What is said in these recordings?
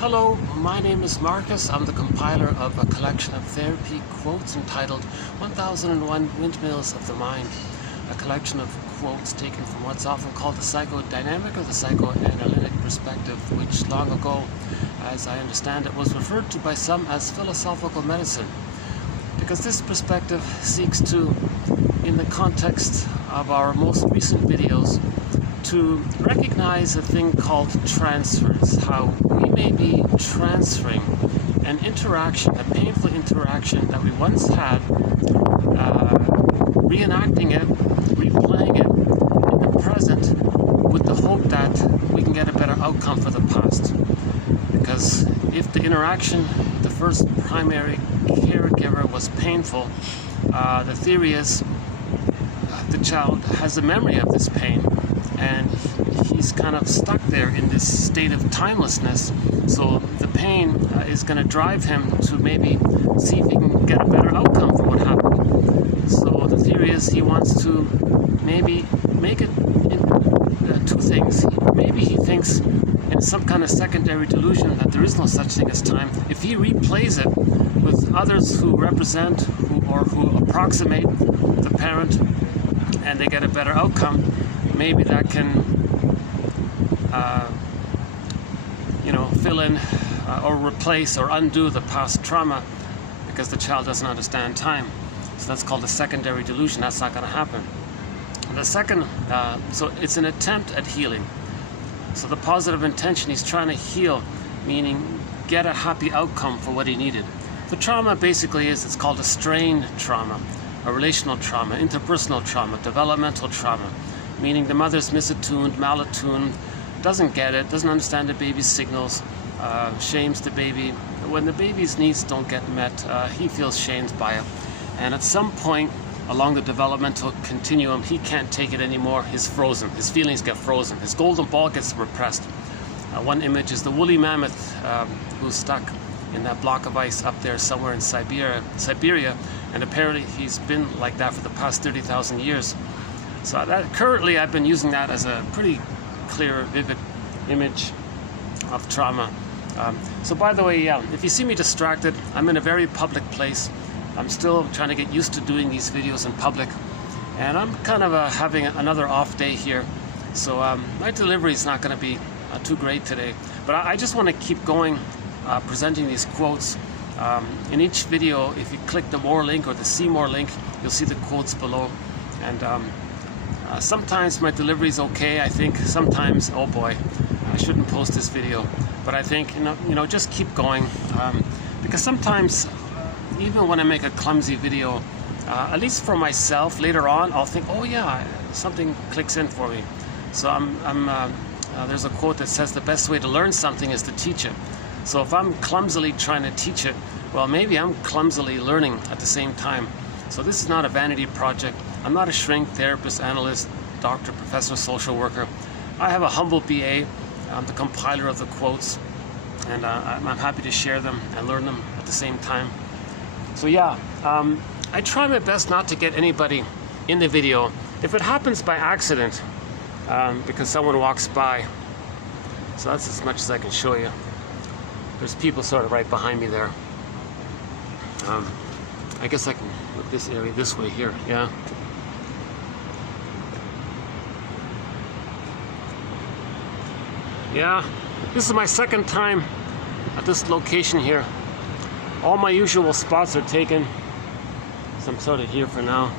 Hello, my name is Marcus. I'm the compiler of a collection of therapy quotes entitled 1001 Windmills of the Mind, a collection of quotes taken from what's often called the psychodynamic or the psychoanalytic perspective, which long ago, as I understand it, was referred to by some as philosophical medicine. Because this perspective seeks to, in the context of our most recent videos, to recognize a thing called transference, how we may be transferring an interaction, a painful interaction that we once had, reenacting it, replaying it in the present with the hope that we can get a better outcome for the past. Because if the interaction, the first primary caregiver was painful, the theory is the child has a memory of this pain, and he's kind of stuck there in this state of timelessness. So the pain is going to drive him to maybe see if he can get a better outcome for what happened. So the theory is he wants to maybe make it in two things. Maybe he thinks in some kind of secondary delusion that there is no such thing as time. If he replays it with others who represent or who approximate the parent and they get a better outcome, maybe that can, fill in or replace or undo the past trauma, because the child doesn't understand time. So that's called a secondary delusion. That's not going to happen. And the second, so it's an attempt at healing. So the positive intention, he's trying to heal, meaning get a happy outcome for what he needed. The trauma basically it's called a strain trauma, a relational trauma, interpersonal trauma, developmental trauma, meaning the mother's misattuned, malattuned, doesn't get it, doesn't understand the baby's signals, shames the baby. When the baby's needs don't get met, he feels shamed by it. And at some point along the developmental continuum, he can't take it anymore. He's frozen. His feelings get frozen. His golden ball gets repressed. One image is the woolly mammoth who's stuck in that block of ice up there somewhere in Siberia, and apparently he's been like that for the past 30,000 years. So currently I've been using that as a pretty clear, vivid image of trauma. So by the way, if you see me distracted, I'm in a very public place. I'm still trying to get used to doing these videos in public, and I'm kind of having another off day here. So my delivery is not going to be too great today, but I just want to keep going, presenting these quotes. In each video, if you click the more link or the see more link, you'll see the quotes below. And sometimes my delivery is okay. I think sometimes, oh boy, I shouldn't post this video. But I think, just keep going. Because sometimes, even when I make a clumsy video, at least for myself, later on, I'll think, oh yeah, something clicks in for me. So there's a quote that says the best way to learn something is to teach it. So if I'm clumsily trying to teach it, well, maybe I'm clumsily learning at the same time. So this is not a vanity project. I'm not a shrink, therapist, analyst, doctor, professor, social worker. I have a humble BA. I'm the compiler of the quotes, and I'm happy to share them and learn them at the same time. So yeah, I try my best not to get anybody in the video. If it happens by accident, because someone walks by, so that's as much as I can show you. There's people sort of right behind me there. I guess I can look this area this way here, yeah. Yeah, this is my second time at this location here. All my usual spots are taken, so I'm sort of here for now.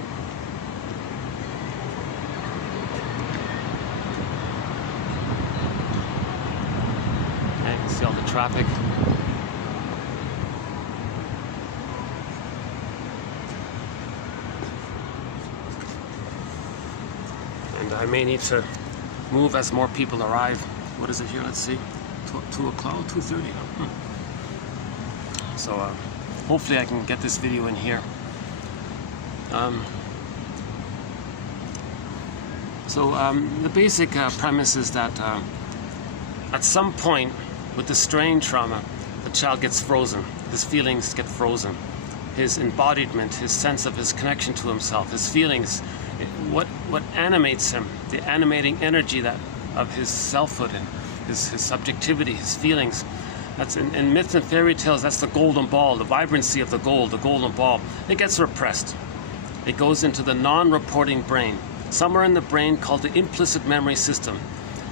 And you can see all the traffic. And I may need to move as more people arrive. What is it here? Let's see. 2 o'clock, 2:30. So hopefully I can get this video in here. The basic premise is that at some point with the strain trauma, the child gets frozen. His feelings get frozen. His embodiment, his sense of his connection to himself, his feelings, what animates him, the animating energy of his selfhood and his subjectivity, his feelings, That's in myths and fairy tales, that's the golden ball, the vibrancy of the golden ball. It gets repressed. It goes into the non-reporting brain, somewhere in the brain called the implicit memory system,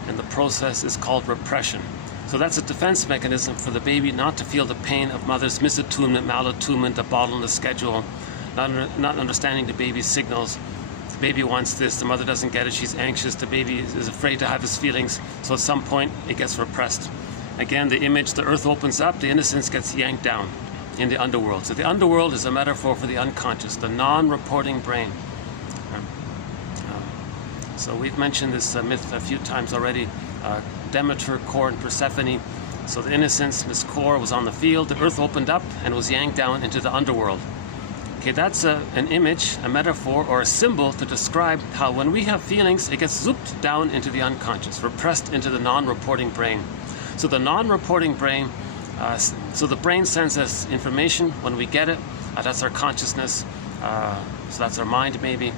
and the process is called repression. So that's a defense mechanism for the baby not to feel the pain of mother's misattunement, malattunement, the bottle in the schedule, not understanding the baby's signals. The baby wants this, the mother doesn't get it, she's anxious, the baby is afraid to have his feelings, so at some point it gets repressed. Again, the image, the earth opens up, the innocence gets yanked down in the underworld. So the underworld is a metaphor for the unconscious, the non-reporting brain. So we've mentioned this myth a few times already. Demeter, Kor, and Persephone. So the innocence, Miss Kor, was on the field, the earth opened up and was yanked down into the underworld. Okay, that's an image, a metaphor, or a symbol to describe how when we have feelings, it gets zooped down into the unconscious, repressed into the non-reporting brain. So the non-reporting brain, so the brain sends us information when we get it, that's our consciousness, so that's our mind maybe.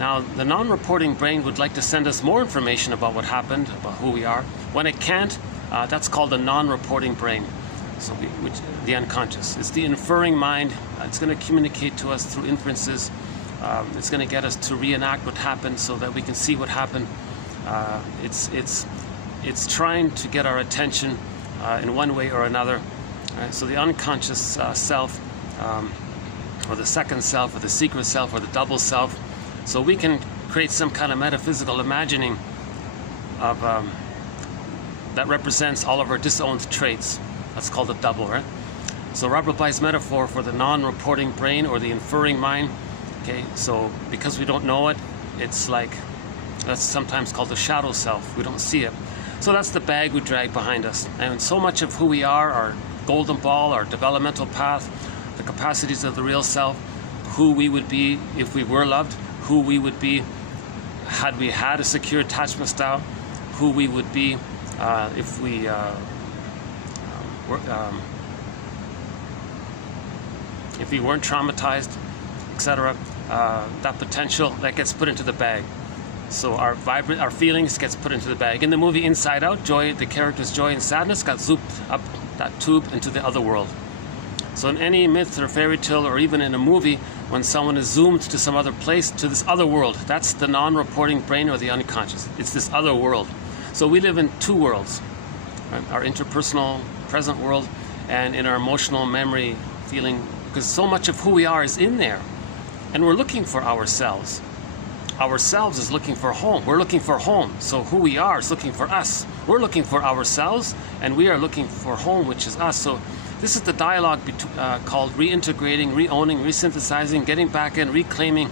Now, the non-reporting brain would like to send us more information about what happened, about who we are. When it can't, that's called the non-reporting brain, so the unconscious. It's the inferring mind. It's going to communicate to us through inferences. It's going to get us to reenact what happened so that we can see what happened. It's trying to get our attention in one way or another. So the unconscious self, or the second self, or the secret self, or the double self. So we can create some kind of metaphysical imagining of that represents all of our disowned traits. That's called a double, right? So Robert Bly's metaphor for the non-reporting brain or the inferring mind. Okay, so because we don't know it, it's like, that's sometimes called the shadow self. We don't see it. So that's the bag we drag behind us. And so much of who we are, our golden ball, our developmental path, the capacities of the real self, who we would be if we were loved, who we would be had we had a secure attachment style, who we would be if we weren't traumatized, etc. That potential that gets put into the bag. So our feelings gets put into the bag. In the movie Inside Out, joy, the character's joy and sadness got zooped up that tube into the other world. So in any myth or fairy tale, or even in a movie, when someone is zoomed to some other place, to this other world, that's the non-reporting brain or the unconscious. It's this other world. So we live in two worlds, right? Our interpersonal present world and in our emotional memory feeling, because so much of who we are is in there. And we're looking for ourselves. Ourselves is looking for home. We're looking for home. So who we are is looking for us. We're looking for ourselves, and we are looking for home, which is us. So this is the dialogue called reintegrating, reowning, resynthesizing, getting back in, reclaiming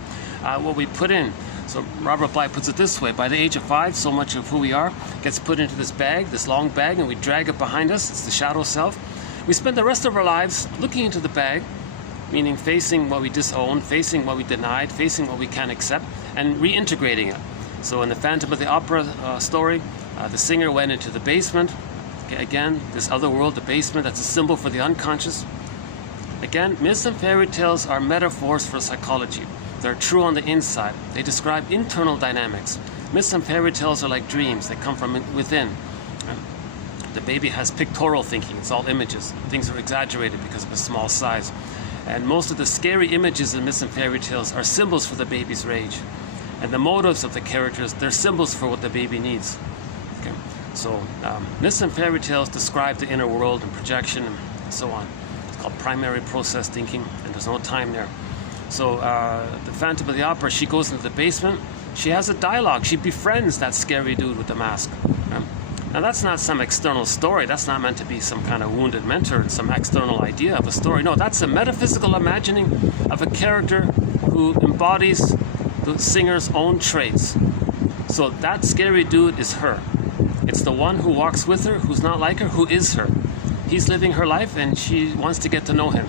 what we put in. So Robert Bly puts it this way: by the age of 5, so much of who we are gets put into this bag, this long bag, and we drag it behind us. It's the shadow self. We spend the rest of our lives looking into the bag, meaning facing what we disowned, facing what we denied, facing what we can't accept, and reintegrating it. So in the Phantom of the Opera story, the singer went into the basement. Okay, again, this other world, the basement, that's a symbol for the unconscious. Again, myths and fairy tales are metaphors for psychology. They're true on the inside. They describe internal dynamics. Myths and fairy tales are like dreams. They come from within. The baby has pictorial thinking. It's all images. Things are exaggerated because of a small size. And most of the scary images in myths and fairy tales are symbols for the baby's rage. And the motives of the characters, they're symbols for what the baby needs. Okay? So myths and fairy tales describe the inner world and projection and so on. It's called primary process thinking, and there's no time there. So the Phantom of the Opera, she goes into the basement. She has a dialogue. She befriends that scary dude with the mask. Now that's not some external story. That's not meant to be some kind of wounded mentor and some external idea of a story. No, that's a metaphysical imagining of a character who embodies the singer's own traits. So that scary dude is her. It's the one who walks with her, who's not like her, who is her. He's living her life and she wants to get to know him.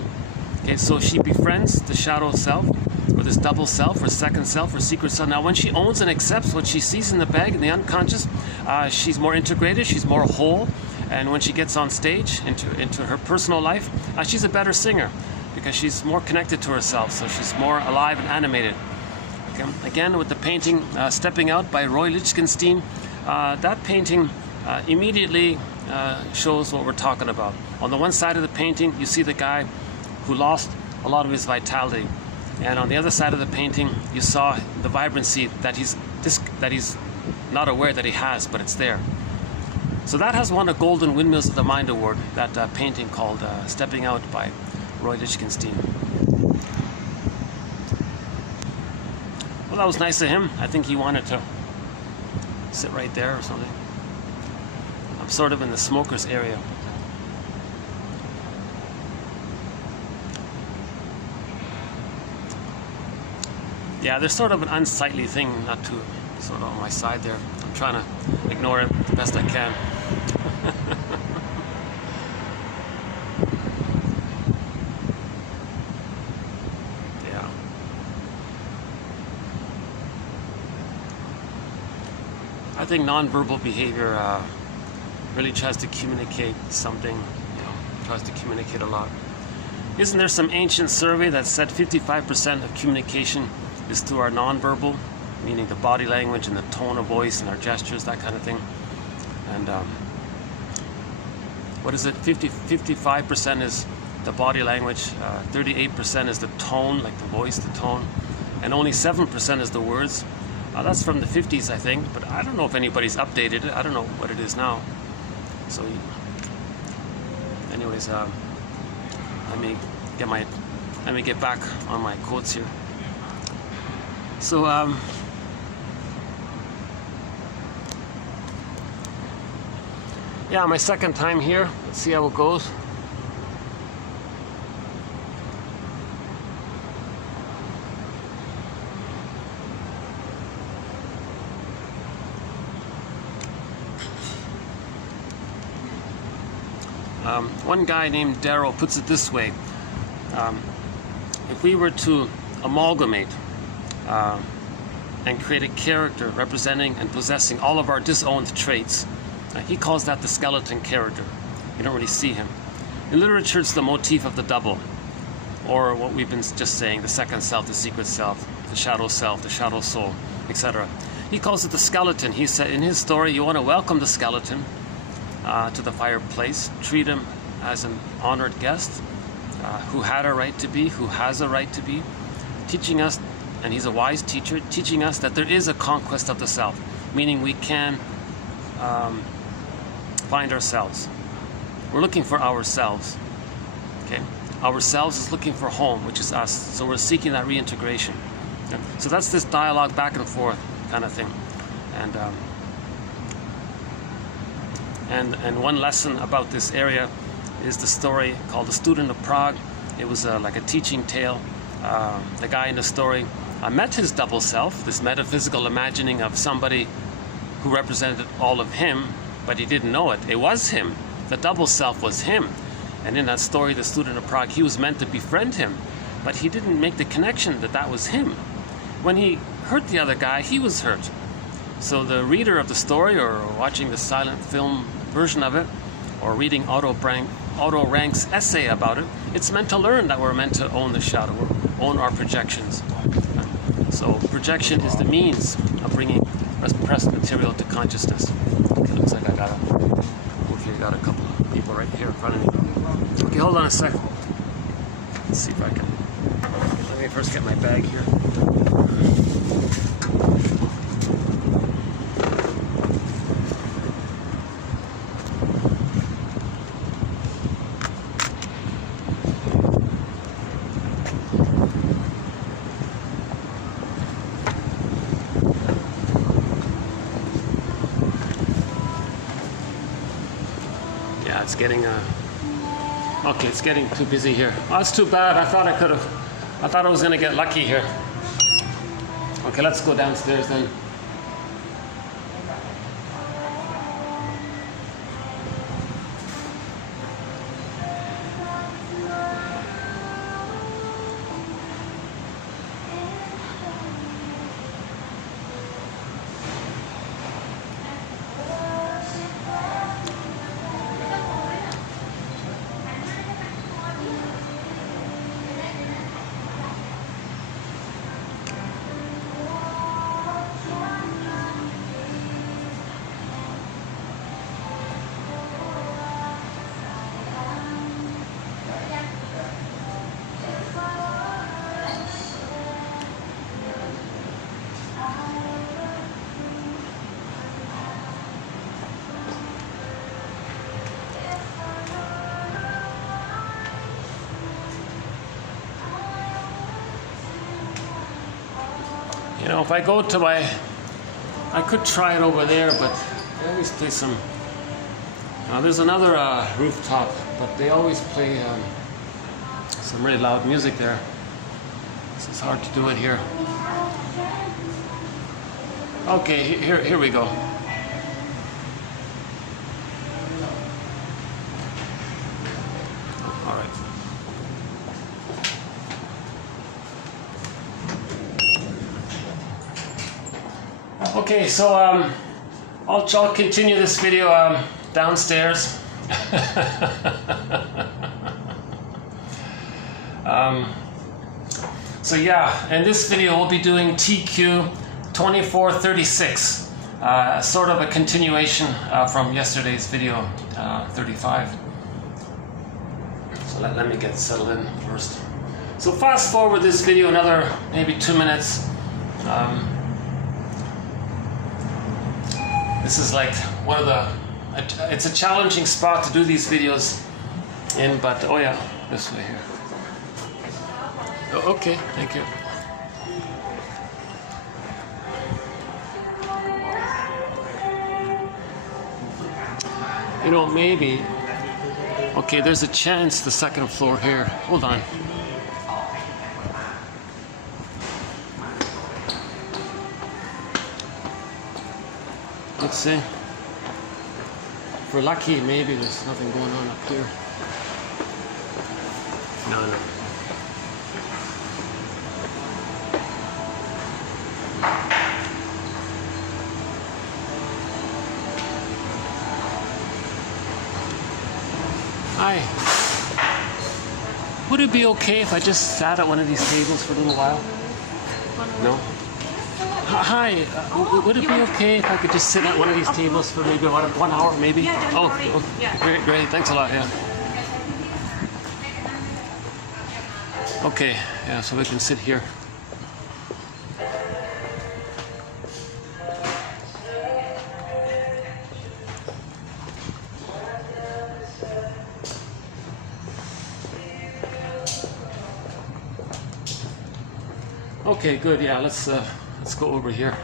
Okay, so she befriends the shadow self, or this double self, or second self, or secret self. Now when she owns and accepts what she sees in the bag, in the unconscious, she's more integrated, she's more whole, and when she gets on stage, into her personal life, she's a better singer, because she's more connected to herself, so she's more alive and animated. Okay. Again, with the painting Stepping Out by Roy Lichtenstein, that painting immediately shows what we're talking about. On the one side of the painting, you see the guy who lost a lot of his vitality, and on the other side of the painting, you saw the vibrancy that he's not aware that he has, but it's there. So that has won a Golden Windmills of the Mind Award, that painting called Stepping Out by Roy Lichtenstein. Well, that was nice of him. I think he wanted to sit right there or something. I'm sort of in the smokers area. Yeah, there's sort of an unsightly thing, not too sort of on my side there. I'm trying to ignore it the best I can. Yeah. I think nonverbal behavior really tries to communicate something, tries to communicate a lot. Isn't there some ancient survey that said 55% of communication is through our nonverbal, meaning the body language and the tone of voice and our gestures, that kind of thing? And what is it? 55% is the body language, 38% is the tone, like the voice, the tone, and only 7% is the words. That's from the 50s, I think, but I don't know if anybody's updated it. I don't know what it is now. So, anyways, let me get back on my quotes here. So, yeah, my second time here. Let's see how it goes. One guy named Darrow puts it this way. If we were to amalgamate and create a character representing and possessing all of our disowned traits, he calls that the skeleton character. You don't really see him. In literature, it's the motif of the double, or what we've been just saying, the second self, the secret self, the shadow soul, etc. He calls it the skeleton. He said in his story, you want to welcome the skeleton to the fireplace, treat him as an honored guest who had a right to be, who has a right to be, teaching us, and he's a wise teacher, teaching us that there is a conquest of the self, meaning we can find ourselves. We're looking for ourselves. Okay, ourselves is looking for home, which is us. So we're seeking that reintegration. Okay? So that's this dialogue back and forth kind of thing. And one lesson about this area is the story called The Student of Prague. It was like a teaching tale. The guy in the story met his double self, this metaphysical imagining of somebody who represented all of him, but he didn't know it. It was him. The double self was him. And in that story, the student of Prague, he was meant to befriend him, but he didn't make the connection that that was him. When he hurt the other guy, he was hurt. So the reader of the story, or watching the silent film version of it, or reading Otto Rank's essay about it, it's meant to learn that we're meant to own the shadow, or own our projections. So projection is the means of bringing repressed material to consciousness. Okay, looks like hopefully I got a couple of people right here in front of me. Okay, hold on a second. Let's see if I can. Let me first get my bag here. It's getting okay, it's getting too busy here. Oh, that's too bad. I thought I was gonna get lucky here. Okay, let's go downstairs then. You know, if I go to my, I could try it over there, but they always play some. There's another rooftop, but they always play some really loud music there. So it's hard to do it here. Okay, here we go. All right. Okay, so I'll continue this video downstairs. So yeah, in this video we'll be doing TQ 2436, sort of a continuation from yesterday's video 35. So let me get settled in first. So fast forward this video another maybe 2 minutes. This is like one of the, it's a challenging spot to do these videos in, but oh yeah, this way here. Oh, okay, thank you. You know, maybe, okay, there's a chance the second floor here. Hold on. Let's see. If we're lucky, maybe there's nothing going on up here. No. Hi. Would it be okay if I just sat at one of these tables for a little while? No? Hi. Would it be okay if I could just sit at one of these tables for maybe 1 hour, maybe? Yeah, oh, yeah. Great. Thanks a lot, yeah. Okay, yeah, so we can sit here. Okay, good. Yeah, let's go over here.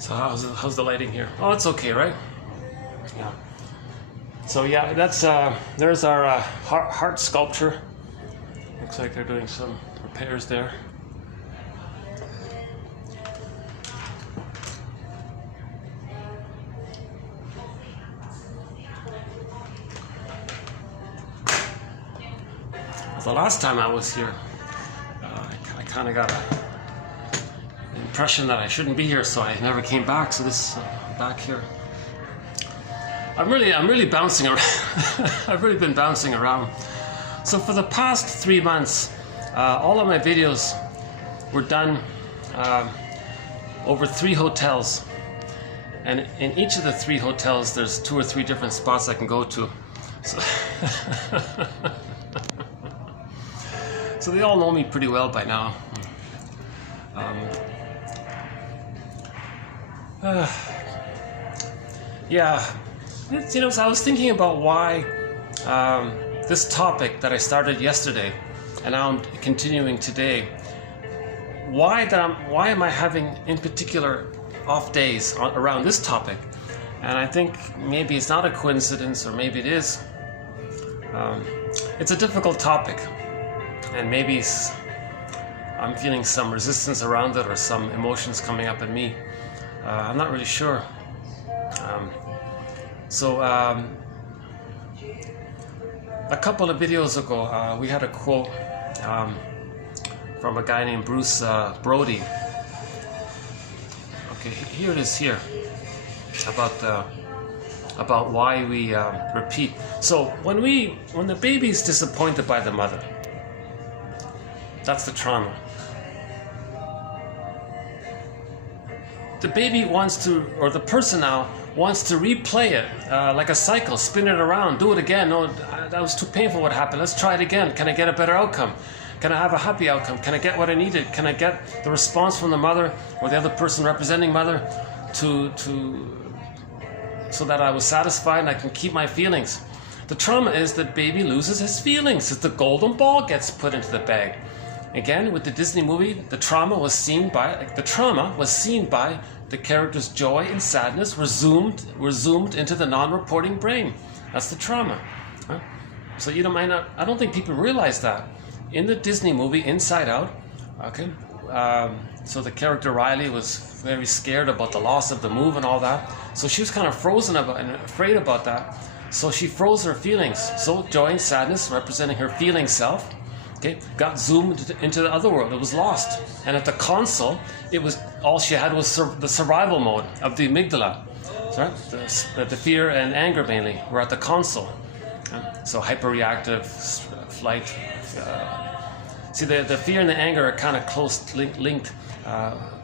So how's the lighting here? Oh, it's okay, right? Yeah. So yeah, that's there's our heart sculpture. Looks like they're doing some repairs there. The last time I was here, I kind of got an impression that I shouldn't be here, so I never came back. So this back here, I'm really bouncing around. I've really been bouncing around. So for the past 3 months, all of my videos were done over 3 hotels, and in each of the 3 hotels, there's 2 or 3 different spots I can go to. So. So they all know me pretty well by now. Yeah, you know, so I was thinking about why this topic that I started yesterday, and now I'm continuing today. Why am I having, in particular, off days around this topic? And I think maybe it's not a coincidence, or maybe it is. It's a difficult topic. And maybe I'm feeling some resistance around it, or some emotions coming up in me. I'm not really sure. A couple of videos ago, we had a quote from a guy named Bruce Brody. Okay, here it is here, about why we repeat. So when the baby's disappointed by the mother, that's the trauma. The baby wants to, or the person now wants to replay it like a cycle, spin it around, do it again. No, that was too painful what happened. Let's try it again. Can I get a better outcome? Can I have a happy outcome? Can I get what I needed? Can I get the response from the mother or the other person representing mother so that I was satisfied and I can keep my feelings? The trauma is that baby loses his feelings as the golden ball gets put into the bag. Again, with the Disney movie, the trauma was seen by the character's joy and sadness were zoomed into the non-reporting brain. That's the trauma. Huh? So you might not. I don't think people realize that in the Disney movie Inside Out. Okay, so the character Riley was very scared about the loss of the move and all that. So she was kind of frozen and afraid about that. So she froze her feelings. So joy and sadness, representing her feeling self, okay, got zoomed into the other world. It was lost. And at the console, it was all she had was the survival mode of the amygdala. Sorry? The fear and anger mainly were at the console. So hyperreactive, flight. See, the fear and the anger are kind of close linked.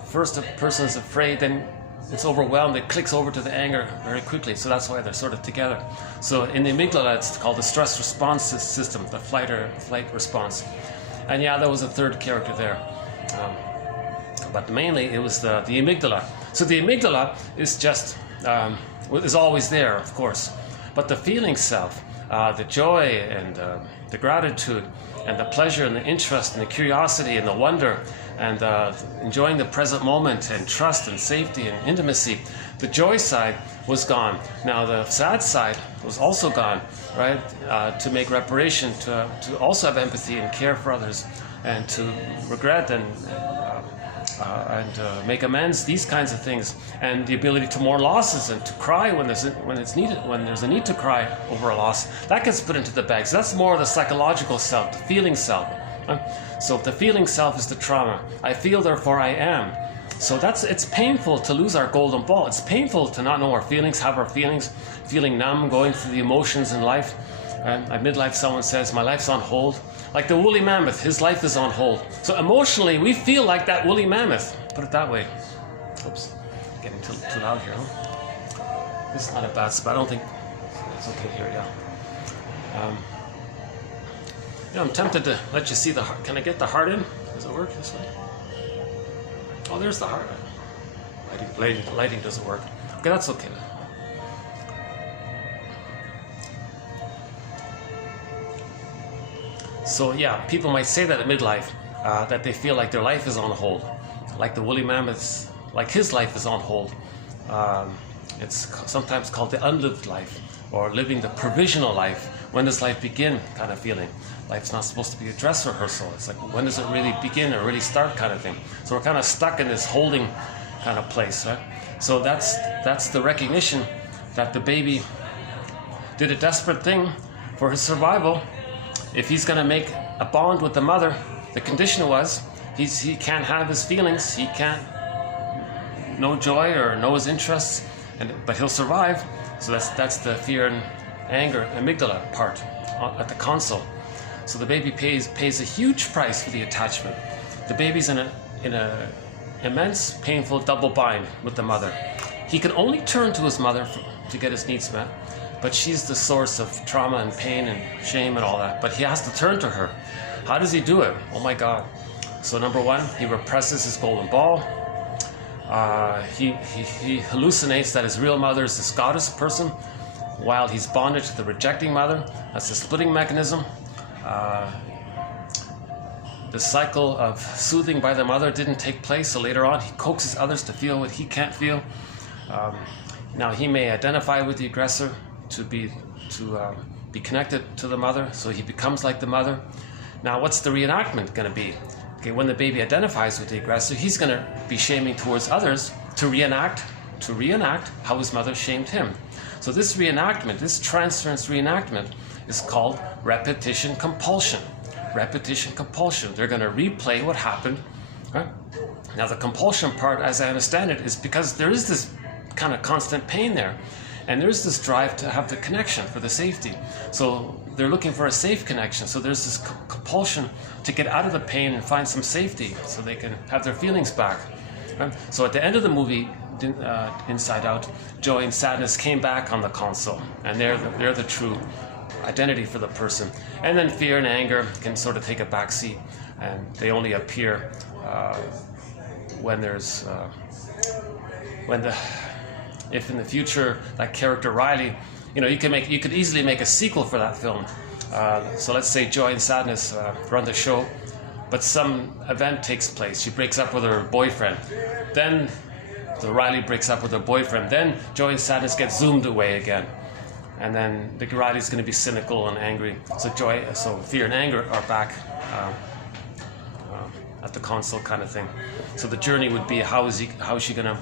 First, a person is afraid, then it's overwhelmed, it clicks over to the anger very quickly. So that's why they're sort of together. So in the amygdala, it's called the stress response system, the flight response. And yeah, there was a third character there. But mainly it was the amygdala. So the amygdala is just, is always there, of course. But the feeling self, the joy and the gratitude and the pleasure and the interest and the curiosity and the wonder and enjoying the present moment and trust and safety and intimacy, the joy side was gone. Now the sad side was also gone, right? To make reparation, to also have empathy and care for others, and to regret and make amends, these kinds of things, and the ability to mourn losses and to cry when it's needed, when there's a need to cry over a loss, that gets put into the bag. So that's more of the psychological self, the feeling self. So if the feeling self is the trauma, I feel, therefore I am. So it's painful to lose our golden ball. It's painful to not know our feelings, have our feelings, feeling numb, going through the emotions in life. At midlife, someone says, my life's on hold. Like the woolly mammoth, his life is on hold. So emotionally, we feel like that woolly mammoth. Put it that way. Oops, getting too loud here, huh? This is not a bad spot. I don't think it's okay here, yeah. I'm tempted to let you see the heart. Can I get the heart in? Does it work this way? Oh, there's the heart. Lighting doesn't work. Okay, that's okay. So yeah, people might say that at midlife, that they feel like their life is on hold, like the woolly mammoth's, like his life is on hold. It's sometimes called the unlived life, or living the provisional life. When does life begin? Kind of feeling. Life's not supposed to be a dress rehearsal. It's like, when does it really begin or really start, kind of thing. So we're kind of stuck in this holding kind of place, right? So that's the recognition that the baby did a desperate thing for his survival. If he's going to make a bond with the mother, the condition was he can't have his feelings, he can't know joy or know his interests, but he'll survive. So that's the fear and anger amygdala part at the console. So the baby pays a huge price for the attachment. The baby's in a immense, painful double bind with the mother. He can only turn to his mother to get his needs met, but she's the source of trauma and pain and shame and all that. But he has to turn to her. How does he do it? Oh my God. So number one, he represses his golden ball. He hallucinates that his real mother is this goddess person, while he's bonded to the rejecting mother. That's the splitting mechanism. The cycle of soothing by the mother didn't take place, so later on he coaxes others to feel what he can't feel. Now he may identify with the aggressor to be connected to the mother, so he becomes like the mother. Now what's the reenactment going to be? Okay, when the baby identifies with the aggressor, he's going to be shaming towards others to reenact how his mother shamed him. So this reenactment, this transference reenactment, is called repetition compulsion. Repetition compulsion. They're going to replay what happened. Right? Now the compulsion part, as I understand it, is because there is this kind of constant pain there, and there's this drive to have the connection for the safety. So they're looking for a safe connection. So there's this compulsion to get out of the pain and find some safety so they can have their feelings back. Right? So at the end of the movie, Inside Out, joy and sadness came back on the console, and they're the true identity for the person. And then fear and anger can sort of take a back seat. and they only appear when there's if in the future that character Riley, you could easily make a sequel for that film. So let's say Joy and Sadness run the show, but some event takes place. She breaks up with her boyfriend. Then Riley breaks up with her boyfriend. Then Joy and Sadness get zoomed away again. And then Riley's going to be cynical and angry. So fear and anger are back at the console, kind of thing. So the journey would be how is she going to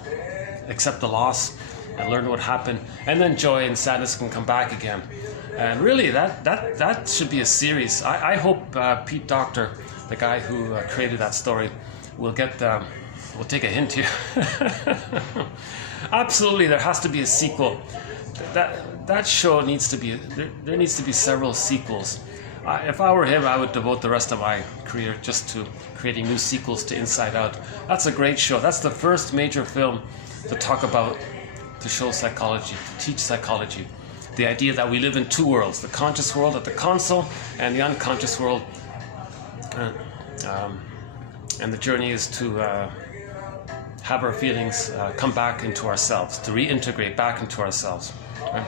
accept the loss and learn what happened, and then Joy and Sadness can come back again. And really, that should be a series. I hope Pete Docter, the guy who created that story, will take a hint here. Absolutely, there has to be a sequel. That show needs to be. There needs to be several sequels. If I were him, I would devote the rest of my career just to creating new sequels to Inside Out. That's a great show. That's the first major film to show psychology, to teach psychology. The idea that we live in two worlds, the conscious world at the console and the unconscious world. And the journey is to have our feelings come back into ourselves, to reintegrate back into ourselves. Right?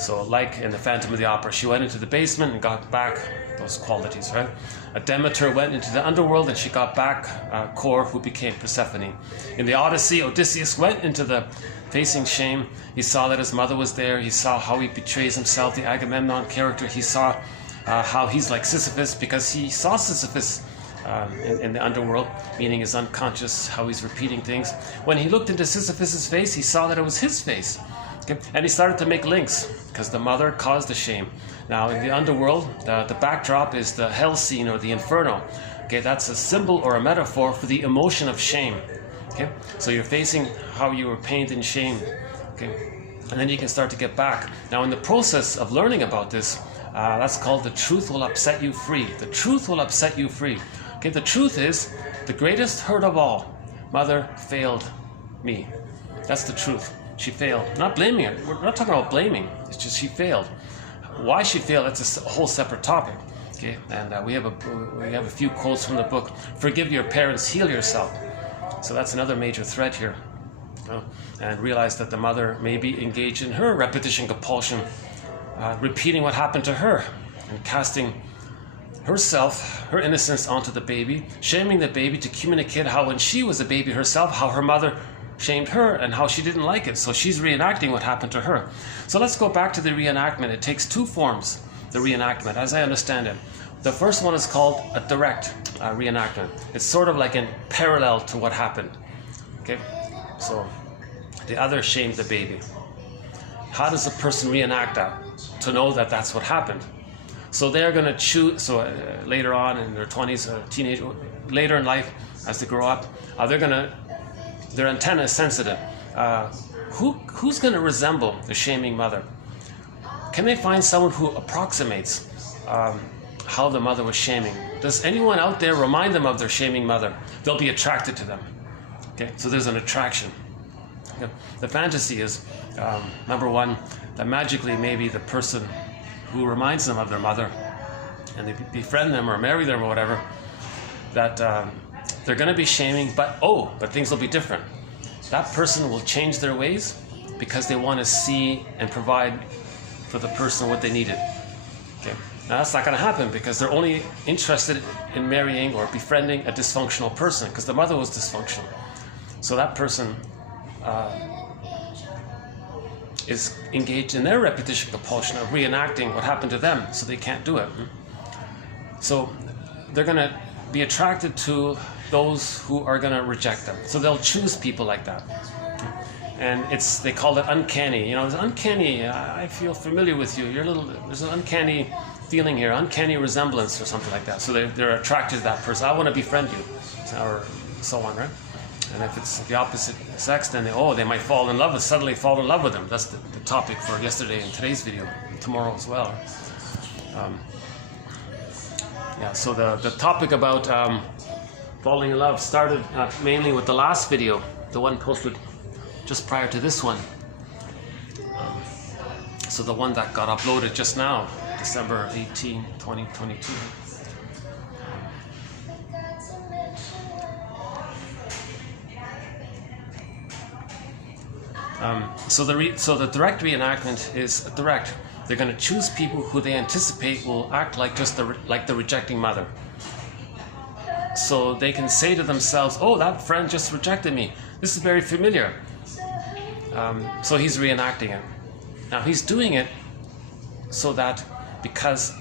So like in the Phantom of the Opera, she went into the basement and got back those qualities, right? A Demeter went into the underworld and she got back Kor, who became Persephone. In the Odyssey, Odysseus went into the facing shame. He saw that his mother was there. He saw how he betrays himself, the Agamemnon character. He saw how he's like Sisyphus because he saw Sisyphus in the underworld, meaning his unconscious, how he's repeating things. When he looked into Sisyphus's face, he saw that it was his face. Okay? And he started to make links because the mother caused the shame. Now in the underworld, the backdrop is the hell scene or the inferno. Okay, that's a symbol or a metaphor for the emotion of shame. Okay, so you're facing how you were pained in shame. Okay, and then you can start to get back. Now in the process of learning about this, that's called the truth will upset you free. The truth will upset you free. Okay, the truth is the greatest hurt of all. Mother failed me. That's the truth. She failed. I'm not blaming her. We're not talking about blaming. It's just she failed. Why she failed, that's a whole separate topic. Okay, and we have a few quotes from the book. Forgive your parents, heal yourself. So that's another major thread here. And realize that the mother may be engaged in her repetition compulsion, repeating what happened to her and casting herself, her innocence onto the baby, shaming the baby to communicate how when she was a baby herself, how her mother shamed her and how she didn't like it. So she's reenacting what happened to her. So let's go back to the reenactment. It takes two forms, the reenactment, as I understand it. The first one is called a direct reenactment. It's sort of like in parallel to what happened. Okay, so the other shamed the baby. How does a person reenact that to know that that's what happened? So they're going to choose. So later on in their 20s, teenage, later in life, as they grow up, their antenna is sensitive. Who's going to resemble the shaming mother? Can they find someone who approximates how the mother was shaming? Does anyone out there remind them of their shaming mother? They'll be attracted to them. Okay, so there's an attraction. Okay. The fantasy is, number one, that magically maybe the person who reminds them of their mother, and they befriend them or marry them or whatever, that they're going to be shaming, but things will be different. That person will change their ways because they want to see and provide for the person what they needed. Okay. Now that's not going to happen because they're only interested in marrying or befriending a dysfunctional person because the mother was dysfunctional. So that person is engaged in their repetition compulsion of reenacting what happened to them, so they can't do it. So they're going to be attracted to those who are going to reject them. So they'll choose people like that. And they call it uncanny. It's uncanny. I feel familiar with you. There's an uncanny feeling here, uncanny resemblance or something like that. So they're attracted to that person. I want to befriend you, or so on, right? And if it's the opposite sex, then they might suddenly fall in love with them. That's the topic for yesterday and today's video, and tomorrow as well. So the topic about falling in love started mainly with the last video, the one posted just prior to this one. So the one that got uploaded just now, December 18, 2022. So the direct reenactment is direct. They're going to choose people who they anticipate will act like like the rejecting mother. So they can say to themselves, "Oh, that friend just rejected me. This is very familiar." So he's reenacting it. Now he's doing it so that because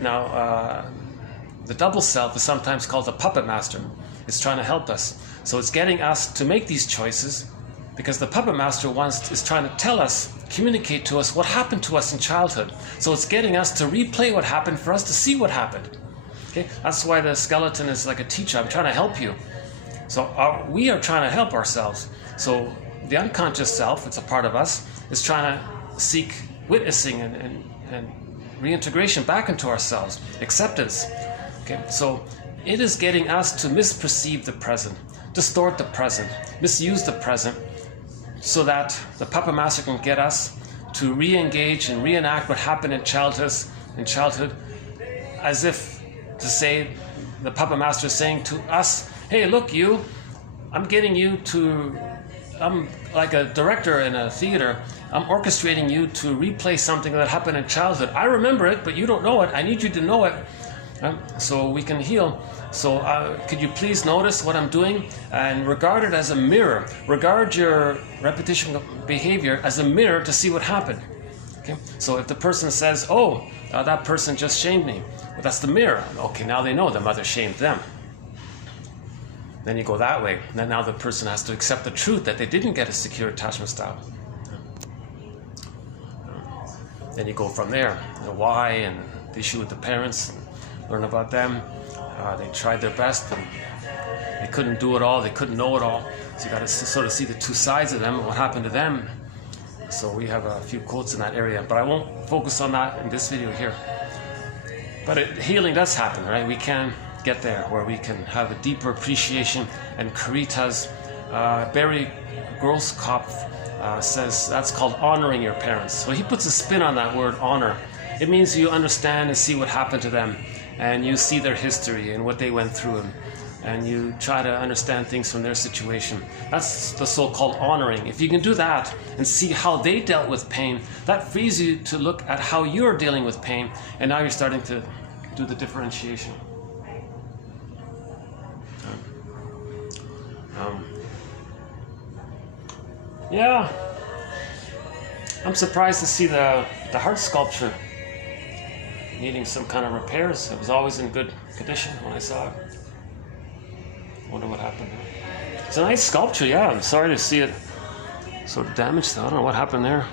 the double self is sometimes called the puppet master. It's trying to help us. So it's getting us to make these choices because the puppet master is trying to tell us, communicate to us what happened to us in childhood. So it's getting us to replay what happened for us to see what happened. Okay, that's why the skeleton is like a teacher. I'm trying to help you. So we are trying to help ourselves. So the unconscious self, it's a part of us, is trying to seek witnessing and reintegration back into ourselves, acceptance. Okay, so it is getting us to misperceive the present, distort the present, misuse the present, so that the puppet master can get us to re-engage and reenact what happened in childhood, as if to say, the puppet master is saying to us, "Hey, look, I'm like a director in a theater. I'm orchestrating you to replay something that happened in childhood. I remember it, but you don't know it. I need you to know it, so we can heal. So could you please notice what I'm doing and regard it as a mirror. Regard your repetition of behavior as a mirror to see what happened." Okay. So if the person says, "Oh, that person just shamed me," well, that's the mirror. Okay, now they know the mother shamed them. Then you go that way. And then now the person has to accept the truth that they didn't get a secure attachment style. Then you go from there. The why and the issue with the parents. Learn about them. They tried their best and they couldn't do it all. They couldn't know it all. So you got to sort of see the two sides of them and what happened to them. So we have a few quotes in that area, but I won't focus on that in this video here. But healing does happen, right? We can get there where we can have a deeper appreciation. And Karita's Barry Grosskopf says that's called honoring your parents. So he puts a spin on that word honor. It means you understand and see what happened to them, and you see their history and what they went through, and you try to understand things from their situation. That's the so-called honoring. If you can do that and see how they dealt with pain, that frees you to look at how you're dealing with pain, and now you're starting to do the differentiation. Yeah, I'm surprised to see the heart sculpture needing some kind of repairs. It was always in good condition when I saw it. Wonder what happened. It's a nice sculpture, yeah. I'm sorry to see it sort of damaged. I don't know what happened there.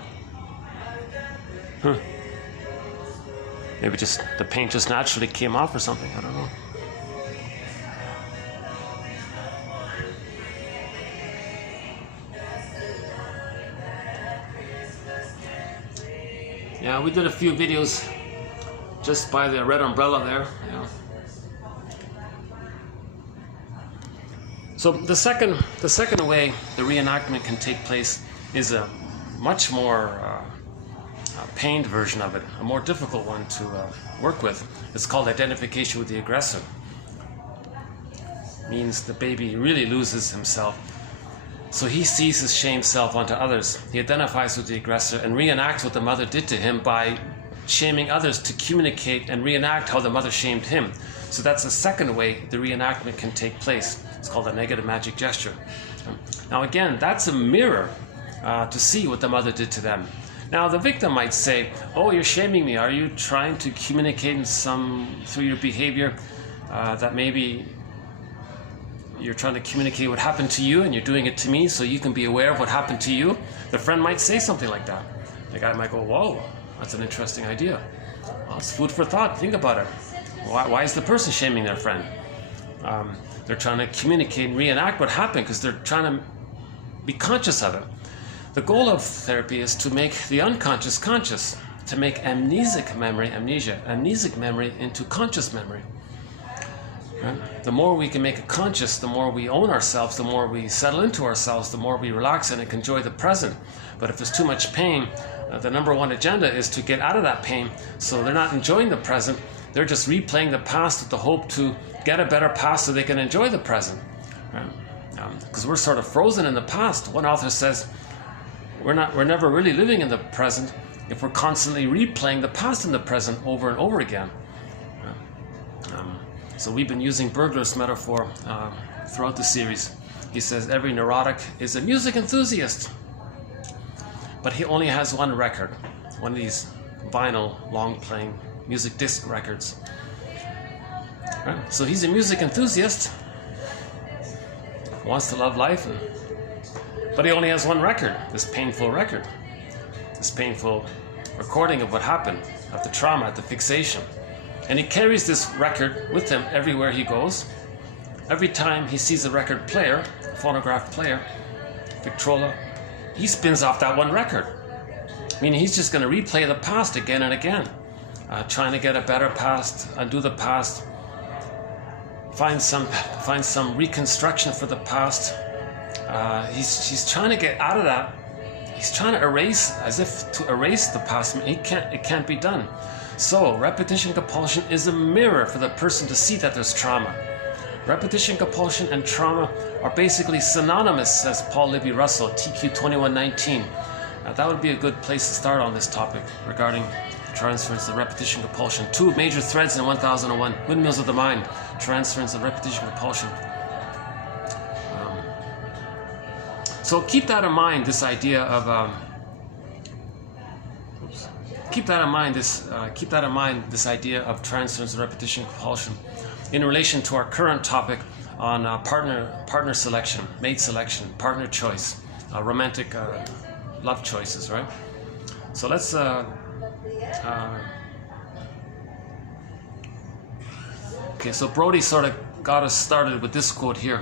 Maybe just the paint just naturally came off or something. I don't know. Yeah, we did a few videos just by the red umbrella there. Yeah. So the second way the reenactment can take place is a much more pained version of it, a more difficult one to work with. It's called identification with the aggressor. It means the baby really loses himself. So he sees his shamed self onto others. He identifies with the aggressor and reenacts what the mother did to him by shaming others to communicate and reenact how the mother shamed him. So that's the second way the reenactment can take place. It's called a negative magic gesture. Now again, that's a mirror to see what the mother did to them. Now the victim might say, "Oh, you're shaming me. Are you trying to communicate through your behavior that maybe you're trying to communicate what happened to you and you're doing it to me so you can be aware of what happened to you?" The friend might say something like that. The guy might go, "Whoa, that's an interesting idea. Well, it's food for thought. Think about it. Why is the person shaming their friend?" They're trying to communicate and reenact what happened because they're trying to be conscious of it. The goal of therapy is to make the unconscious conscious, to make amnesic memory into conscious memory. Right? The more we can make it conscious, the more we own ourselves, the more we settle into ourselves, the more we relax and enjoy the present. But if there's too much pain, the number one agenda is to get out of that pain. So they're not enjoying the present, they're just replaying the past with the hope to get a better past so they can enjoy the present. Right? Because we're sort of frozen in the past. One author says, we're never really living in the present if we're constantly replaying the past and the present over and over again. So we've been using Bergler's metaphor throughout the series. He says every neurotic is a music enthusiast, but he only has one record, one of these vinyl long-playing music disc records. Right? So he's a music enthusiast, wants to love life, but he only has one record, this painful record, this painful recording of what happened, of the trauma, of the fixation. And he carries this record with him everywhere he goes. Every time he sees a record player, a phonograph player, Victrola, he spins off that one record. Meaning he's just going to replay the past again and again, trying to get a better past, undo the past, find some reconstruction for the past. He's trying to get out of that. He's trying to erase, as if to erase the past. It can't be done. So repetition compulsion is a mirror for the person to see that there's trauma. Repetition compulsion and trauma are basically synonymous, says Paul Libby Russell, TQ 2119. That would be a good place to start on this topic regarding transference and repetition compulsion. Two major threads in 1001, Windmills of the Mind, transference and repetition compulsion. So keep that in mind, this idea of keep that in mind, this idea of transference and repetition compulsion in relation to our current topic on partner selection, mate selection, partner choice, romantic love choices, right? So let's okay, so Brody sort of got us started with this quote here.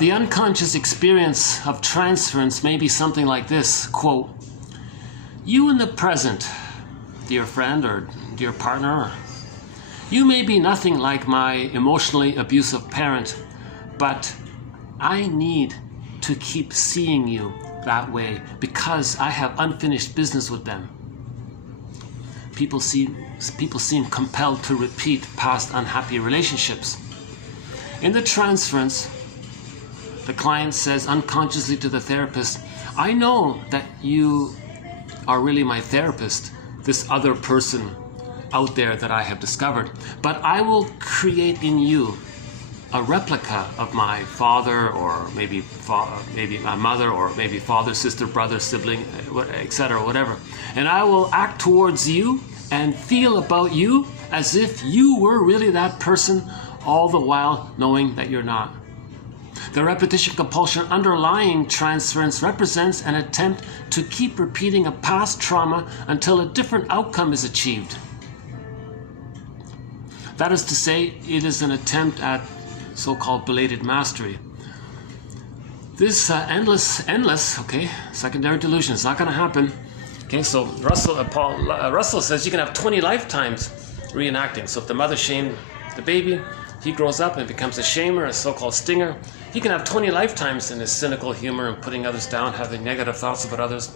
The unconscious experience of transference may be something like this, quote, "You in the present, dear friend or dear partner, you may be nothing like my emotionally abusive parent, but I need to keep seeing you that way because I have unfinished business with them." People seem compelled to repeat past unhappy relationships. In the transference, the client says unconsciously to the therapist, "I know that you are really my therapist, this other person out there that I have discovered, but I will create in you a replica of my father, or maybe my mother, or maybe father, sister, brother, sibling, etc., whatever. And I will act towards you and feel about you as if you were really that person, all the while knowing that you're not." The repetition compulsion underlying transference represents an attempt to keep repeating a past trauma until a different outcome is achieved. That is to say, it is an attempt at so-called belated mastery. This endless, okay, secondary delusion is not going to happen. Okay, so Russell says you can have 20 lifetimes reenacting. So if the mother shamed the baby, he grows up and becomes a shamer, a so-called stinger. He can have 20 lifetimes in his cynical humor and putting others down, having negative thoughts about others.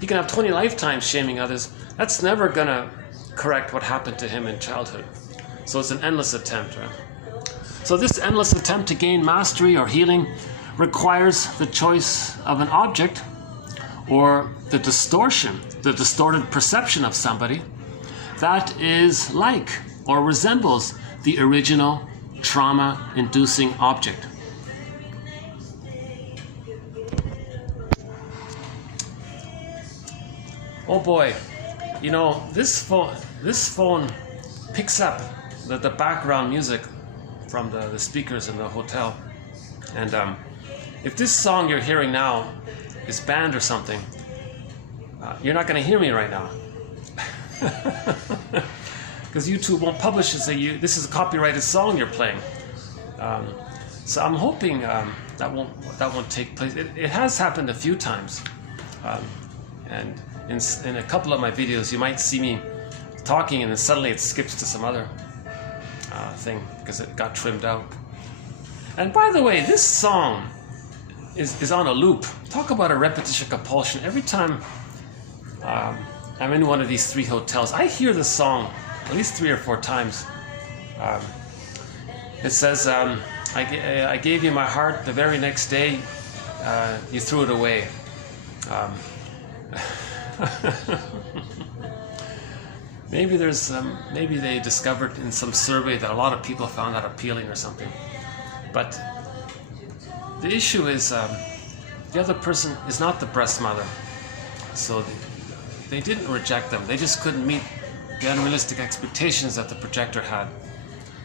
He can have 20 lifetimes shaming others. That's never going to correct what happened to him in childhood. So it's an endless attempt, right? So this endless attempt to gain mastery or healing requires the choice of an object, or the distorted perception of somebody that is like or resembles the original trauma-inducing object. Oh boy, you know, this phone picks up the background music from the speakers in the hotel. And if this song you're hearing now is banned or something, you're not going to hear me right now. Because YouTube won't publish it, say this is a copyrighted song you're playing. So I'm hoping that won't take place. It has happened a few times, and in a couple of my videos you might see me talking and then suddenly it skips to some other thing because it got trimmed out. And by the way, this song is on a loop. Talk about a repetition compulsion. Every time I'm in one of these 3 hotels, I hear this song at least 3 or 4 times. It says, I gave you my heart. The very next day, you threw it away. Maybe maybe they discovered in some survey that a lot of people found that appealing or something. But the issue is the other person is not the breast mother, so they didn't reject them. They just couldn't meet the unrealistic expectations that the projector had.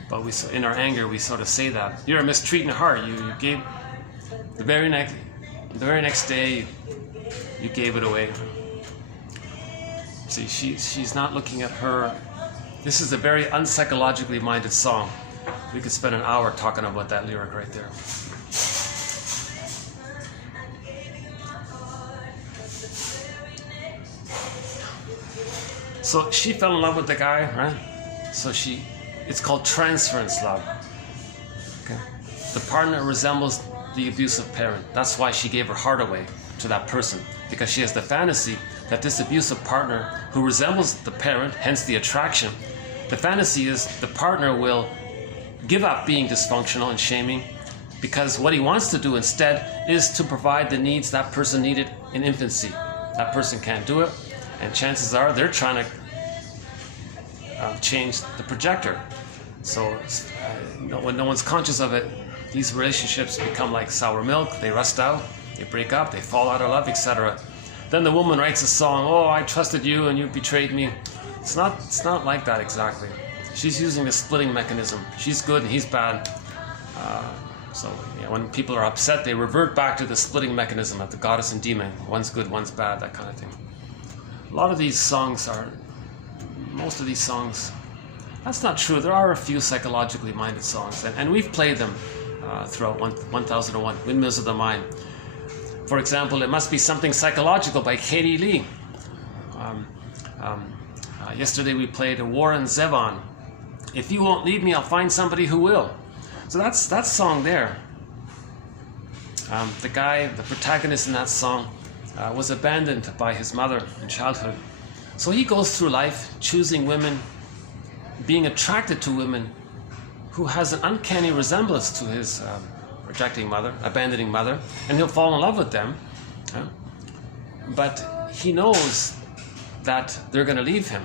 But in our anger, we sort of say that you're mistreating her. You gave the very next day, you gave it away. See, she's not looking at her. This is a very unpsychologically minded song. We could spend an hour talking about that lyric right there. So she fell in love with the guy, right? So it's called transference love. Okay. The partner resembles the abusive parent. That's why she gave her heart away to that person, because she has the fantasy that this abusive partner who resembles the parent, hence the attraction, the fantasy is the partner will give up being dysfunctional and shaming, because what he wants to do instead is to provide the needs that person needed in infancy. That person can't do it, and chances are they're trying to change the projector. So when no one's conscious of it, these relationships become like sour milk. They rust out, they break up, they fall out of love, etc. Then the woman writes a song, oh, I trusted you and you betrayed me. It's not like that exactly. She's using the splitting mechanism. She's good and he's bad. So when people are upset, they revert back to the splitting mechanism of the goddess and demon. One's good, one's bad, that kind of thing. A lot of these songs most of these songs, that's not true. There are a few psychologically minded songs, and we've played them throughout 1001, Windmills of the Mind. For example, It Must Be Something Psychological by Katie Lee. Yesterday we played Warren Zevon, If You Won't Leave Me, I'll Find Somebody Who Will. So that's that song there. The protagonist in that song, was abandoned by his mother in childhood. So he goes through life choosing women, being attracted to women who has an uncanny resemblance to his rejecting mother, abandoning mother, and he'll fall in love with them. But he knows that they're going to leave him.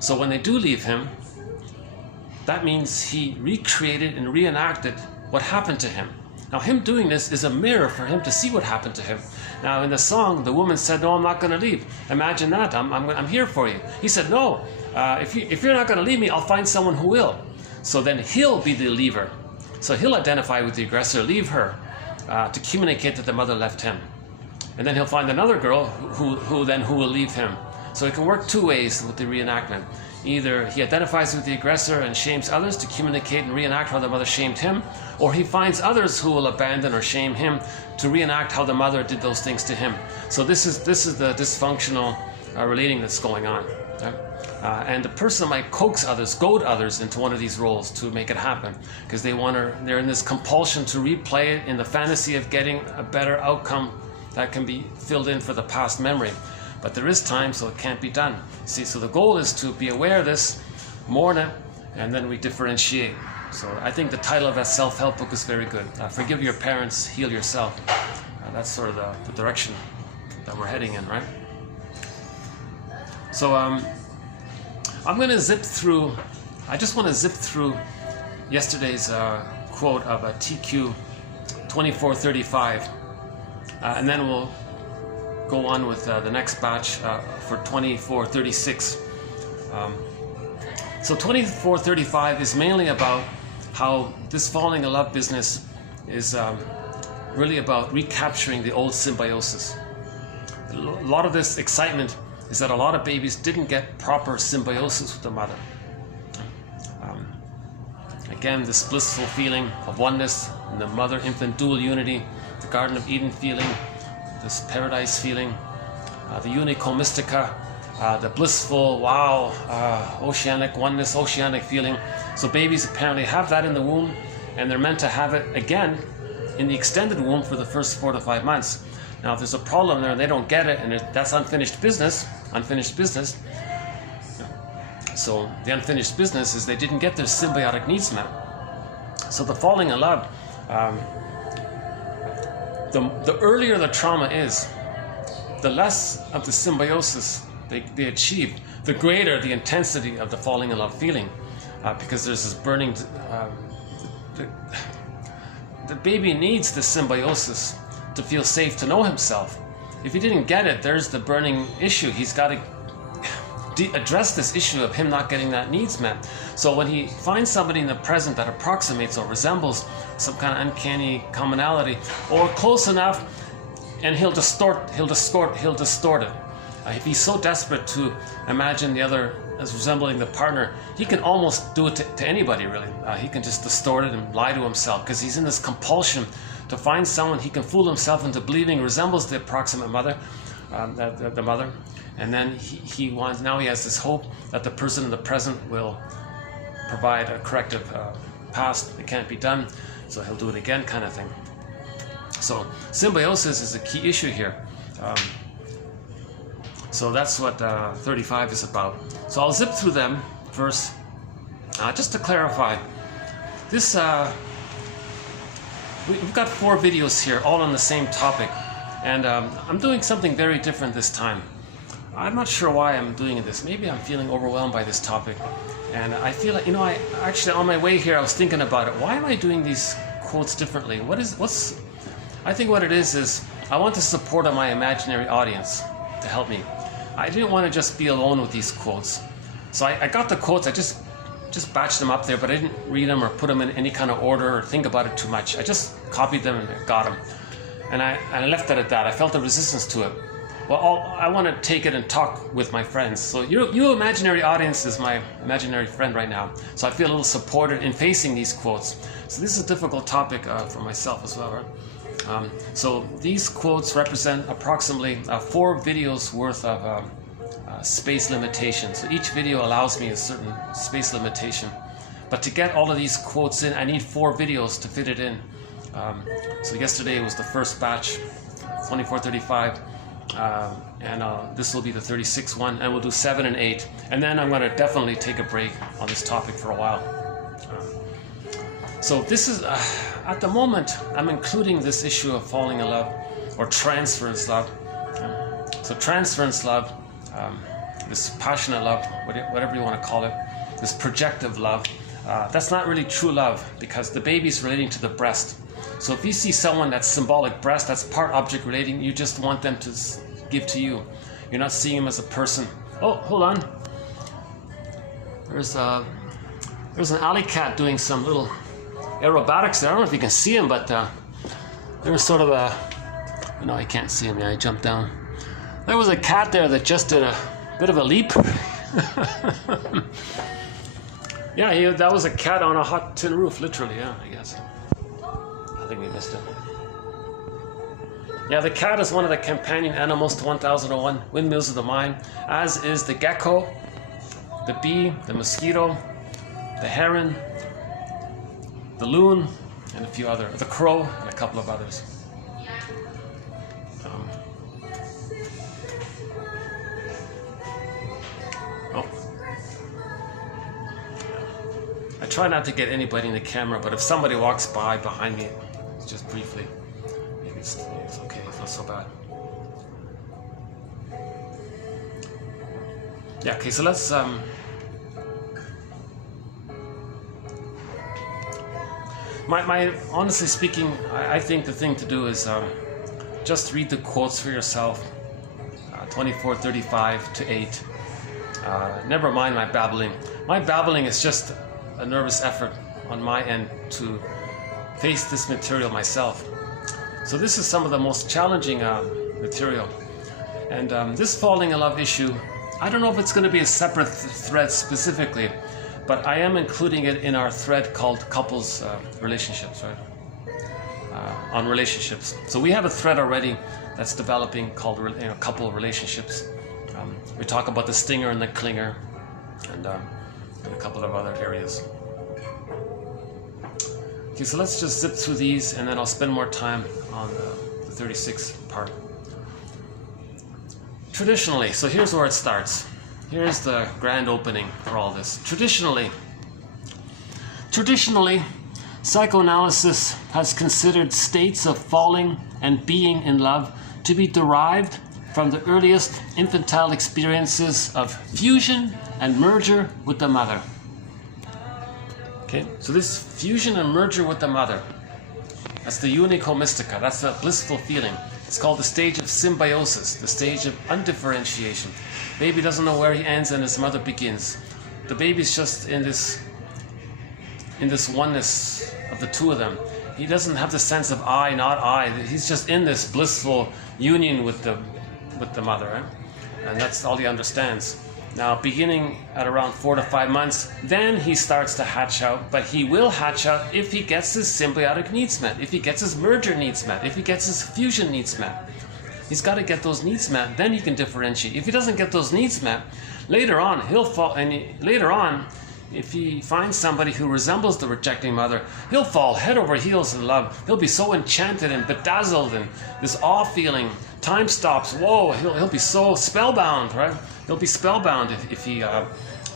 So when they do leave him, that means he recreated and reenacted what happened to him. Now, him doing this is a mirror for him to see what happened to him. Now, in the song, the woman said, no, I'm not going to leave. Imagine that. I'm here for you. He said, no, if you're not going to leave me, I'll find someone who will. So then he'll be the leaver. So he'll identify with the aggressor, leave her, to communicate that the mother left him. And then he'll find another girl who will leave him. So it can work two ways with the reenactment. Either he identifies with the aggressor and shames others to communicate and reenact how the mother shamed him, or he finds others who will abandon or shame him to reenact how the mother did those things to him. So this is the dysfunctional relating that's going on. Okay? And the person might coax others, goad others into one of these roles to make it happen, because they're in this compulsion to replay it in the fantasy of getting a better outcome that can be filled in for the past memory. But there is time, so it can't be done. See, so the goal is to be aware of this, mourn it, and then we differentiate. So I think the title of that self-help book is very good. Forgive your parents, heal yourself. That's sort of the direction that we're heading in, right? So I'm going to I just want to zip through yesterday's quote of TQ 2435, and then we'll go on with the next batch for 2436. So 2435 is mainly about how this falling in love business is really about recapturing the old symbiosis. A lot of this excitement is that a lot of babies didn't get proper symbiosis with the mother. Again, this blissful feeling of oneness in the mother-infant dual unity, the Garden of Eden feeling, this paradise feeling, the unico mystica, the blissful, wow, oceanic oneness, oceanic feeling. So babies apparently have that in the womb, and they're meant to have it again in the extended womb for the first 4 to 5 months. Now, if there's a problem there and they don't get it, and that's unfinished business. So the unfinished business is they didn't get their symbiotic needs met. So the falling in love, the earlier the trauma is, the less of the symbiosis they achieve, the greater the intensity of the falling in love feeling, because there's this burning. The baby needs the symbiosis to feel safe, to know himself. If he didn't get it, there's the burning issue. He's got to address this issue of him not getting that needs met. So when he finds somebody in the present that approximates or resembles some kind of uncanny commonality, or close enough, and he'll distort it. If he's so desperate to imagine the other as resembling the partner, he can almost do it to anybody, really. He can just distort it and lie to himself, because he's in this compulsion to find someone he can fool himself into believing resembles the approximate mother, the mother, and then he has this hope that the person in the present will provide a corrective past. It can't be done, so he'll do it again, kind of thing. So symbiosis is a key issue here. So that's what 35 is about. So I'll zip through them first, just to clarify. This we've got 4 videos here, all on the same topic, and I'm doing something very different this time. I'm not sure why I'm doing this. Maybe I'm feeling overwhelmed by this topic, and I feel like, I actually on my way here I was thinking about it. Why am I doing these quotes differently? I think what it is I want the support of my imaginary audience to help me. I didn't want to just be alone with these quotes. So I got the quotes, I just batched them up there, but I didn't read them or put them in any kind of order or think about it too much. I just copied them and got them. And I left it at that. I felt a resistance to it. Well, I want to take it and talk with my friends. So you imaginary audience is my imaginary friend right now. So I feel a little supported in facing these quotes. So this is a difficult topic for myself as well, right? So these quotes represent approximately 4 videos worth of space limitation. So each video allows me a certain space limitation. But to get all of these quotes in, I need 4 videos to fit it in. So yesterday was the first batch, 2435, and this will be the 36th one, and we'll do 7 and 8. And then I'm going to definitely take a break on this topic for a while. So this is, at the moment, I'm including this issue of falling in love, or transference love. So transference love, this passionate love, whatever you want to call it, this projective love, that's not really true love, because the baby's relating to the breast. So if you see someone that's symbolic breast, that's part object relating, you just want them to give to you. You're not seeing them as a person. Oh, hold on. There's an alley cat doing some little aerobatics there. I don't know if you can see him, but there was sort of I can't see him. Yeah, I jumped down. There was a cat there that just did a bit of a leap. Yeah, that was a cat on a hot tin roof, literally. Yeah, I guess. I think we missed it. Yeah, the cat is one of the companion animals to 1001 Windmills of the Mind, as is the gecko, the bee, the mosquito, the heron, the loon, and a few other, the crow, and a couple of others. I try not to get anybody in the camera, but if somebody walks by behind me, just briefly, maybe it's okay, it's not so bad. Yeah, okay, so let's honestly speaking, I think the thing to do is just read the quotes for yourself, 24:35 to 8. Never mind my babbling. My babbling is just a nervous effort on my end to face this material myself. So this is some of the most challenging material. And this falling in love issue, I don't know if it's going to be a separate thread specifically, but I am including it in our thread called couples relationships, right? On relationships. So we have a thread already that's developing called couple relationships. We talk about the stinger and the clinger, and a couple of other areas. Okay, so let's just zip through these, and then I'll spend more time on the 36th part. Traditionally, so here's where it starts. Here's the grand opening for all this. Traditionally, Psychoanalysis has considered states of falling and being in love to be derived from the earliest infantile experiences of fusion and merger with the mother. Okay, so this fusion and merger with the mother, that's the unico mystica, that's the blissful feeling. It's called the stage of symbiosis, the stage of undifferentiation. Baby doesn't know where he ends and his mother begins. The baby's just in this oneness of the two of them. He doesn't have the sense of I, not I. He's just in this blissful union with the mother, right? And that's all he understands. Now, beginning at around 4 to 5 months, then he starts to hatch out, but he will hatch out if he gets his symbiotic needs met, if he gets his merger needs met, if he gets his fusion needs met. He's got to get those needs met, then he can differentiate. If he doesn't get those needs met, later on, he'll fall, and later on, if he finds somebody who resembles the rejecting mother, he'll fall head over heels in love. He'll be so enchanted and bedazzled and this awe feeling. Time stops. Whoa, he'll be so spellbound, right? He'll be spellbound if he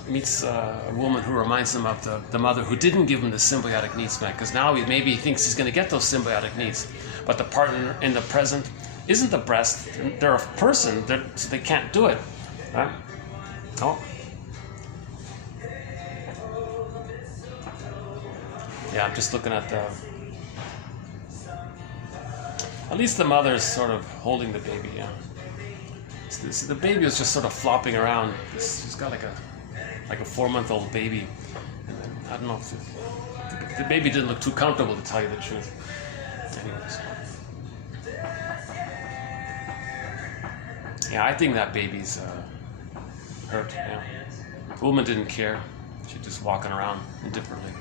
meets a woman who reminds him of the mother who didn't give him the symbiotic needs met, because now maybe he thinks he's going to get those symbiotic needs. But the partner in the present isn't the breast. They're a person, so they can't do it. Right? Oh. Yeah, I'm just looking at at least the mother's sort of holding the baby, yeah. The baby was just sort of flopping around. She's got like a 4-month-old baby. And then, I don't know if the baby didn't look too comfortable, to tell you the truth. Anyways. Yeah, I think that baby's hurt, yeah. The woman didn't care. She's just walking around indifferently.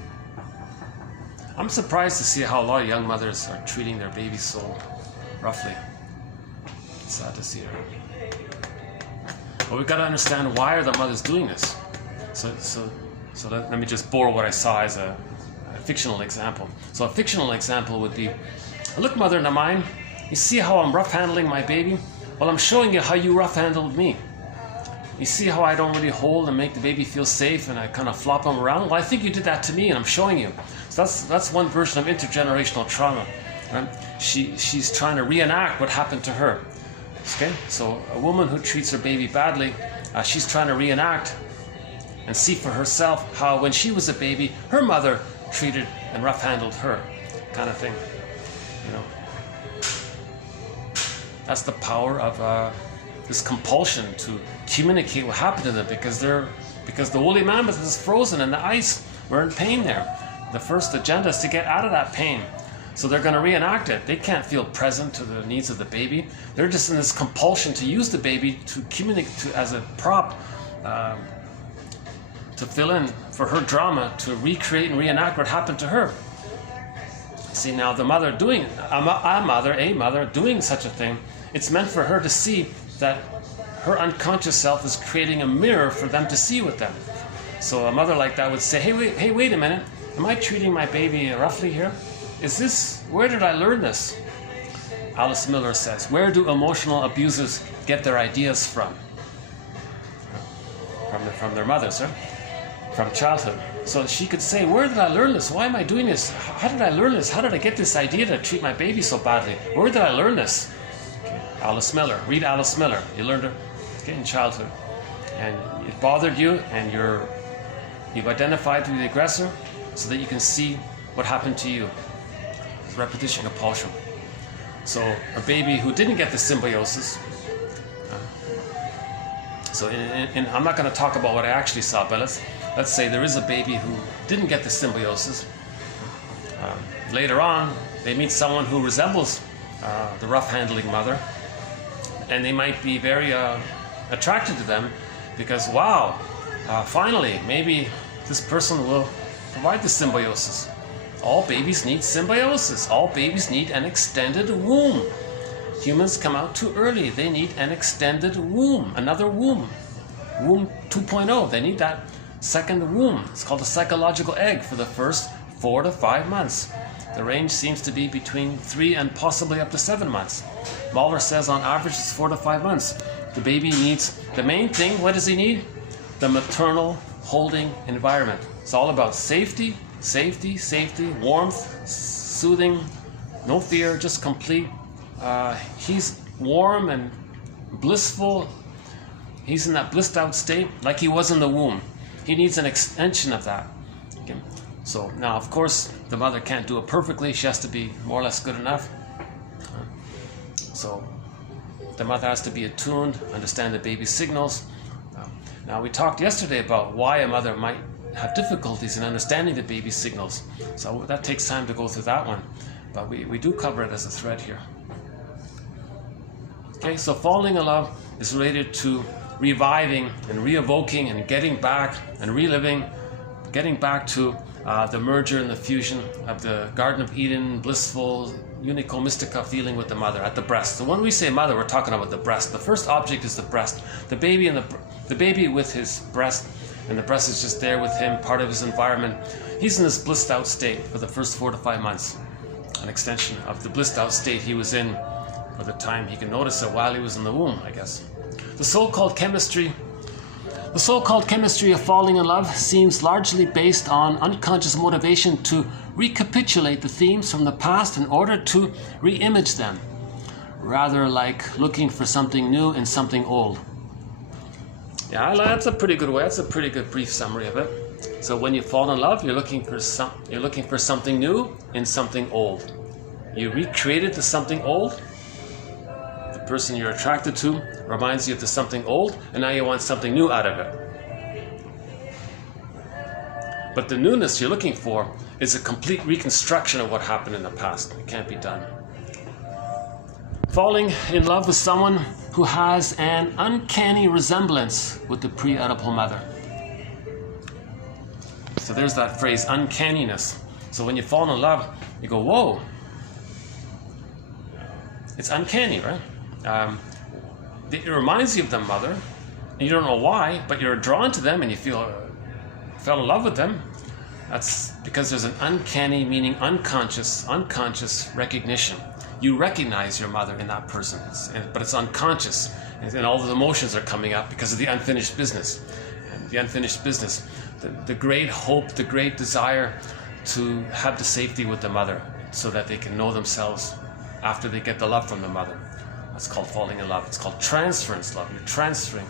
I'm surprised to see how a lot of young mothers are treating their babies so roughly. It's sad to see her. But we've got to understand, why are the mothers doing this? So let me just borrow what I saw as a fictional example. So a fictional example would be, look, mother of mine, you see how I'm rough handling my baby? Well, I'm showing you how you rough handled me. You see how I don't really hold and make the baby feel safe and I kind of flop him around? Well, I think you did that to me and I'm showing you. So that's one version of intergenerational trauma. Right? She's trying to reenact what happened to her. Okay? So a woman who treats her baby badly, she's trying to reenact and see for herself how when she was a baby, her mother treated and rough handled her, kind of thing. You know, that's the power of this compulsion to communicate what happened to them, because the woolly mammoth is frozen in the ice. We're in pain there. The first agenda is to get out of that pain. So they're going to reenact it. They can't feel present to the needs of the baby. They're just in this compulsion to use the baby to communicate as a prop, to fill in for her drama, to recreate and reenact what happened to her. See, now the mother doing a mother doing such a thing, it's meant for her to see that her unconscious self is creating a mirror for them to see with them. So a mother like that would say, hey, wait a minute. Am I treating my baby roughly here? Where did I learn this? Alice Miller says, where do emotional abusers get their ideas from? From their mothers, huh? From childhood. So she could say, where did I learn this? Why am I doing this? How did I learn this? How did I get this idea to treat my baby so badly? Where did I learn this? Okay. Alice Miller. Read Alice Miller. You learned her in childhood. And it bothered you, and you've identified with the aggressor so that you can see what happened to you. It's repetition compulsion. So a baby who didn't get the symbiosis, I'm not going to talk about what I actually saw, but let's say there is a baby who didn't get the symbiosis. Later on, they meet someone who resembles the rough handling mother, and they might be very attracted to them because, wow, finally, maybe this person will provide the symbiosis. All babies need symbiosis. All babies need an extended womb. Humans come out too early. They need an extended womb, another womb. Womb 2.0. They need that second womb. It's called a psychological egg for the first 4 to 5 months. The range seems to be between 3 and possibly up to 7 months. Mahler says on average it's 4 to 5 months. The baby needs, the main thing, what does he need? The maternal holding environment. It's all about safety Safety, warmth, soothing, no fear, just complete. He's warm and blissful. He's in that blissed out state like he was in the womb. He needs an extension of that. Okay. So now, of course, the mother can't do it perfectly. She has to be more or less good enough. So the mother has to be attuned, understand the baby's signals. Now, we talked yesterday about why a mother might have difficulties in understanding the baby's signals. So that takes time to go through that one. But we do cover it as a thread here. Okay, so falling in love is related to reviving and re-evoking and getting back and reliving, getting back to the merger and the fusion of the Garden of Eden, blissful, unico mystica feeling with the mother at the breast. So when we say mother, we're talking about the breast. The first object is the breast. The baby and the baby with his breast, and the breast is just there with him, part of his environment. He's in this blissed out state for the first 4 to 5 months. An extension of the blissed out state he was in for the time he can notice it while he was in the womb, I guess. The so-called chemistry of falling in love seems largely based on unconscious motivation to recapitulate the themes from the past in order to re-image them, rather like looking for something new in something old. Yeah, that's a pretty good way. That's a pretty good brief summary of it. So when you fall in love, you're looking for something new in something old. You recreated the something old. The person you're attracted to reminds you of the something old, and now you want something new out of it. But the newness you're looking for is a complete reconstruction of what happened in the past. It can't be done. Falling in love with someone who has an uncanny resemblance with the pre-Oedipal mother. So there's that phrase, uncanniness. So when you fall in love, you go, whoa. It's uncanny, right? It reminds you of the mother, and you don't know why, but you're drawn to them and you fell in love with them. That's because there's an uncanny, meaning unconscious recognition. You recognize your mother in that person, but it's unconscious, and all the emotions are coming up because of the unfinished business. And the unfinished business, the great hope, the great desire to have the safety with the mother so that they can know themselves after they get the love from the mother. That's called falling in love. It's called transference love. You're transferring.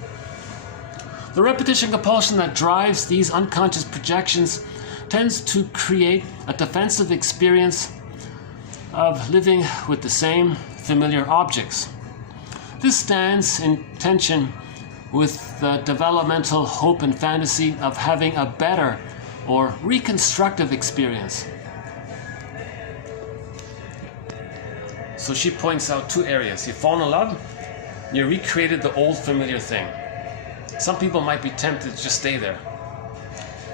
The repetition compulsion that drives these unconscious projections tends to create a defensive experience of living with the same familiar objects. This stands in tension with the developmental hope and fantasy of having a better or reconstructive experience. So she points out 2 areas. You fall in love, you recreated the old familiar thing. Some people might be tempted to just stay there.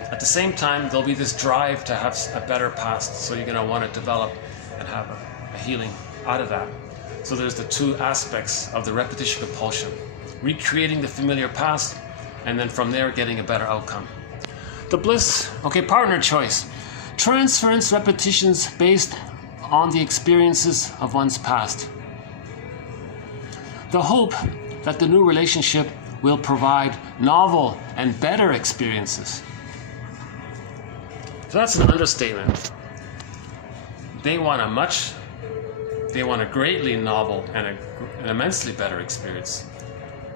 At the same time, there'll be this drive to have a better past, so you're going to want to develop and have a healing out of that. So there's the 2 aspects of the repetition compulsion. Recreating the familiar past, and then from there getting a better outcome. The bliss, partner choice. Transference repetitions based on the experiences of one's past. The hope that the new relationship will provide novel and better experiences. So that's an understatement. They want a greatly novel and an immensely better experience.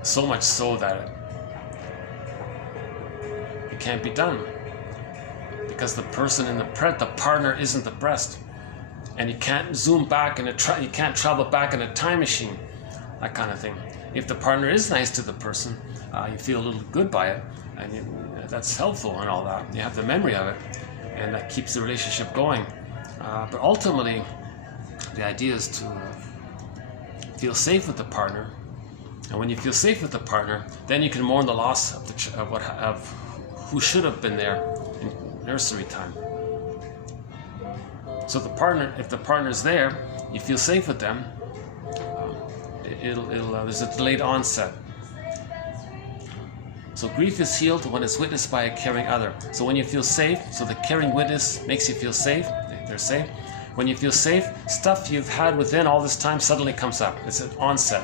So much so that it can't be done. Because the person in the partner isn't the breast. And you can't zoom back you can't travel back in a time machine, that kind of thing. If the partner is nice to the person, you feel a little good by it, and that's helpful and all that. You have the memory of it, and that keeps the relationship going. But ultimately, the idea is to feel safe with the partner, and when you feel safe with the partner, then you can mourn the loss of who should have been there in nursery time. So if the partner's there, you feel safe with them. There's a delayed onset. So grief is healed when it's witnessed by a caring other. So when you feel safe, so the caring witness makes you feel safe. They're safe. When you feel safe, stuff you've had within all this time suddenly comes up. It's an onset.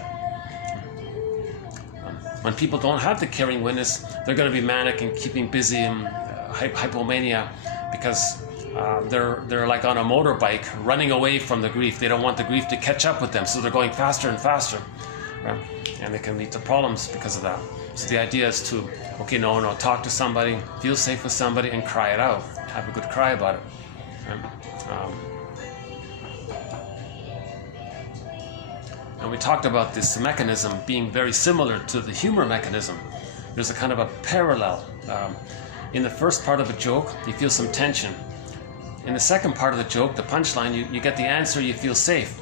When people don't have the caring witness, they're going to be manic and keeping busy and hypomania because they're like on a motorbike running away from the grief. They don't want the grief to catch up with them, so they're going faster and faster, right? And it can lead to problems because of that. So the idea is to, okay, no, talk to somebody, feel safe with somebody, and cry it out. Have a good cry about it. Right? And we talked about this mechanism being very similar to the humor mechanism. There's a kind of a parallel. In the first part of a joke, you feel some tension. In the second part of the joke, the punchline, you get the answer, you feel safe.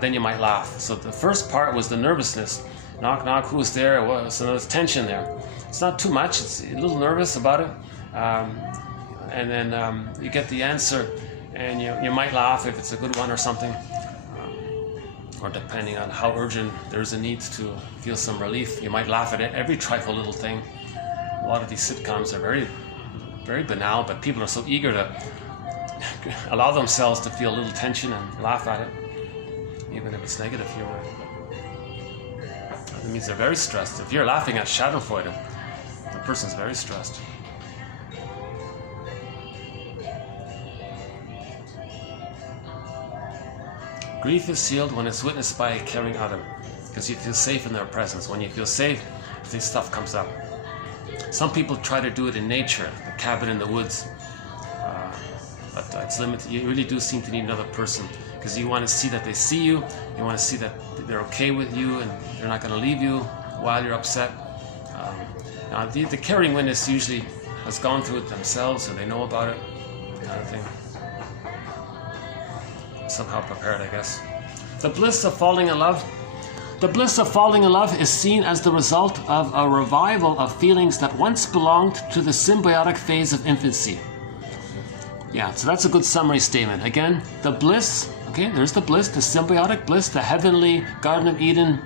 Then you might laugh. So the first part was the nervousness. Knock, knock, who's there? Well, so there's tension there. It's not too much, it's a little nervous about it. And then you get the answer, and you might laugh if it's a good one or something. Or depending on how urgent there's a need to feel some relief, you might laugh at every trifle little thing. A lot of these sitcoms are very, very banal, but people are so eager to allow themselves to feel a little tension and laugh at it, even if it's negative humor. It means they're very stressed. If you're laughing at Schadenfreude, the person's very stressed. Grief is sealed when it's witnessed by a caring other, because you feel safe in their presence. When you feel safe, this stuff comes up. Some people try to do it in nature, the cabin in the woods, but it's limited. You really do seem to need another person, because you want to see that they see you, you want to see that they're okay with you and they're not going to leave you while you're upset. Now the caring witness usually has gone through it themselves, or they know about it, kind of thing. Somehow prepared, I guess. The bliss of falling in love. The bliss of falling in love is seen as the result of a revival of feelings that once belonged to the symbiotic phase of infancy. Yeah, so that's a good summary statement. Again, the bliss, okay, there's the bliss, the symbiotic bliss, the heavenly Garden of Eden,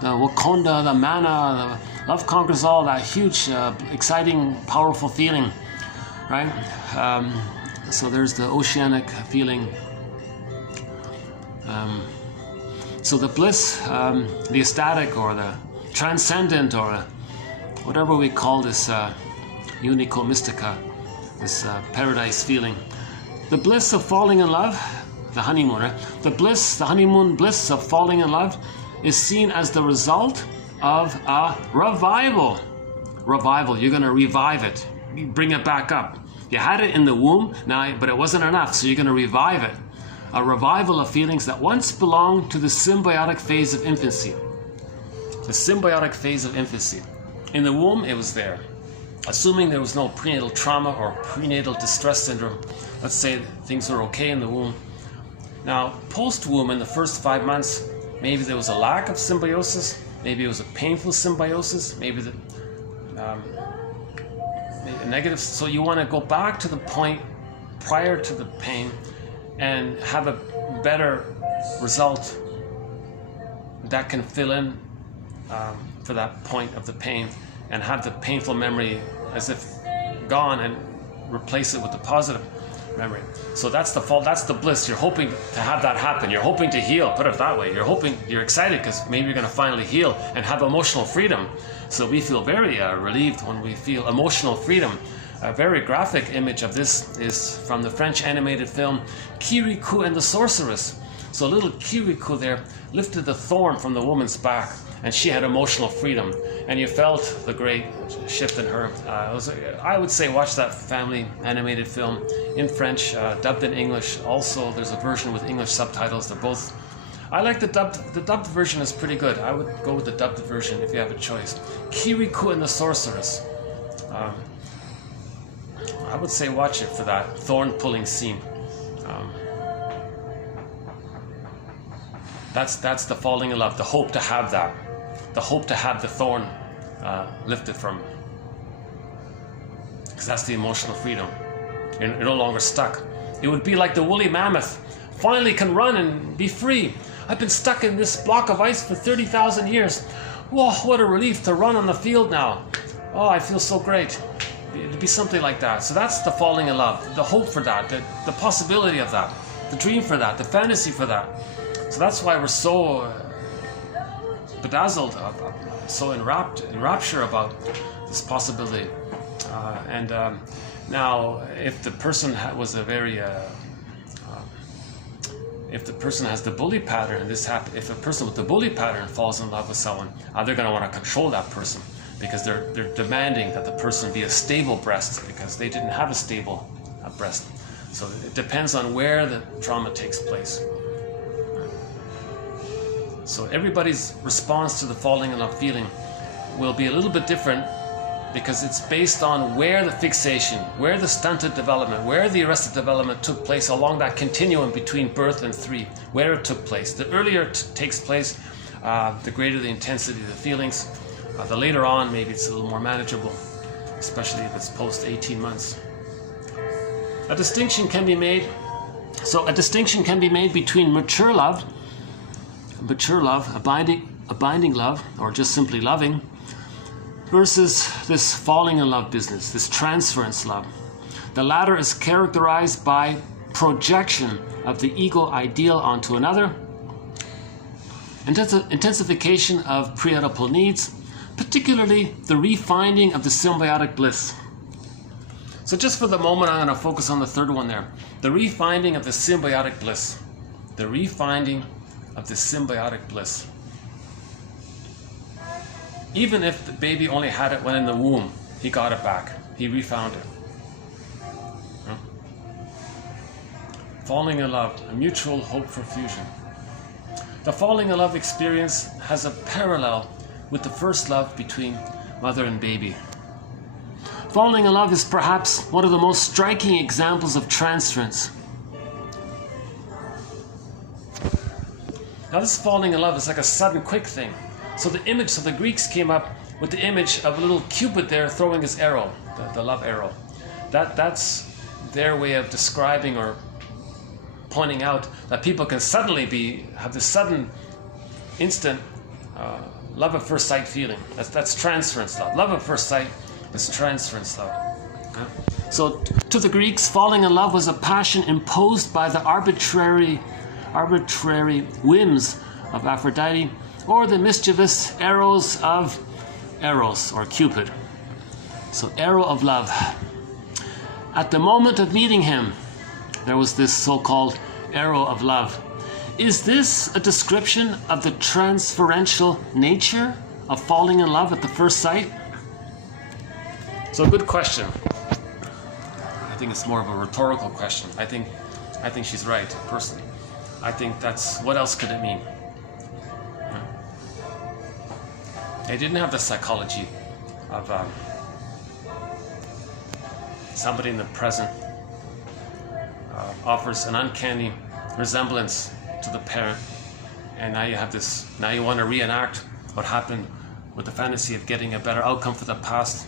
the Wakanda, the manna, the love conquers all, that huge, exciting, powerful feeling, right? So there's the oceanic feeling. So the bliss, the ecstatic or the transcendent or whatever we call this unico mystica, this paradise feeling. The bliss of falling in love, the honeymoon, right? The honeymoon bliss of falling in love is seen as the result of a revival. Revival, you're going to revive it. You bring it back up. You had it in the womb, now, but it wasn't enough, so you're going to revive it. A revival of feelings that once belonged to the symbiotic phase of infancy. The symbiotic phase of infancy. In the womb, it was there. Assuming there was no prenatal trauma or prenatal distress syndrome, let's say things were okay in the womb. Now, post-womb, in the first 5 months, maybe there was a lack of symbiosis, maybe it was a painful symbiosis, maybe a negative. So you want to go back to the point prior to the pain and have a better result that can fill in for that point of the pain, and have the painful memory as if gone and replace it with the positive memory. So that's the fault, that's the bliss. You're hoping to have that happen. You're hoping to heal, put it that way. You're excited because maybe you're going to finally heal and have emotional freedom. So we feel very relieved when we feel emotional freedom. A very graphic image of this is from the French animated film Kirikou and the Sorceress. So little Kirikou there lifted the thorn from the woman's back, and she had emotional freedom. And you felt the great shift in her. I would say watch that family animated film in French, dubbed in English. Also, there's a version with English subtitles. They're both. I like the dubbed. The dubbed version is pretty good. I would go with the dubbed version if you have a choice. Kirikou and the Sorceress. I would say watch it for that thorn pulling scene. That's the falling in love, the hope to have that, the hope to have the thorn lifted from, because that's the emotional freedom. You're no longer stuck. It would be like the woolly mammoth finally can run and be free. I've been stuck in this block of ice for 30,000 years. Whoa, what a relief to run on the field now. Oh, I feel so great. It'd be something like that. So that's the falling in love, the hope for that, the possibility of that, the dream for that, the fantasy for that. So that's why we're so bedazzled, so in rapture about this possibility. Now, if the person was a very if the person has the bully pattern, and if a person with the bully pattern falls in love with someone, they're going to want to control that person, because they're demanding that the person be a stable breast, because they didn't have a stable breast. So it depends on where the trauma takes place. So everybody's response to the falling in love feeling will be a little bit different, because it's based on where the fixation, where the stunted development, where the arrested development took place along that continuum between birth and 3, where it took place. The earlier it takes place, the greater the intensity of the feelings. The later on, maybe it's a little more manageable, especially if it's post 18 months. A distinction can be made. So a distinction can be made between mature love, abiding love, or just simply loving, versus this falling in love business, this transference love. The latter is characterized by projection of the ego ideal onto another, intensification of pre-Oedipal needs, particularly the refinding of the symbiotic bliss. So just for the moment, I'm going to focus on the third one there. The refinding of the symbiotic bliss. The refinding of the symbiotic bliss. Even if the baby only had it when in the womb, he got it back. He refound it. Falling in love, a mutual hope for fusion. The falling in love experience has a parallel with the first love between mother and baby. Falling in love is perhaps one of the most striking examples of transference. Now this falling in love is like a sudden, quick thing. So the Greeks came up with the image of a little Cupid there throwing his arrow, the love arrow. That's their way of describing or pointing out that people can suddenly have this sudden, instant love at first sight feeling. That's transference love. Love at first sight is transference love. So to the Greeks, falling in love was a passion imposed by the arbitrary whims of Aphrodite, or the mischievous arrows of Eros, or Cupid. So arrow of love. At the moment of meeting him, there was this so-called arrow of love. Is this a description of the transferential nature of falling in love at the first sight? So good question. I think it's more of a rhetorical question. I think she's right, personally. I think that's, what else could it mean? They didn't have the psychology of somebody in the present offers an uncanny resemblance to the parent, and now you want to reenact what happened with the fantasy of getting a better outcome for the past.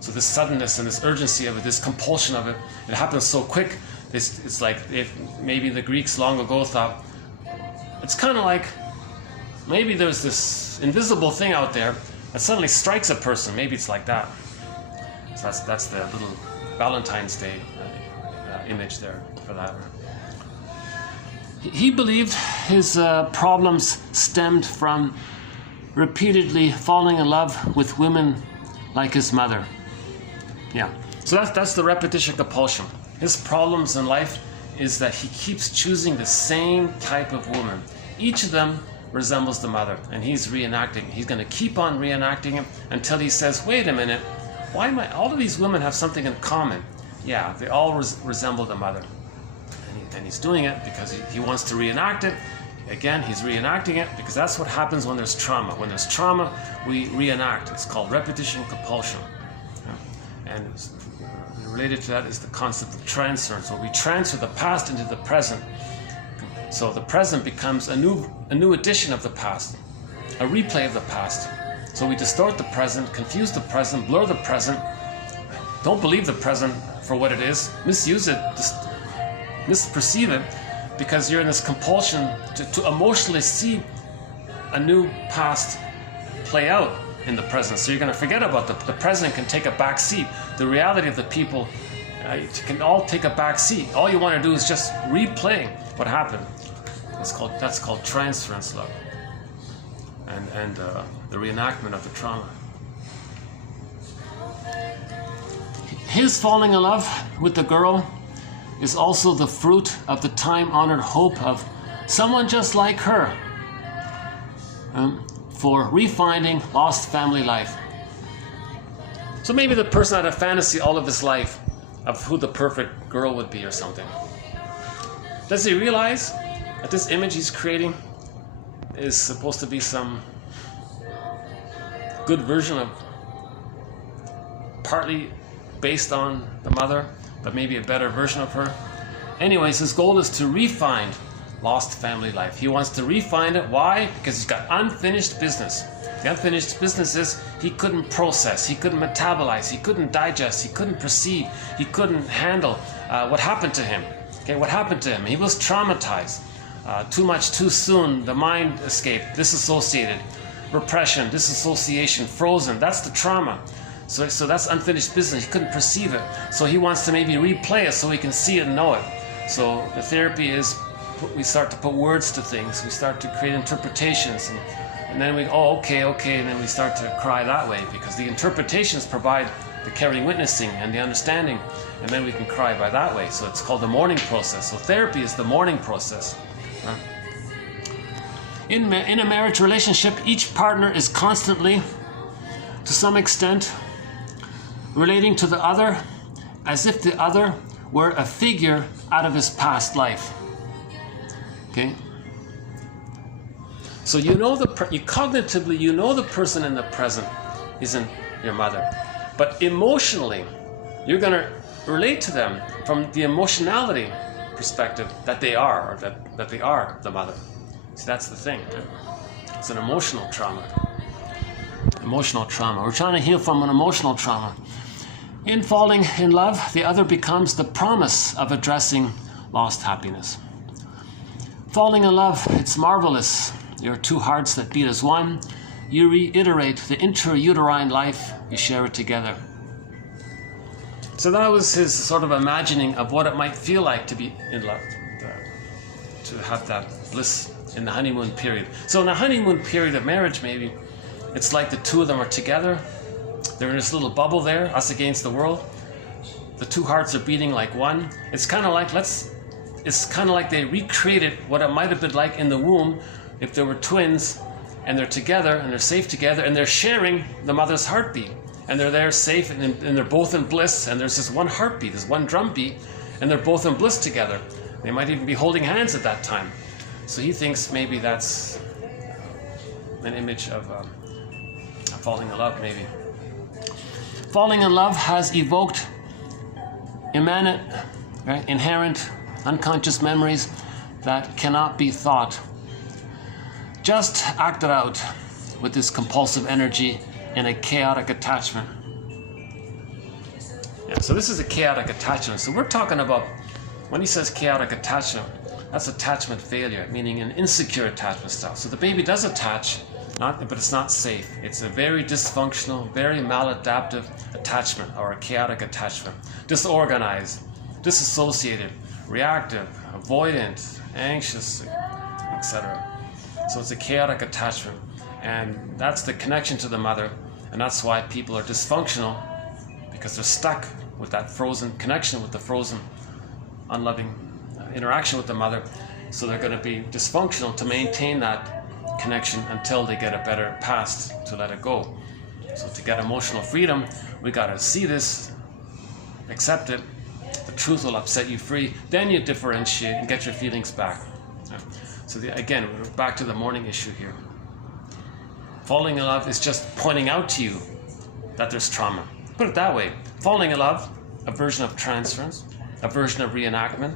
So this suddenness and this urgency of it, this compulsion of it, it happens so quick. It's like if maybe the Greeks long ago thought, it's kind of like maybe there's this invisible thing out there that suddenly strikes a person. Maybe it's like that. So that's the little Valentine's Day image there for that. He believed his problems stemmed from repeatedly falling in love with women like his mother. Yeah, so that's the repetition compulsion. His problems in life is that he keeps choosing the same type of woman. Each of them resembles the mother, and he's reenacting. He's going to keep on reenacting him until he says, wait a minute, why am I, all of these women have something in common. Yeah, they all resemble the mother. And he's doing it because he wants to reenact it. Again, he's reenacting it because that's what happens when there's trauma. When there's trauma, we reenact. It's called repetition compulsion. And related to that is the concept of transference. So we transfer the past into the present. So the present becomes a new edition of the past, a replay of the past. So we distort the present, confuse the present, blur the present, don't believe the present for what it is, misuse it, misperceive it, because you're in this compulsion to emotionally see a new past play out in the present. So you're going to forget about the present can take a back seat. The reality of the people can all take a back seat. All you want to do is just replay what happened. That's called transference love, and the reenactment of the trauma. His falling in love with the girl is also the fruit of the time-honored hope of someone just like her for refinding lost family life. So maybe the person had a fantasy all of his life of who the perfect girl would be or something. Does he realize that this image he's creating is supposed to be some good version of, partly based on the mother, but maybe a better version of her? Anyways, his goal is to refine lost family life. He wants to refine it. Why? Because he's got unfinished business. The unfinished business is he couldn't process, he couldn't metabolize, he couldn't digest, he couldn't perceive, he couldn't handle what happened to him. Okay, what happened to him? He was traumatized. Too much, too soon, the mind escaped, disassociated, repression, disassociation, frozen. That's the trauma. So that's unfinished business. He couldn't perceive it. So he wants to maybe replay it so he can see it and know it. So the therapy is we start to put words to things. We start to create interpretations. And then we, okay, and then we start to cry that way because the interpretations provide the caring witnessing and the understanding. And then we can cry by that way. So it's called the mourning process. So therapy is the mourning process. Right? In a marriage relationship, each partner is constantly, to some extent, relating to the other as if the other were a figure out of his past life. Okay? So you cognitively, you know the person in the present isn't your mother. But emotionally, you're going to relate to them from the emotionality perspective that they are, or that they are the mother. See, that's the thing. Right? It's an emotional trauma. Emotional trauma. We're trying to heal from an emotional trauma. In falling in love, the other becomes the promise of addressing lost happiness. Falling in love, it's marvelous. There are two hearts that beat as one. You reiterate the intrauterine life, you share it together. So that was his sort of imagining of what it might feel like to be in love, to have that bliss in the honeymoon period. So in the honeymoon period of marriage, maybe, it's like the two of them are together. They're in this little bubble there, us against the world. The two hearts are beating like one. It's kind of like they recreated what it might have been like in the womb if there were twins and they're together and they're safe together and they're sharing the mother's heartbeat. And they're there safe and they're both in bliss and there's this one heartbeat, this one drum beat, and they're both in bliss together. They might even be holding hands at that time. So he thinks maybe that's an image of falling in love, maybe. Falling in love has evoked immanent, right, inherent, unconscious memories that cannot be thought. Just acted out with this compulsive energy in a chaotic attachment. Yeah, so this is a chaotic attachment. So we're talking about, when he says chaotic attachment, that's attachment failure, meaning an insecure attachment style. So the baby does attach, but it's not safe. It's a very dysfunctional, very maladaptive attachment, or a chaotic attachment. Disorganized, disassociated, reactive, avoidant, anxious, etc. So it's a chaotic attachment. And that's the connection to the mother. And that's why people are dysfunctional, because they're stuck with that frozen connection, with the frozen, unloving interaction with the mother. So they're going to be dysfunctional to maintain that connection until they get a better past to let it go. So to get emotional freedom, we got to see this, accept it. The truth will upset you free. Then you differentiate and get your feelings back. So again, we're back to the mourning issue here. Falling in love is just pointing out to you that there's trauma. Put it that way. Falling in love, a version of transference, a version of reenactment,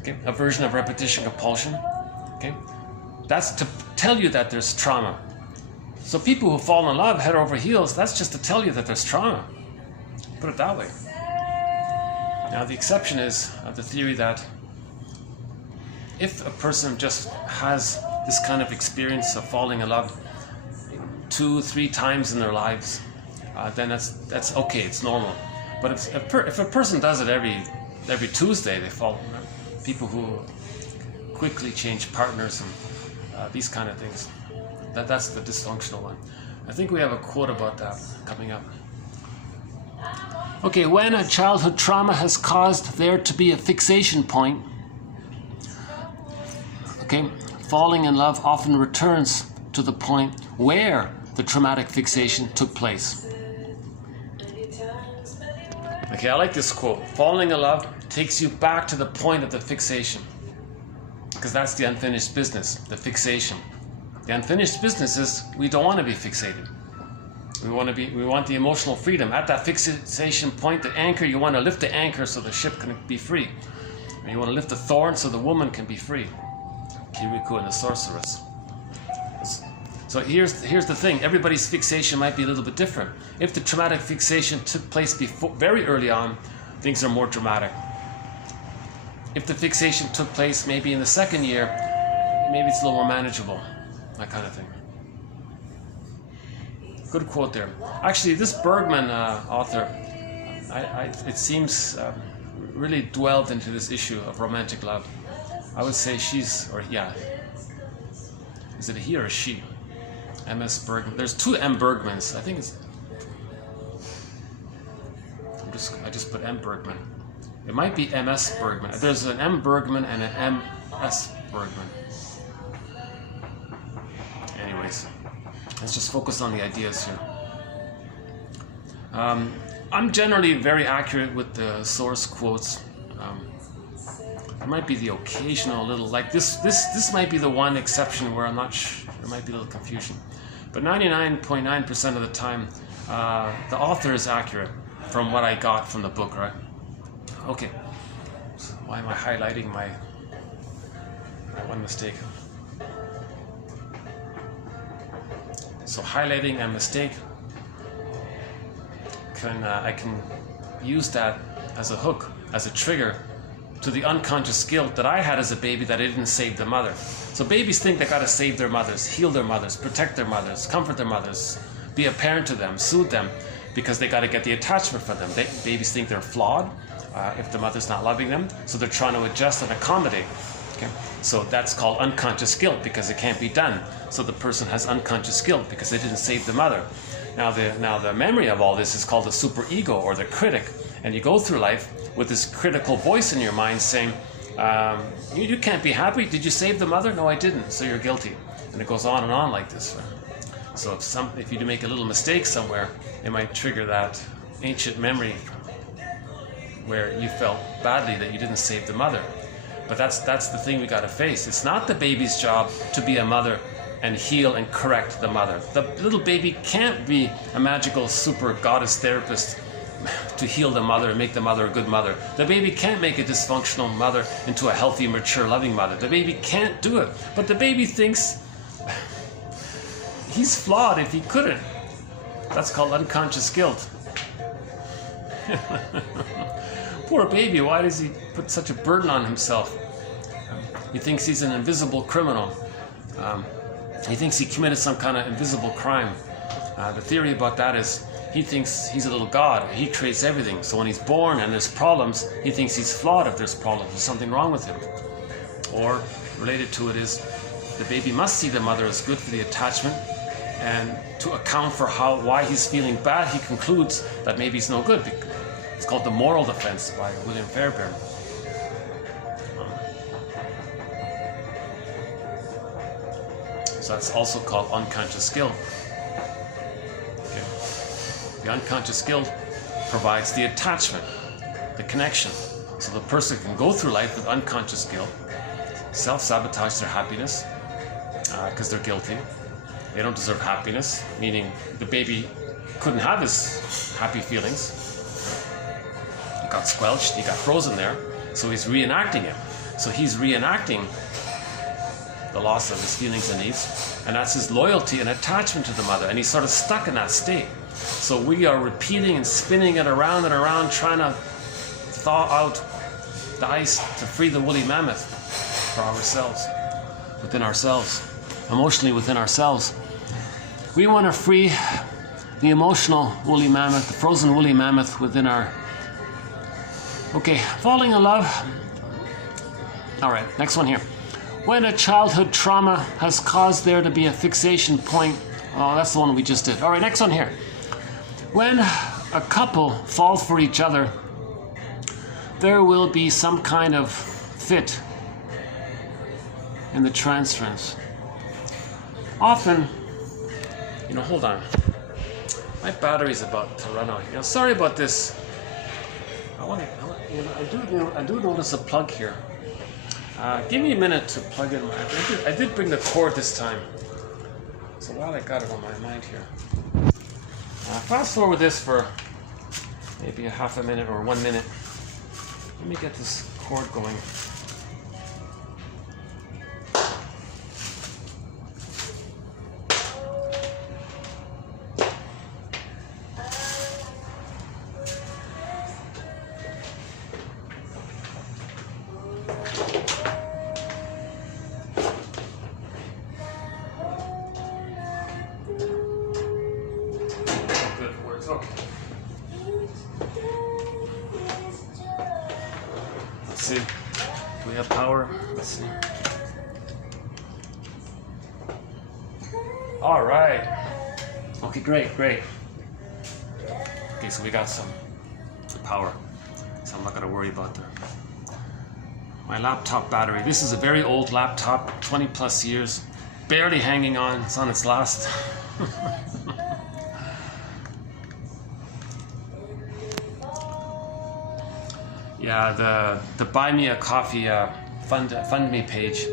okay? A version of repetition compulsion. Okay? That's to tell you that there's trauma. So people who fall in love head over heels, that's just to tell you that there's trauma. Put it that way. Now the exception is the theory that if a person just has this kind of experience of falling in love 2-3 times in their lives, then that's okay, it's normal. But if a person does it every Tuesday, they fall. People who quickly change partners and these kind of things, that's the dysfunctional one. I think we have a quote about that coming up. Okay, when a childhood trauma has caused there to be a fixation point, okay, falling in love often returns to the point where the traumatic fixation took place. Okay, I like this quote. Falling in love takes you back to the point of the fixation. Because that's the unfinished business, the fixation. The unfinished business is we don't want to be fixated. We want the emotional freedom. At that fixation point, the anchor, you want to lift the anchor so the ship can be free. And you want to lift the thorn so the woman can be free. Kirikou and the sorceress. So here's the thing. Everybody's fixation might be a little bit different. If the traumatic fixation took place very early on, things are more dramatic. If the fixation took place maybe in the second year, maybe it's a little more manageable. That kind of thing. Good quote there. Actually, this Bergman author, it seems really dwelled into this issue of romantic love. I would say she's, or yeah, is it a he or a she? M.S. Bergman. There's two M. Bergmans. I think it's. I just put M. Bergman. It might be M.S. Bergman. There's an M. Bergman and an M.S. Bergman. Anyways, let's just focus on the ideas here. I'm generally very accurate with the source quotes. There might be the occasional little, like this might be the one exception where I'm not sure, there might be a little confusion. But 99.9% of the time, the author is accurate from what I got from the book, right? Okay. So why am I highlighting my one mistake? So highlighting a mistake, I can use that as a hook, as a trigger to the unconscious guilt that I had as a baby that I didn't save the mother. So babies think they gotta save their mothers, heal their mothers, protect their mothers, comfort their mothers, be a parent to them, soothe them, because they gotta get the attachment from them. Babies think they're flawed if the mother's not loving them, so they're trying to adjust and accommodate. Okay? So that's called unconscious guilt because it can't be done. So the person has unconscious guilt because they didn't save the mother. Now the memory of all this is called the superego or the critic, and you go through life with this critical voice in your mind saying, you can't be happy. Did you save the mother? No, I didn't. So you're guilty. And it goes on and on like this. So if you do make a little mistake somewhere, it might trigger that ancient memory where you felt badly that you didn't save the mother. But that's the thing we got to face. It's not the baby's job to be a mother and heal and correct the mother. The little baby can't be a magical super goddess therapist to heal the mother and make the mother a good mother. The baby can't make a dysfunctional mother into a healthy, mature, loving mother. The baby can't do it. But the baby thinks he's flawed if he couldn't. That's called unconscious guilt. Poor baby, why does he put such a burden on himself? He thinks he's an invisible criminal. He thinks he committed some kind of invisible crime. The theory about that is he thinks he's a little god. He creates everything. So when he's born and there's problems, he thinks he's flawed if there's problems. There's something wrong with him. Or related to it is the baby must see the mother as good for the attachment, and to account for why he's feeling bad, he concludes that maybe he's no good. It's called The Moral Defense by William Fairbairn. So that's also called unconscious guilt. Okay. The unconscious guilt provides the attachment, the connection. So the person can go through life with unconscious guilt, self-sabotage their happiness because they're guilty. They don't deserve happiness, meaning the baby couldn't have his happy feelings. He got squelched, he got frozen there, so he's reenacting it. So he's reenacting the loss of his feelings and needs, and that's his loyalty and attachment to the mother, and he's sort of stuck in that state. So we are repeating and spinning it around and around, trying to thaw out the ice to free the woolly mammoth for ourselves, within ourselves, emotionally within ourselves. We want to free the emotional woolly mammoth, the frozen woolly mammoth within our... Okay, falling in love. All right, next one here. When a childhood trauma has caused there to be a fixation point. Oh, that's the one we just did. All right, next one here. When a couple fall for each other, there will be some kind of fit in the transference. Often, hold on. My battery's about to run out. Sorry about this. I do notice a plug here. Give me a minute to plug in. I did bring the cord this time. So while I got it on my mind here. Fast forward this for maybe a half a minute or 1 minute. Let me get this cord going. Okay. Let's see. Do we have power? Let's see. All right. Okay, great. Okay, so we got some power. So I'm not going to worry about my laptop battery. This is a very old laptop, 20 plus years, barely hanging on. It's on its last. Yeah, the Buy Me a Coffee fund me page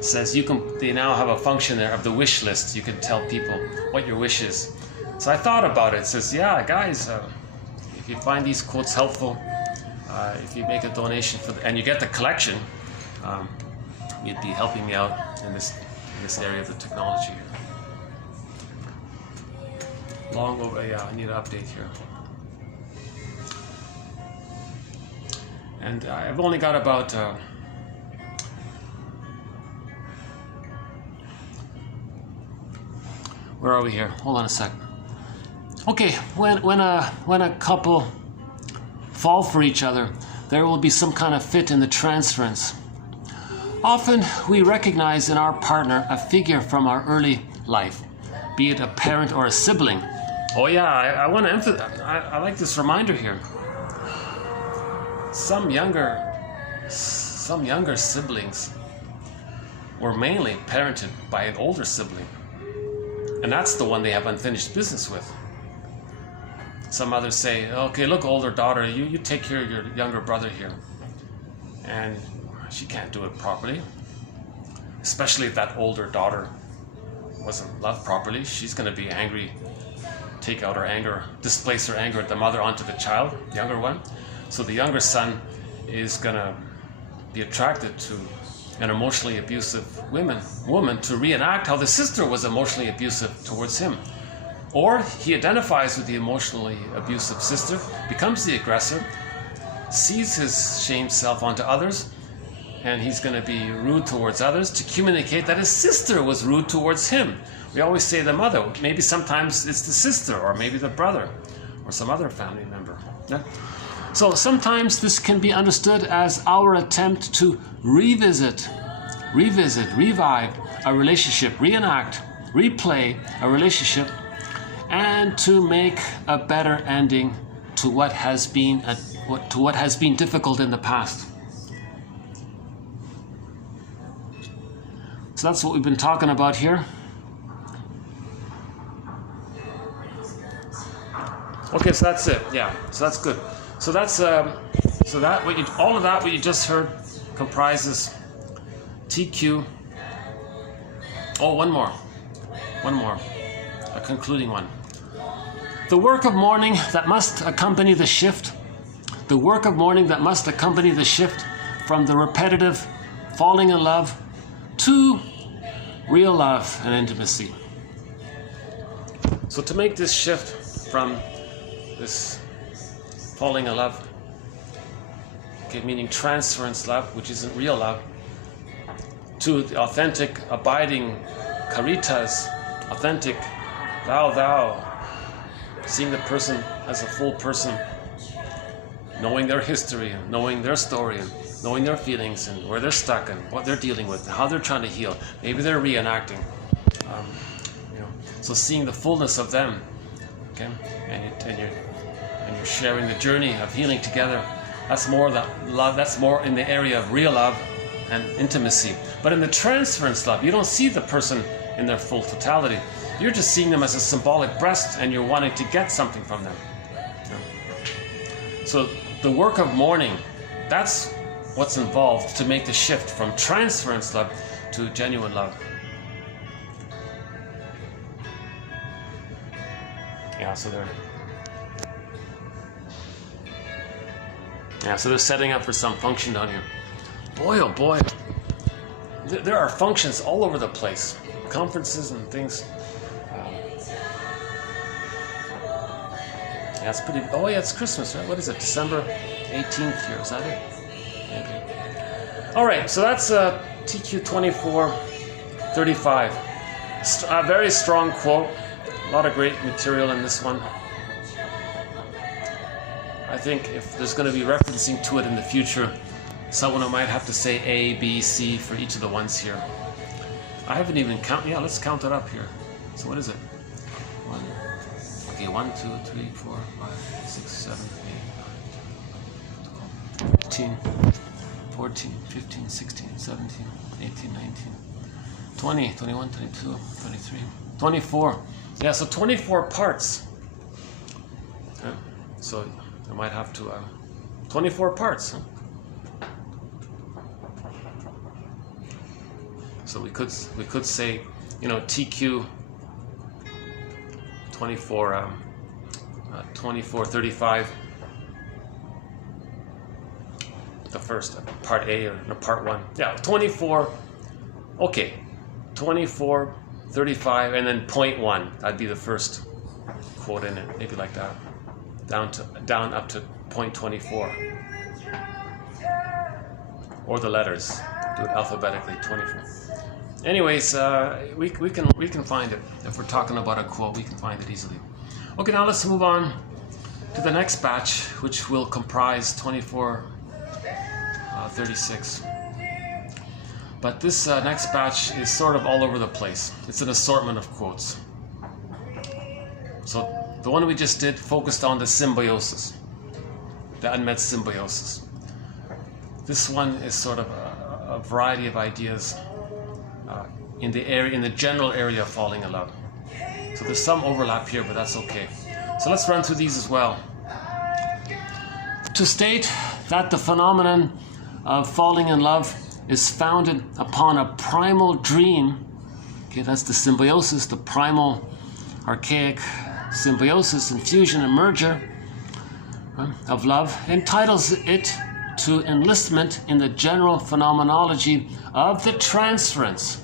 says they now have a function there of the wish list. You can tell people what your wish is. So I thought about it. It says, yeah, guys, if you find these quotes helpful, if you make a donation and you get the collection, you'd be helping me out in this area of the technology. Long over, yeah, I need an update here. And I've only got about where are we here? Hold on a sec. Okay, when a couple fall for each other, there will be some kind of fit in the transference. Often we recognize in our partner a figure from our early life, be it a parent or a sibling. Oh yeah, I want to emphasize. I like this reminder here. Some younger siblings were mainly parented by an older sibling, and that's the one they have unfinished business with. Some others say, okay, look, older daughter, you take care of your younger brother here, and she can't do it properly, especially if that older daughter wasn't loved properly. She's going to be angry, take out her anger, displace her anger at the mother onto the child, younger one. So the younger son is going to be attracted to an emotionally abusive woman to reenact how the sister was emotionally abusive towards him. Or he identifies with the emotionally abusive sister, becomes the aggressor, sees his shamed self onto others, and he's going to be rude towards others to communicate that his sister was rude towards him. We always say the mother, maybe sometimes it's the sister, or maybe the brother, or some other family member. Yeah? So sometimes this can be understood as our attempt to revisit, revive a relationship, reenact, replay a relationship, and to make a better ending to what has been difficult in the past. So that's what we've been talking about here. Okay, so that's it. Yeah, so that's good. So that's all of that what you just heard comprises TQ. Oh, one more, a concluding one. The work of mourning that must accompany the shift. The work of mourning that must accompany the shift from the repetitive falling in love to real love and intimacy. So to make this shift from this falling in love, okay, meaning transference love, which isn't real love, to the authentic, abiding caritas, authentic thou, seeing the person as a full person, knowing their history, and knowing their story, and knowing their feelings, and where they're stuck, and what they're dealing with, and how they're trying to heal. Maybe they're reenacting. So seeing the fullness of them Okay, and you're sharing the journey of healing together. That's more the love. That's more in the area of real love and intimacy. But in the transference love, you don't see the person in their full totality. You're just seeing them as a symbolic breast, and you're wanting to get something from them. So the work of mourning, that's what's involved to make the shift from transference love to genuine love. Yeah, so they're setting up for some function down here. Boy, oh boy, there are functions all over the place, conferences and things. Yeah, it's pretty. Oh yeah, it's Christmas, right? What is it? December 18th here. Is that it? Maybe. All right, so that's TQ 2435. A very strong quote. A lot of great material in this one. I think if there's going to be referencing to it in the future, someone might have to say A, B, C for each of the ones here. I haven't even counted. Yeah, let's count it up here. So what is it? 1, 2, 3, 4, 5, 6, 7, 8, 9, 10, 12, 13, 14, 15, 16, 17, 18, 19, 20, 21, 22, 23, 24. Yeah, so 24 parts. Okay. So I might have to 24 parts. Huh? So we could say, TQ 2435. The first part A or no, part 1. Yeah, 24. Okay, 2435, and then point 1. That'd be the first quote in it, maybe like that. Down up to point 24. Or the letters. Do it alphabetically. 24. Anyways, we can find it. If we're talking about a quote, we can find it easily. Okay, now let's move on to the next batch, which will comprise 2436. But this next batch is sort of all over the place. It's an assortment of quotes. So the one we just did focused on the symbiosis, the unmet symbiosis. This one is sort of a variety of ideas in the general area of falling in love. So there's some overlap here, but that's okay. So let's run through these as well. To state that the phenomenon of falling in love is founded upon a primal dream, okay, that's the symbiosis, the primal archaic symbiosis and fusion and merger of love, entitles it to enlistment in the general phenomenology of the transference.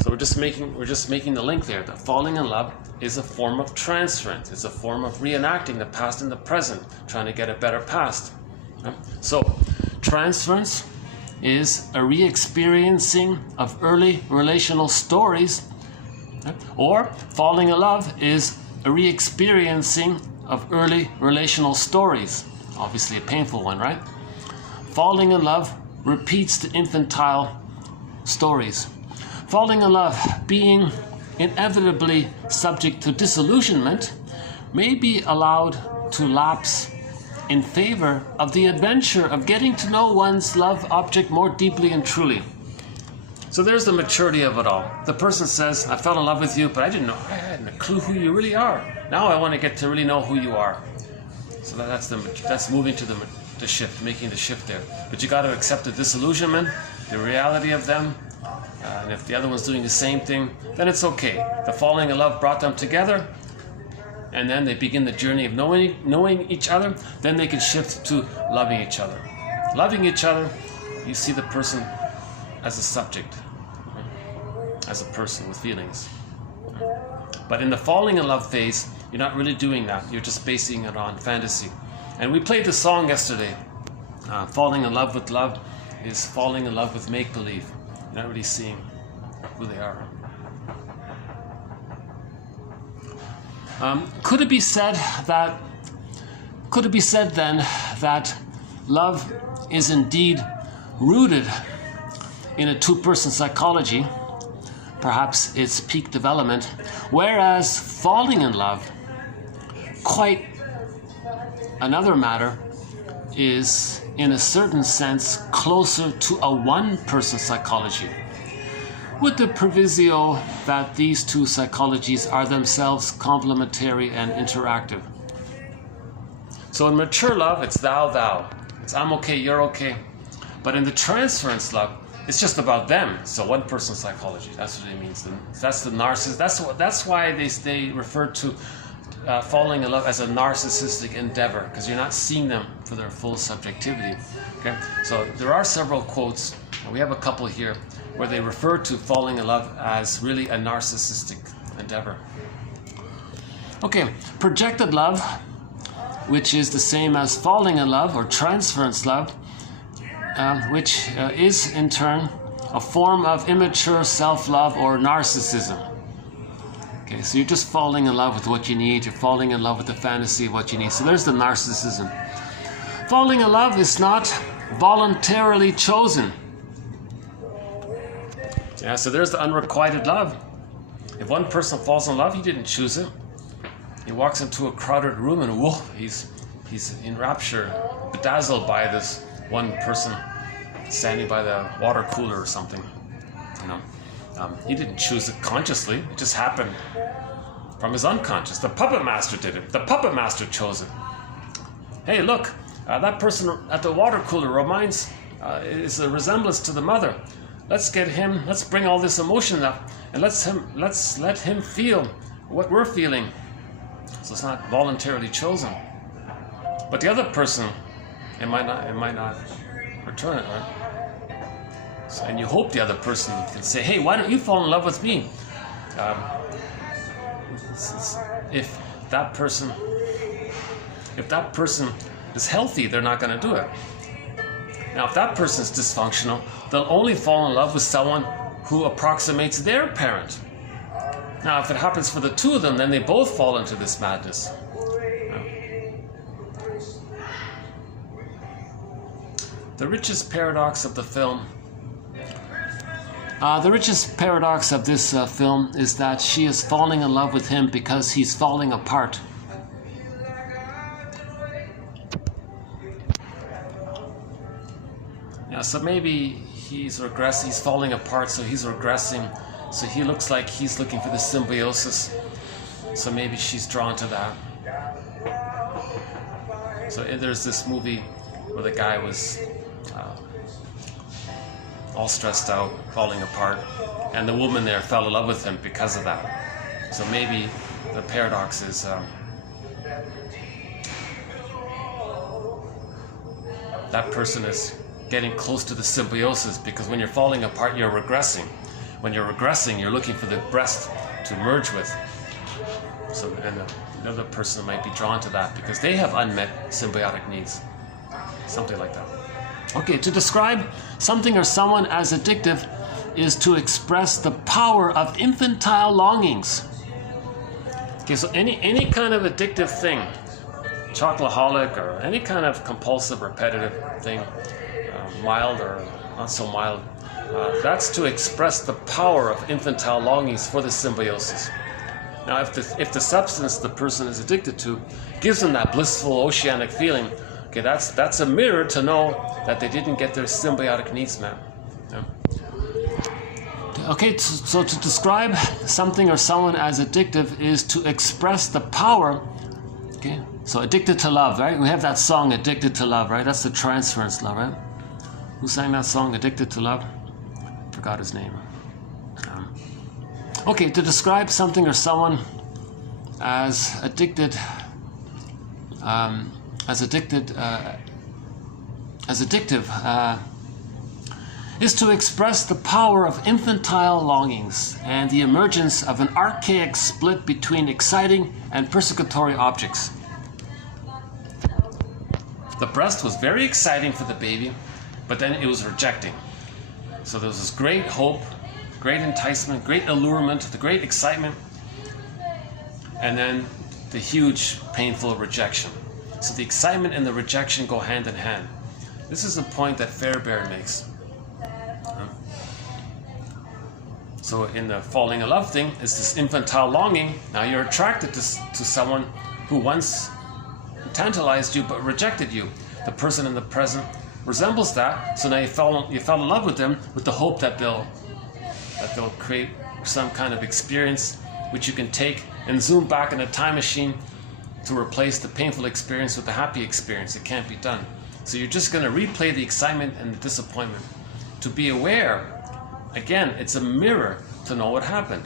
So we're just making the link there that falling in love is a form of transference. It's a form of reenacting the past and the present, trying to get a better past. So transference is a re-experiencing of early relational stories, or falling in love is a re-experiencing of early relational stories. Obviously a painful one, right? Falling in love repeats the infantile stories. Falling in love, being inevitably subject to disillusionment, may be allowed to lapse in favor of the adventure of getting to know one's love object more deeply and truly. So there's the maturity of it all. The person says, I fell in love with you, but I hadn't a clue who you really are. Now I want to get to really know who you are. So that's moving to the shift, making the shift there. But you got to accept the disillusionment, the reality of them. And if the other one's doing the same thing, then it's okay. The falling in love brought them together, and then they begin the journey of knowing each other. Then they can shift to loving each other. Loving each other, you see the person as a subject, as a person with feelings. But in the falling in love phase, you're not really doing that. You're just basing it on fantasy. And we played the song yesterday. Falling in love with love is falling in love with make-believe. You're not really seeing who they are. Could it be said then that love is indeed rooted in a two-person psychology, perhaps its peak development, whereas falling in love, quite another matter, is in a certain sense closer to a one-person psychology, with the proviso that these two psychologies are themselves complementary and interactive. So in mature love, it's thou, thou. It's I'm okay, you're okay. But in the transference love, it's just about them. So one-person psychology, that's what it means. That's the narcissist. That's why they refer to falling in love as a narcissistic endeavor, because you're not seeing them for their full subjectivity. Okay, so there are several quotes. We have a couple here where they refer to falling in love as really a narcissistic endeavor. Okay, projected love, which is the same as falling in love or transference love, which is in turn a form of immature self-love or narcissism. Okay, so you're just falling in love with what you need, you're falling in love with the fantasy of what you need. So there's the narcissism. Falling in love is not voluntarily chosen. Yeah, so there's the unrequited love. If one person falls in love, he didn't choose it. He walks into a crowded room and whoa, he's in rapture, bedazzled by this one person standing by the water cooler or something. You know, he didn't choose it consciously. It just happened from his unconscious. The puppet master did it. The puppet master chose it. Hey, look, that person at the water cooler is a resemblance to the mother. Let's bring all this emotion up, and let's let him feel what we're feeling. So it's not voluntarily chosen. But the other person, it might not return it, right? So, and you hope the other person can say, hey, why don't you fall in love with me? If that person is healthy, they're not going to do it. Now, if that person is dysfunctional, they'll only fall in love with someone who approximates their parent. Now, if it happens for the two of them, then they both fall into this madness. The richest paradox of the film. The richest paradox of this film is that she is falling in love with him because he's falling apart. Yeah, so maybe he's regressing, he's falling apart, so he's regressing. So he looks like he's looking for the symbiosis. So maybe she's drawn to that. So there's this movie where the guy was all stressed out, falling apart, and the woman there fell in love with him because of that. So maybe the paradox is that person is getting close to the symbiosis, because when you're falling apart, you're regressing. When you're regressing, you're looking for the breast to merge with. So, and another person might be drawn to that because they have unmet symbiotic needs. Something like that. Okay, to describe something or someone as addictive is to express the power of infantile longings. Okay, so any kind of addictive thing, chocoholic or any kind of compulsive, repetitive thing, mild or not so mild, that's to express the power of infantile longings for the symbiosis. Now, if the substance the person is addicted to gives them that blissful oceanic feeling, okay, that's a mirror to know that they didn't get their symbiotic needs met. Yeah. Okay, so to describe something or someone as addictive is to express the power. Okay, so addicted to love, right? We have that song, Addicted to Love, right? That's the transference love, right? Who sang that song, Addicted to Love? Forgot his name. Okay, to describe something or someone as addictive is to express the power of infantile longings and the emergence of an archaic split between exciting and persecutory objects. The breast was very exciting for the baby, but then it was rejecting. So there was this great hope, great enticement, great allurement, the great excitement, and then the huge, painful rejection. So the excitement and the rejection go hand in hand. This is a point that Favour makes. So in the falling in love thing, is this infantile longing. Now you're attracted to someone who once tantalized you but rejected you. The person in the present resembles that, so now you fell in love with them with the hope that they'll create some kind of experience which you can take and zoom back in a time machine to replace the painful experience with the happy experience. It can't be done. So you're just going to replay the excitement and the disappointment. To be aware, again, it's a mirror to know what happened.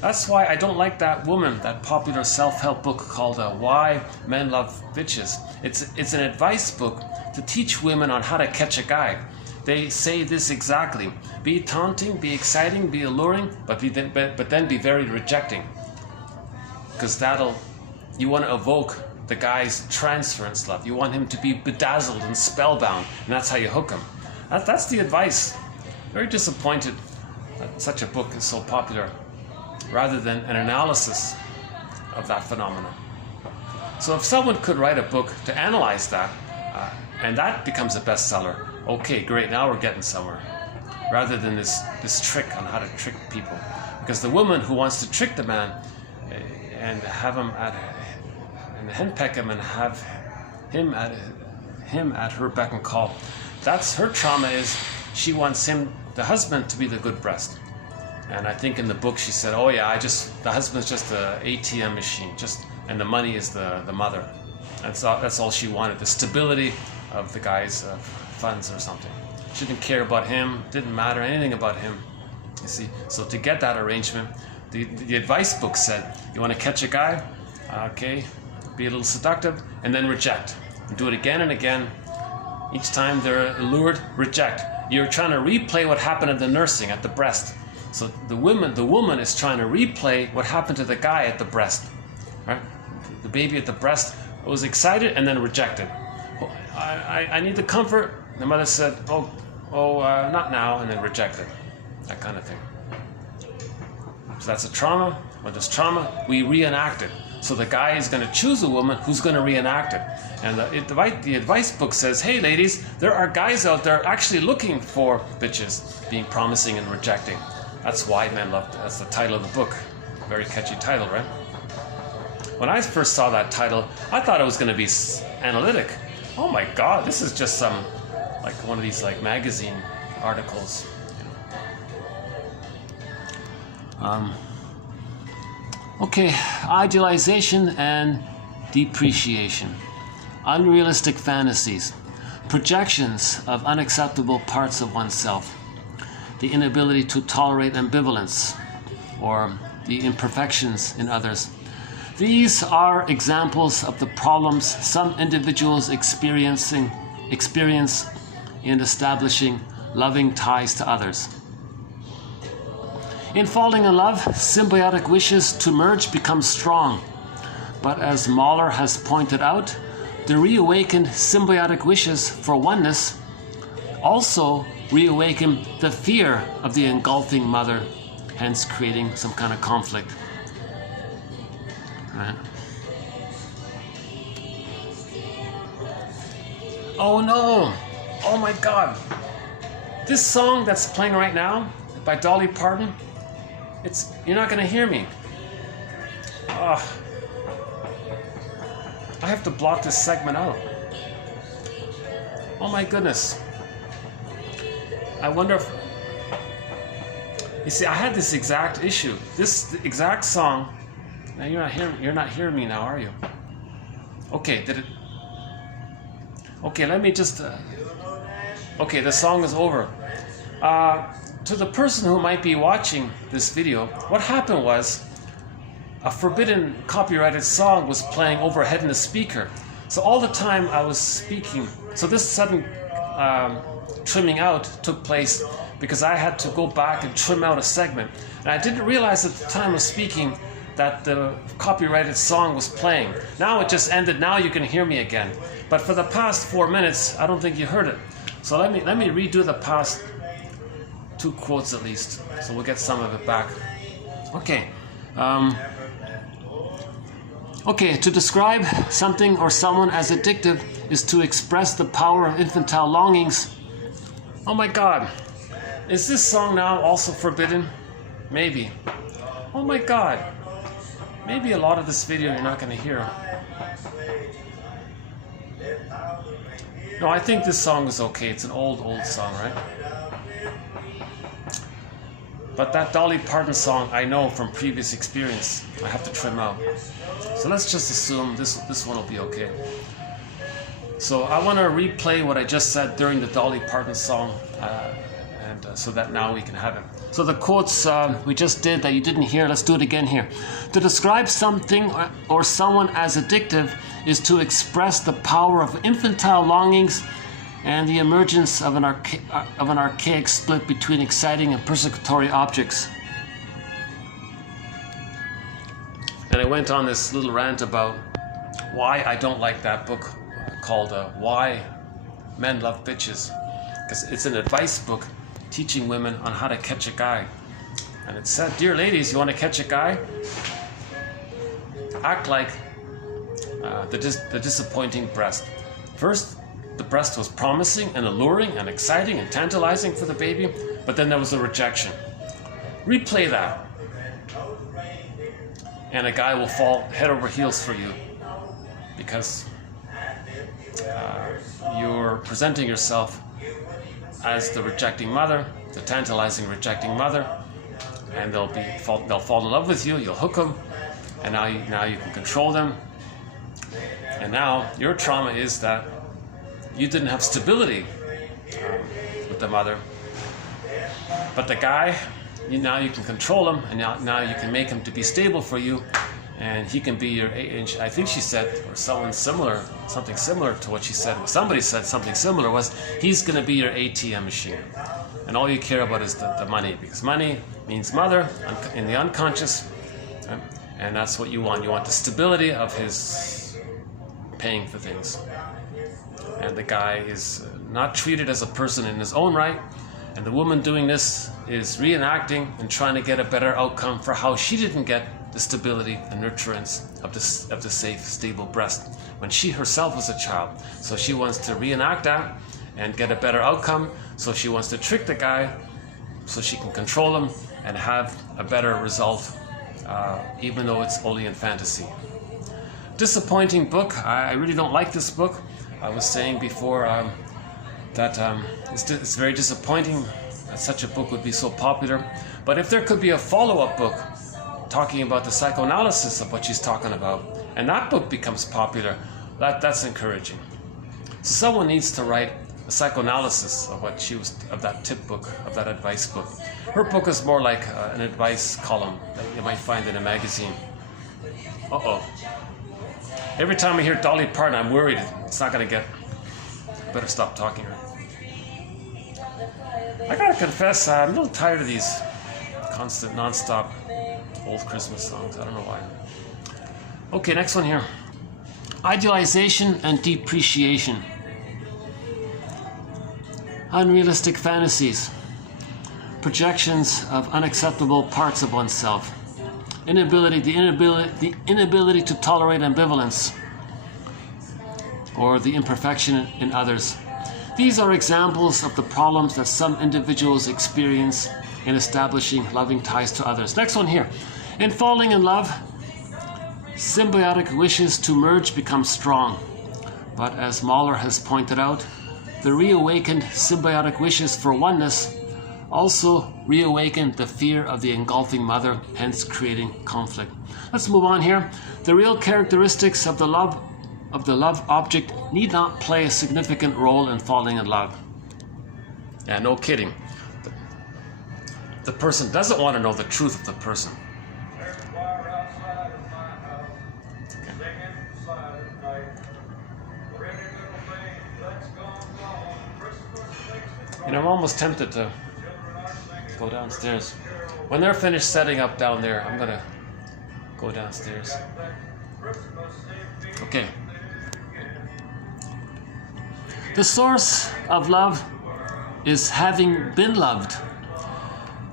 That's why I don't like that woman, that popular self-help book called Why Men Love Bitches. It's an advice book to teach women on how to catch a guy. They say this exactly: be taunting, be exciting, be alluring, but then be very rejecting. Because you want to evoke the guy's transference love. You want him to be bedazzled and spellbound, and that's how you hook him. That's the advice. Very disappointed that such a book is so popular, rather than an analysis of that phenomenon. So if someone could write a book to analyze that, and that becomes a bestseller, okay, great, now we're getting somewhere. Rather than this trick on how to trick people. Because the woman who wants to trick the man and have him and henpeck him and have him at her beck and call, that's her trauma. Is she wants the husband, to be the good breast. And I think in the book she said, oh yeah, the husband's just an ATM machine, and the money is the mother. That's all she wanted, the stability of the guy's funds or something. She didn't care about him, didn't matter anything about him. You see, so to get that arrangement, the advice book said, you want to catch a guy, okay, be a little seductive, and then reject. And do it again and again. Each time they're allured, reject. You're trying to replay what happened at the nursing, at the breast. So the woman is trying to replay what happened to the guy at the breast. Right? The baby at the breast was excited and then rejected. I need the comfort. The mother said, not now, and then rejected. That kind of thing. So that's a trauma. When there's trauma, we reenact it. So the guy is going to choose a woman who's going to reenact it. And the advice book says, hey ladies, there are guys out there actually looking for bitches, being promising and rejecting. That's Why Men Love. That's the title of the book. Very catchy title, right? When I first saw that title, I thought it was going to be analytic. Oh my God, this is just some, like one of these like magazine articles. Okay, idealization and depreciation. Unrealistic fantasies. Projections of unacceptable parts of oneself. The inability to tolerate ambivalence or the imperfections in others. These are examples of the problems some individuals experience in establishing loving ties to others. In falling in love, symbiotic wishes to merge become strong. But as Mahler has pointed out, the reawakened symbiotic wishes for oneness also reawaken the fear of the engulfing mother, hence creating some kind of conflict. Right. Oh no! Oh my God! This song that's playing right now by Dolly Parton, you're not gonna hear me. I have to block this segment out. Oh my goodness. I wonder if... You see, I had this exact issue. This exact song... Now you're not hearing me now, are you? Okay, did it... Okay, let me just... Okay, the song is over. To the person who might be watching this video, what happened was a forbidden copyrighted song was playing overhead in the speaker. So all the time I was speaking, so this sudden trimming out took place because I had to go back and trim out a segment. And I didn't realize at the time of speaking that the copyrighted song was playing. Now it just ended, now you can hear me again. But for the past 4 minutes, I don't think you heard it. So let me redo the past 2 quotes at least, so we'll get some of it back. Okay. Okay, to describe something or someone as addictive is to express the power of infantile longings. Oh my God. Is this song now also forbidden? Maybe. Oh my God. Maybe a lot of this video you're not going to hear. No, I think this song is okay. It's an old song, right? But that Dolly Parton song, I know from previous experience, I have to trim out. So let's just assume this one will be okay. So I want to replay what I just said during the Dolly Parton song, so that now we can have it. So the quotes we just did that you didn't hear, let's do it again here. To describe something or someone as addictive is to express the power of infantile longings and the emergence of an archaic split between exciting and persecutory objects. And I went on this little rant about why I don't like that book called Why Men Love Bitches, because it's an advice book teaching women on how to catch a guy. And it said, dear ladies, you want to catch a guy? Act like the disappointing breast. First, the breast was promising and alluring and exciting and tantalizing for the baby, but then there was a rejection. Replay that, and a guy will fall head over heels for you because you're presenting yourself as the rejecting mother, the tantalizing rejecting mother, and they'll fall in love with you. You'll hook them, and now you can control them. And now your trauma is that you didn't have stability with the mother, but the guy, now you can control him, and now you can make him to be stable for you, and he can be your, I think she said, or something similar to what she said, somebody said something similar, was he's going to be your ATM machine, and all you care about is the money, because money means mother in the unconscious, and that's what you want. You want the stability of his paying for things. And the guy is not treated as a person in his own right, and the woman doing this is reenacting and trying to get a better outcome for how she didn't get the stability and nurturance of the safe, stable breast when she herself was a child. So she wants to reenact that and get a better outcome. So she wants to trick the guy so she can control him and have a better result, even though it's only in fantasy. Disappointing book. I really don't like this book. I was saying before that it's very disappointing that such a book would be so popular. But if there could be a follow-up book talking about the psychoanalysis of what she's talking about, and that book becomes popular, that's encouraging. So someone needs to write a psychoanalysis of what she was, of that tip book, of that advice book. Her book is more like an advice column that you might find in a magazine. Uh-oh. Every time I hear Dolly Parton, I'm worried it's not going to get... I better stop talking. I gotta confess, I'm a little tired of these constant, non-stop old Christmas songs. I don't know why. Okay, next one here. Idealization and depreciation. Unrealistic fantasies. Projections of unacceptable parts of oneself. The inability to tolerate ambivalence or the imperfection in others. These are examples of the problems that some individuals experience in establishing loving ties to others. Next one here. In falling in love, symbiotic wishes to merge become strong. But as Mahler has pointed out, the reawakened symbiotic wishes for oneness also reawaken the fear of the engulfing mother, hence creating conflict. Let's move on here. The real characteristics of the love object need not play a significant role in falling in love. Yeah, no kidding. The person doesn't want to know the truth of the person. And I'm almost tempted to go downstairs. When they're finished setting up down there, I'm gonna go downstairs. Okay. The source of love is having been loved.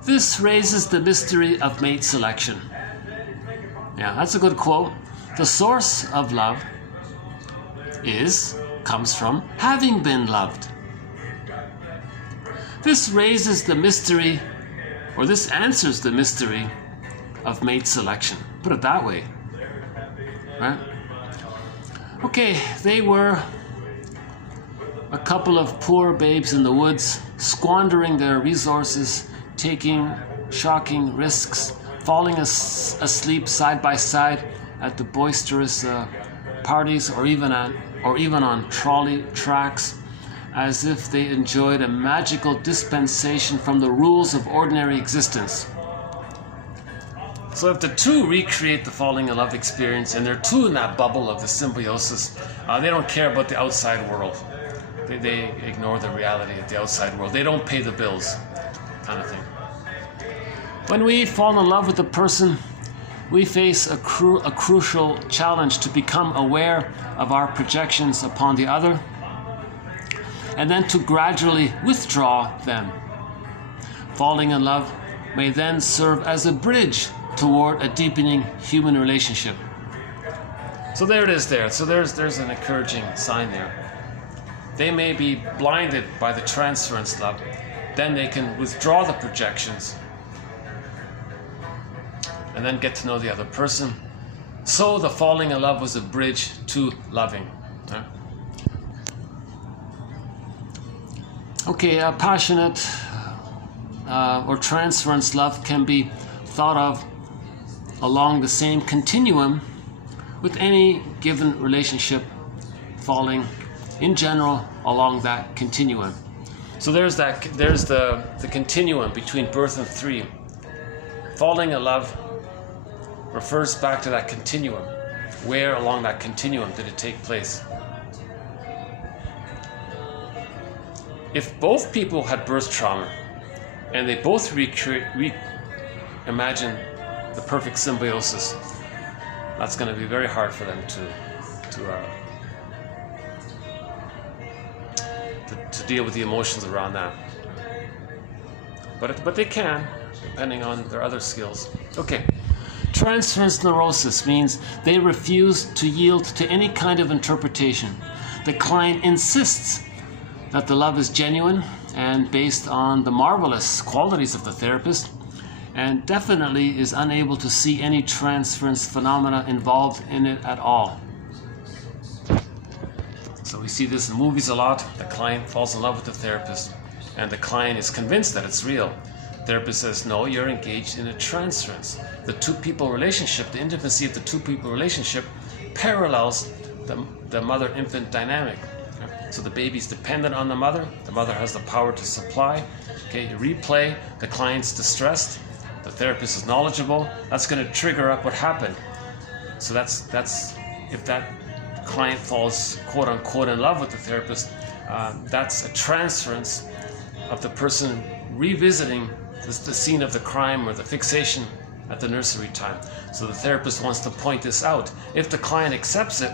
This raises the mystery of mate selection. Yeah, that's a good quote. The source of love comes from having been loved. This raises the mystery, or this answers the mystery of mate selection. Put it that way. Right? Okay, they were a couple of poor babes in the woods, squandering their resources, taking shocking risks, falling asleep side by side at the boisterous parties, or even on trolley tracks, as if they enjoyed a magical dispensation from the rules of ordinary existence. So if the two recreate the falling in love experience, and they're two in that bubble of the symbiosis, they don't care about the outside world. They ignore the reality of the outside world. They don't pay the bills, kind of thing. When we fall in love with a person, we face a crucial challenge to become aware of our projections upon the other, and then to gradually withdraw them. Falling in love may then serve as a bridge toward a deepening human relationship. So there it is there. So there's an encouraging sign there. They may be blinded by the transference love. Then they can withdraw the projections and then get to know the other person. So the falling in love was a bridge to loving. Okay, passionate or transference love can be thought of along the same continuum with any given relationship falling in general along that continuum. So there's the continuum between birth and three. Falling in love refers back to that continuum. Where along that continuum did it take place? If both people had birth trauma and they both imagine the perfect symbiosis, that's going to be very hard for them to deal with the emotions around that. But they can, depending on their other skills. Okay. Transference neurosis means they refuse to yield to any kind of interpretation. The client insists that the love is genuine and based on the marvelous qualities of the therapist, and definitely is unable to see any transference phenomena involved in it at all. So we see this in movies a lot. The client falls in love with the therapist, and the client is convinced that it's real. The therapist says, no, you're engaged in a transference. The two-people relationship, the intimacy of the two-people relationship parallels the mother-infant dynamic. So the baby's dependent on the mother has the power to supply. Okay, you replay, the client's distressed, the therapist is knowledgeable, that's going to trigger up what happened. So that's if that client falls quote-unquote in love with the therapist, that's a transference of the person revisiting the scene of the crime or the fixation at the nursery time. So the therapist wants to point this out. If the client accepts it,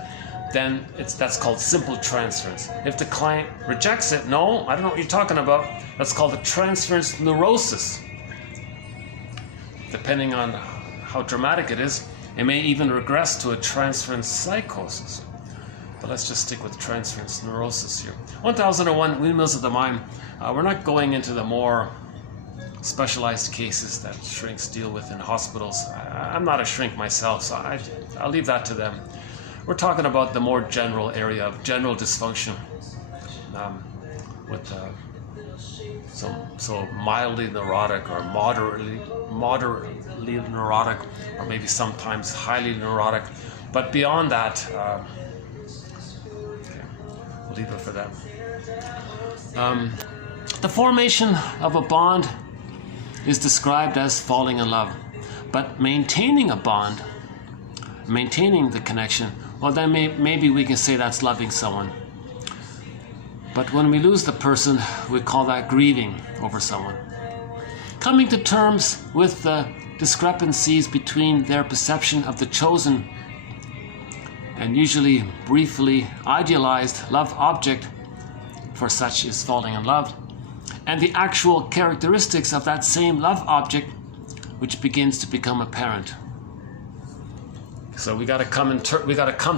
then that's called simple transference. If the client rejects it, no, I don't know what you're talking about, that's called a transference neurosis. Depending on how dramatic it is, it may even regress to a transference psychosis. But let's just stick with transference neurosis here. 1001 Windmills of the Mind. We're not going into the more specialized cases that shrinks deal with in hospitals. I'm not a shrink myself, so I'll leave that to them. We're talking about the more general area of general dysfunction with so mildly neurotic or moderately neurotic, or maybe sometimes highly neurotic. But beyond that, okay, we'll leave it for that. The formation of a bond is described as falling in love, but maintaining a bond, maintaining the connection, well then maybe we can say that's loving someone. But when we lose the person, we call that grieving over someone. Coming to terms with the discrepancies between their perception of the chosen and usually briefly idealized love object, for such is falling in love, and the actual characteristics of that same love object, which begins to become apparent. So we got to come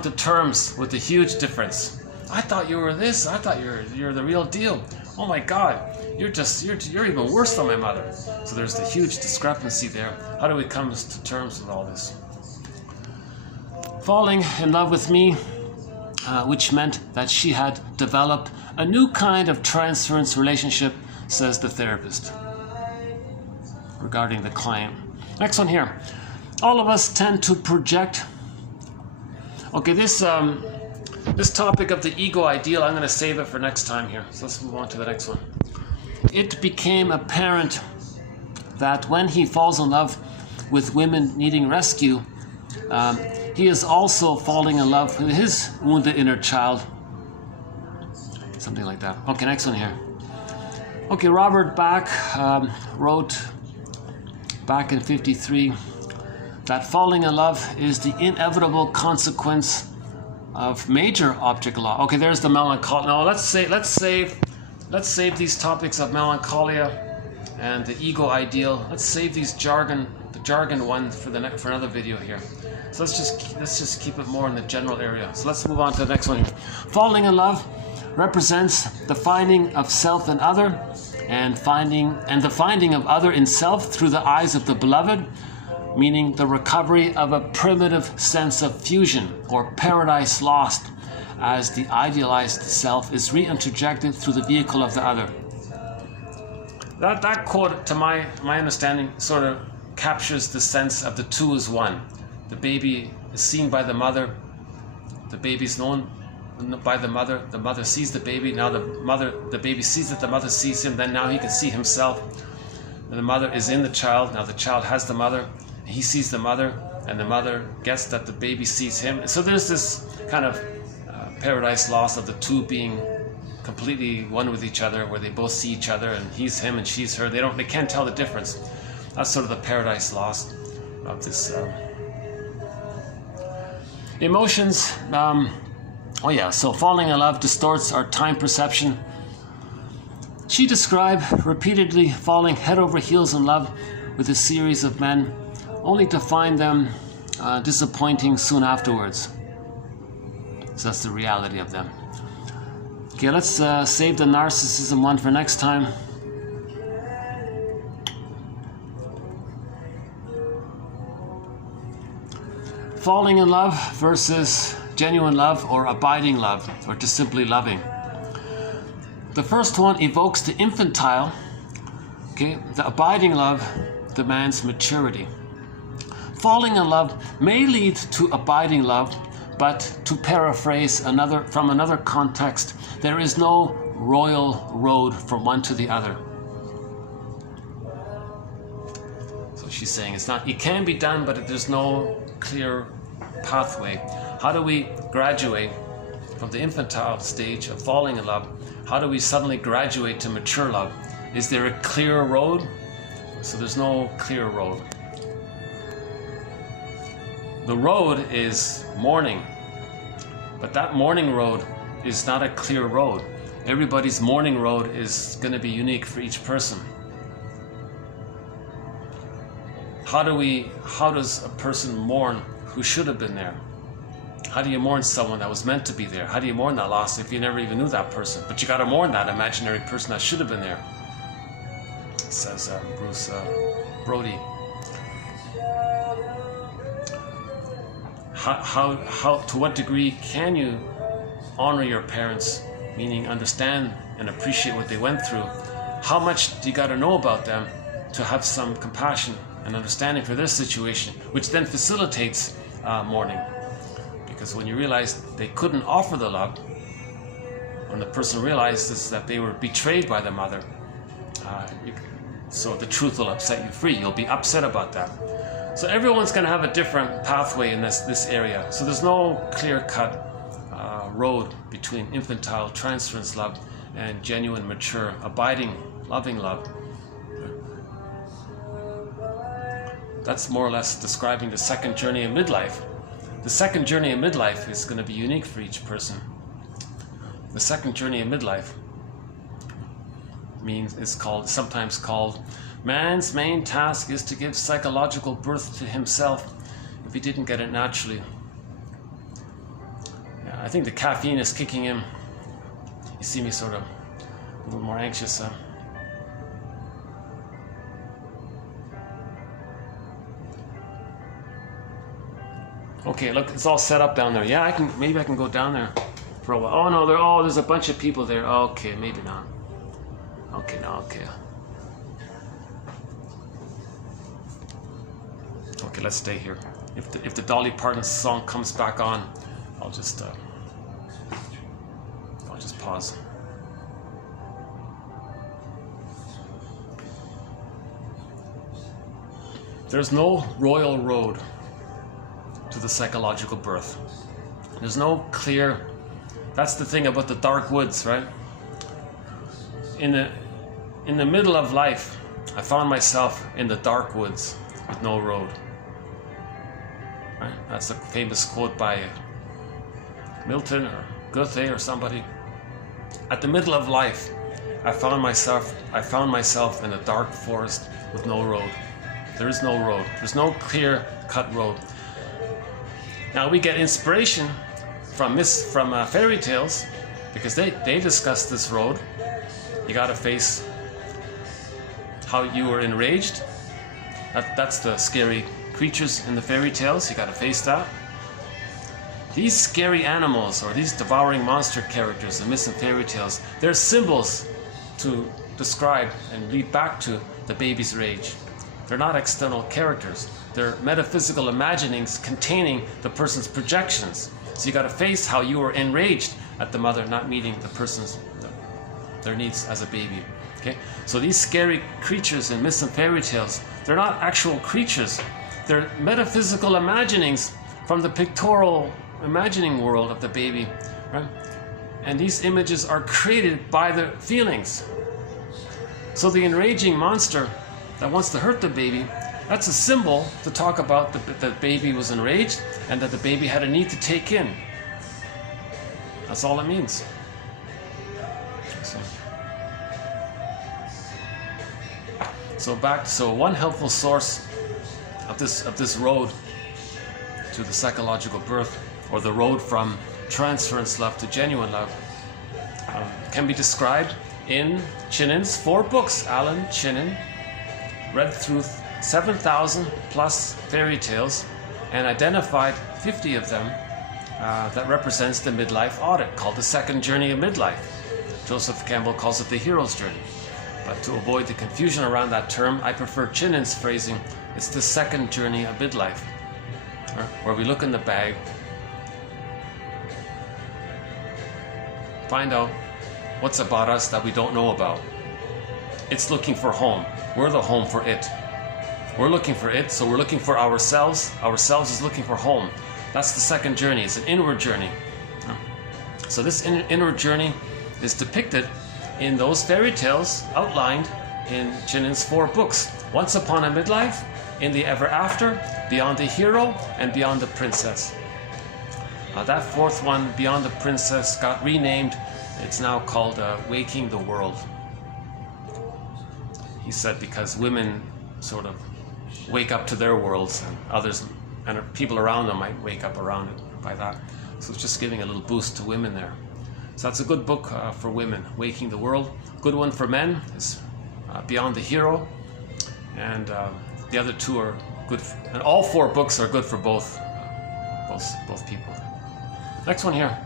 to terms with the huge difference I thought you were this. I thought you're the real deal. Oh my God, you're even worse than my mother. So there's the huge discrepancy there. How do we come to terms with all this? Falling in love with me, which meant that she had developed a new kind of transference relationship, says the therapist, regarding the client. Next one here. All of us tend to project. Okay, this topic of the ego ideal, I'm going to save it for next time here. So let's move on to the next one. It became apparent that when he falls in love with women needing rescue, he is also falling in love with his wounded inner child. Something like that. Okay, next one here. Okay, Robert Bach wrote back in 1953 that falling in love is the inevitable consequence of major object law. Okay, there's the melancholy. Now let's save these topics of melancholia and the ego ideal. Let's save the jargon one for another video here. So let's just keep it more in the general area. So let's move on to the next one here. Falling in love represents the finding of self and other, and the finding of other in self through the eyes of the beloved, meaning the recovery of a primitive sense of fusion or paradise lost, as the idealized self is reinterjected through the vehicle of the other. That quote, to my understanding, sort of captures the sense of the two as one. The baby is seen by the mother, the baby is known by the mother sees the baby, now the baby sees that the mother sees him, then now he can see himself. And the mother is in the child, now the child has the mother, he sees the mother, and the mother gets that the baby sees him. So there's this kind of paradise lost of the two being completely one with each other, where they both see each other, and he's him and she's her. They can't tell the difference. That's sort of the paradise lost of this. Emotions. So falling in love distorts our time perception. She described repeatedly falling head over heels in love with a series of men, only to find them disappointing soon afterwards. So that's the reality of them. Okay, let's save the narcissism one for next time. Falling in love versus genuine love or abiding love, or just simply loving. The first one evokes the infantile. Okay, the abiding love demands maturity. Falling in love may lead to abiding love, but to paraphrase from another context, there is no royal road from one to the other. So she's saying it can be done, but there's no clear pathway. How do we graduate from the infantile stage of falling in love? How do we suddenly graduate to mature love? Is there a clear road? So there's no clear road. The road is mourning, but that mourning road is not a clear road. Everybody's mourning road is going to be unique for each person. How does a person mourn who should have been there? How do you mourn someone that was meant to be there? How do you mourn that loss if you never even knew that person? But you got to mourn that imaginary person that should have been there, says Bruce Brody. How to what degree can you honor your parents, meaning understand and appreciate what they went through? How much do you got to know about them to have some compassion and understanding for their situation, which then facilitates mourning? Because when you realize they couldn't offer the love, when the person realizes that they were betrayed by the mother, so the truth will set you free. You'll be upset about that. So everyone's going to have a different pathway in this area. So there's no clear-cut road between infantile transference love and genuine, mature, abiding, loving love. That's more or less describing the second journey of midlife. The second journey of midlife is going to be unique for each person. The second journey of midlife is sometimes called man's main task is to give psychological birth to himself if he didn't get it naturally. I think the caffeine is kicking in. You see me sort of a little more anxious. Okay, look, it's all set up down there. Yeah, maybe I can go down there for a while. Oh no, there's a bunch of people there. Okay, maybe not. Okay, no, okay. Okay, let's stay here. If the Dolly Parton song comes back on, I'll just pause. There's no royal road to the psychological birth. There's no clear. That's the thing about the dark woods, right? In the middle of life, I found myself in the dark woods with no road. Right? That's a famous quote by Milton or Goethe or somebody. At the middle of life, I found myself in a dark forest with no road. There is no road. There's no clear-cut road. Now we get inspiration from fairy tales because they discuss this road. You got to face how you were enraged. That's the scary creatures in the fairy tales. You got to face that. These scary animals or these devouring monster characters in myths and fairy tales, they're symbols to describe and lead back to the baby's rage. They're not external characters. They're metaphysical imaginings containing the person's projections. So you got to face how you were enraged at the mother not meeting their needs as a baby. Okay? So these scary creatures in myths and fairy tales, they're not actual creatures. They're metaphysical imaginings from the pictorial imagining world of the baby. Right? And these images are created by the feelings. So the enraging monster that wants to hurt the baby, that's a symbol to talk about that the baby was enraged and that the baby had a need to take in. That's all it means. So one helpful source of this road to the psychological birth, or the road from transference love to genuine love, can be described in Chinnen's 4 books. Alan Chinnen read through 7,000 plus fairy tales and identified 50 of them that represents the midlife audit, called the second journey of midlife. Joseph Campbell calls it the hero's journey. But to avoid the confusion around that term, I prefer Chinnen's phrasing. It's the second journey of midlife, where we look in the bag, find out what's about us that we don't know about. It's looking for home. We're the home for it. We're looking for it, so we're looking for ourselves. Ourselves is looking for home. That's the second journey. It's an inward journey. So this inward journey is depicted in those fairy tales outlined in Chinnen's 4 books. Once Upon a Midlife, In the Ever After, Beyond the Hero, and Beyond the Princess. That 4th one, Beyond the Princess, got renamed. It's now called Waking the World. He said because women sort of wake up to their worlds, and others and people around them might wake up around it by that. So it's just giving a little boost to women there. So that's a good book for women, Waking the World. Good one for men is Beyond the Hero, and the other 2 are good. And all 4 books are good for both people. Next one here.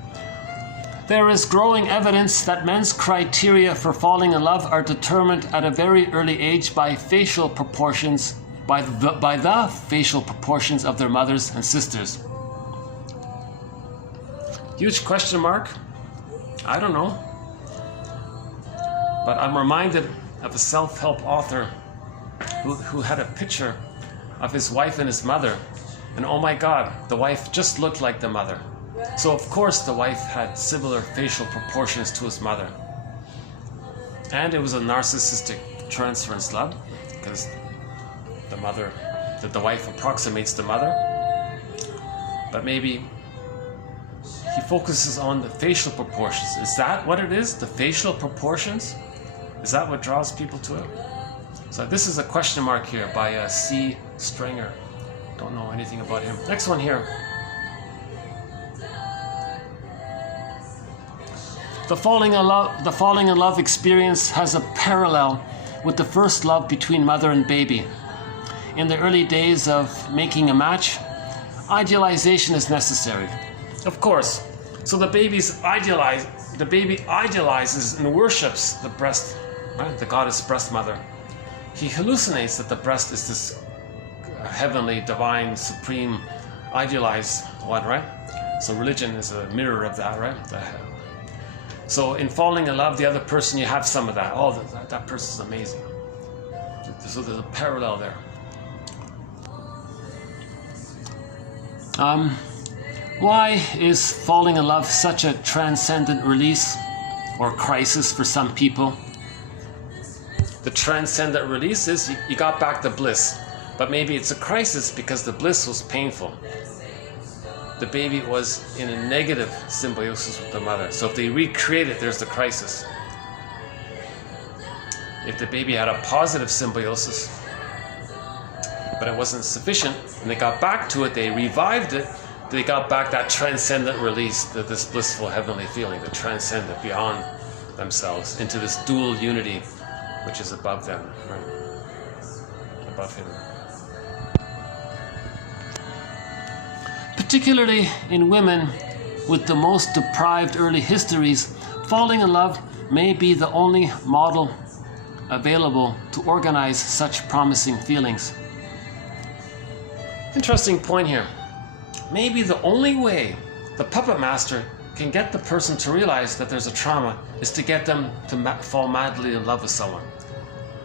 There is growing evidence that men's criteria for falling in love are determined at a very early age by facial proportions, by the facial proportions of their mothers and sisters. Huge question mark. I don't know. But I'm reminded of a self-help author who had a picture of his wife and his mother. And oh my God, the wife just looked like the mother. So of course the wife had similar facial proportions to his mother. And it was a narcissistic transference love, because the wife approximates the mother. But maybe he focuses on the facial proportions. Is that what it is? The facial proportions? Is that what draws people to it? So this is a question mark here by C. Strenger. Don't know anything about him. Next one here. The falling in love experience has a parallel with the first love between mother and baby. In the early days of making a match, idealization is necessary. Of course. So the baby idealizes and worships the breast, right? The goddess breast mother. He hallucinates that the breast is this heavenly, divine, supreme, idealized one, right? So religion is a mirror of that, right? So in falling in love, the other person, you have some of that. Oh, that person's amazing. So there's a parallel there. Why is falling in love such a transcendent release or crisis for some people? The transcendent release is you got back the bliss, but maybe it's a crisis because the bliss was painful. The baby was in a negative symbiosis with the mother. So if they recreate it, there's the crisis. If the baby had a positive symbiosis, but it wasn't sufficient, and they got back to it, they revived it, they got back that transcendent release, this blissful heavenly feeling, the transcendent beyond themselves, into this dual unity which is above them, right? Above him. Particularly in women with the most deprived early histories, falling in love may be the only model available to organize such promising feelings. Interesting point here. Maybe the only way the puppet master can get the person to realize that there's a trauma is to get them to fall madly in love with someone.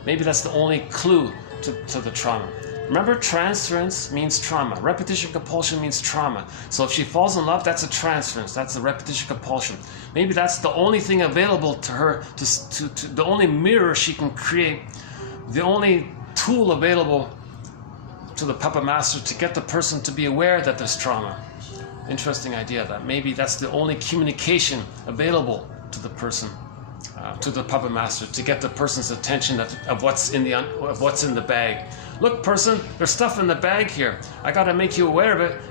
Maybe that's the only clue to the trauma. Remember, transference means trauma. Repetition compulsion means trauma. So if she falls in love, that's a transference. That's a repetition compulsion. Maybe that's the only thing available to her, the only mirror she can create, the only tool available to the puppet master to get the person to be aware that there's trauma. Interesting idea that maybe that's the only communication available to the person, to the puppet master, to get the person's attention of what's in the bag. Look, person, there's stuff in the bag here. I got to make you aware of it.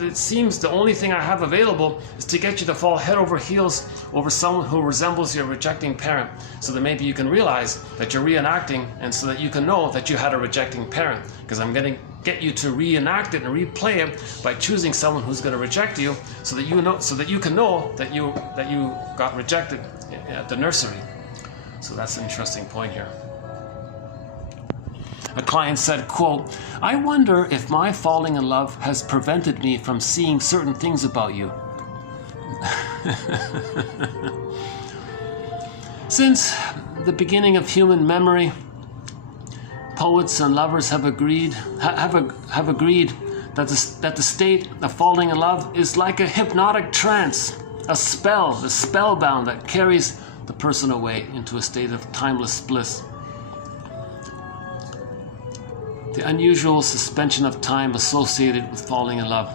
It seems the only thing I have available is to get you to fall head over heels over someone who resembles your rejecting parent, so that maybe you can realize that you're reenacting, and so that you can know that you had a rejecting parent, because I'm going to get you to reenact it and replay it by choosing someone who's going to reject you, so that you can know that you got rejected at the nursery. So that's an interesting point here. A client said, quote, "I wonder if my falling in love has prevented me from seeing certain things about you." Since the beginning of human memory, poets and lovers have agreed that the state of falling in love is like a hypnotic trance, a spellbound that carries the person away into a state of timeless bliss. The unusual suspension of time associated with falling in love.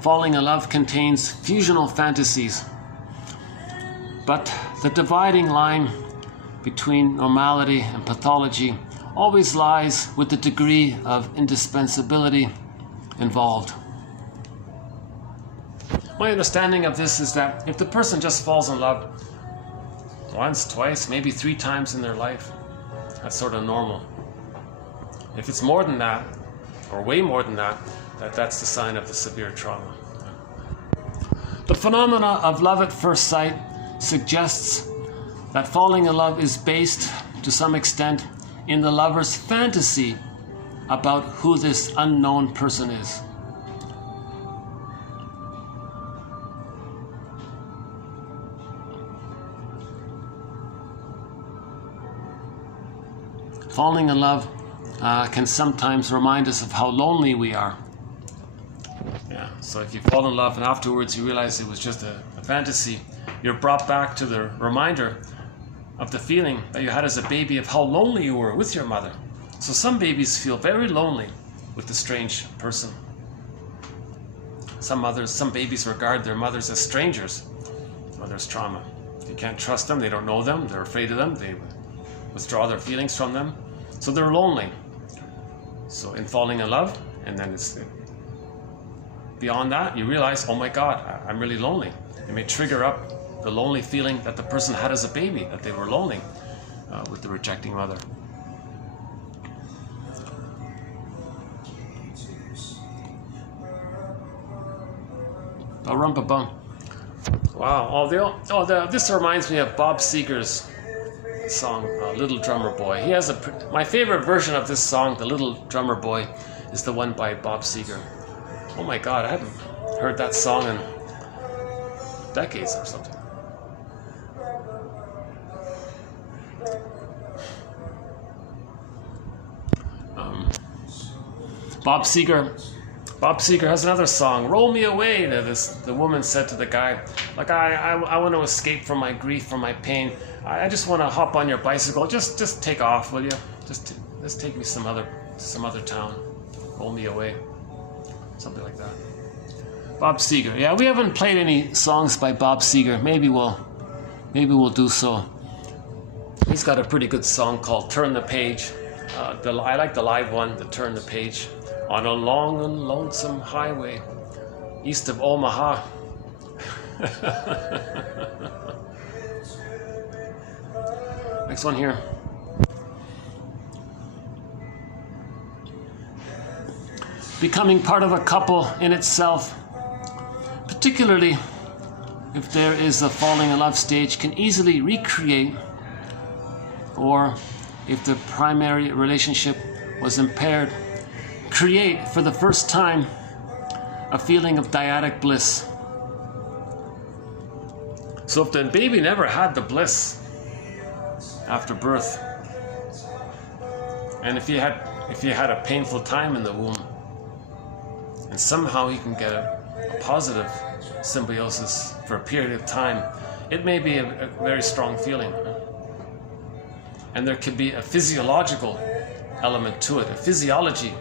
Falling in love contains fusional fantasies, but the dividing line between normality and pathology always lies with the degree of indispensability involved. My understanding of this is that if the person just falls in love once, twice, maybe 3 times in their life, that's sort of normal. If it's more than that, or way more than that, that's the sign of the severe trauma. The phenomena of love at first sight suggests that falling in love is based, to some extent, in the lover's fantasy about who this unknown person is. Falling in love can sometimes remind us of how lonely we are. Yeah, so if you fall in love and afterwards you realize it was just a fantasy, you're brought back to the reminder of the feeling that you had as a baby of how lonely you were with your mother. So some babies feel very lonely with the strange person. Some babies regard their mothers as strangers. Well, there's trauma. You can't trust them, they don't know them, they're afraid of them, they withdraw their feelings from them. So they're lonely. So in falling in love, And then beyond that, you realize, oh my God, I'm really lonely. It may trigger up the lonely feeling that the person had as a baby, that they were lonely with the rejecting mother. Ba-rum-ba-bum. Wow. This reminds me of Bob Seger's song, Little Drummer Boy. He has my favorite version of this song, The Little Drummer Boy, is the one by Bob Seger. Oh my God, I haven't heard that song in decades or something. Bob Seger has another song, Roll Me Away. The woman said to the guy, like, I want to escape from my grief, from my pain. I just want to hop on your bicycle. Just take off, will you? Just take me some other town. Roll me away. Something like that. Bob Seger. Yeah, we haven't played any songs by Bob Seger. Maybe we'll do so. He's got a pretty good song called Turn the Page. I like the live one, the Turn the Page. On a long and lonesome highway east of Omaha. Next one here. Becoming part of a couple in itself, particularly if there is a falling in love stage, can easily recreate, or if the primary relationship was impaired, create for the first time a feeling of dyadic bliss. So if the baby never had the bliss after birth, and if you had a painful time in the womb, and somehow you can get a positive symbiosis for a period of time, it may be a very strong feeling. And there could be a physiological element to it. A physiology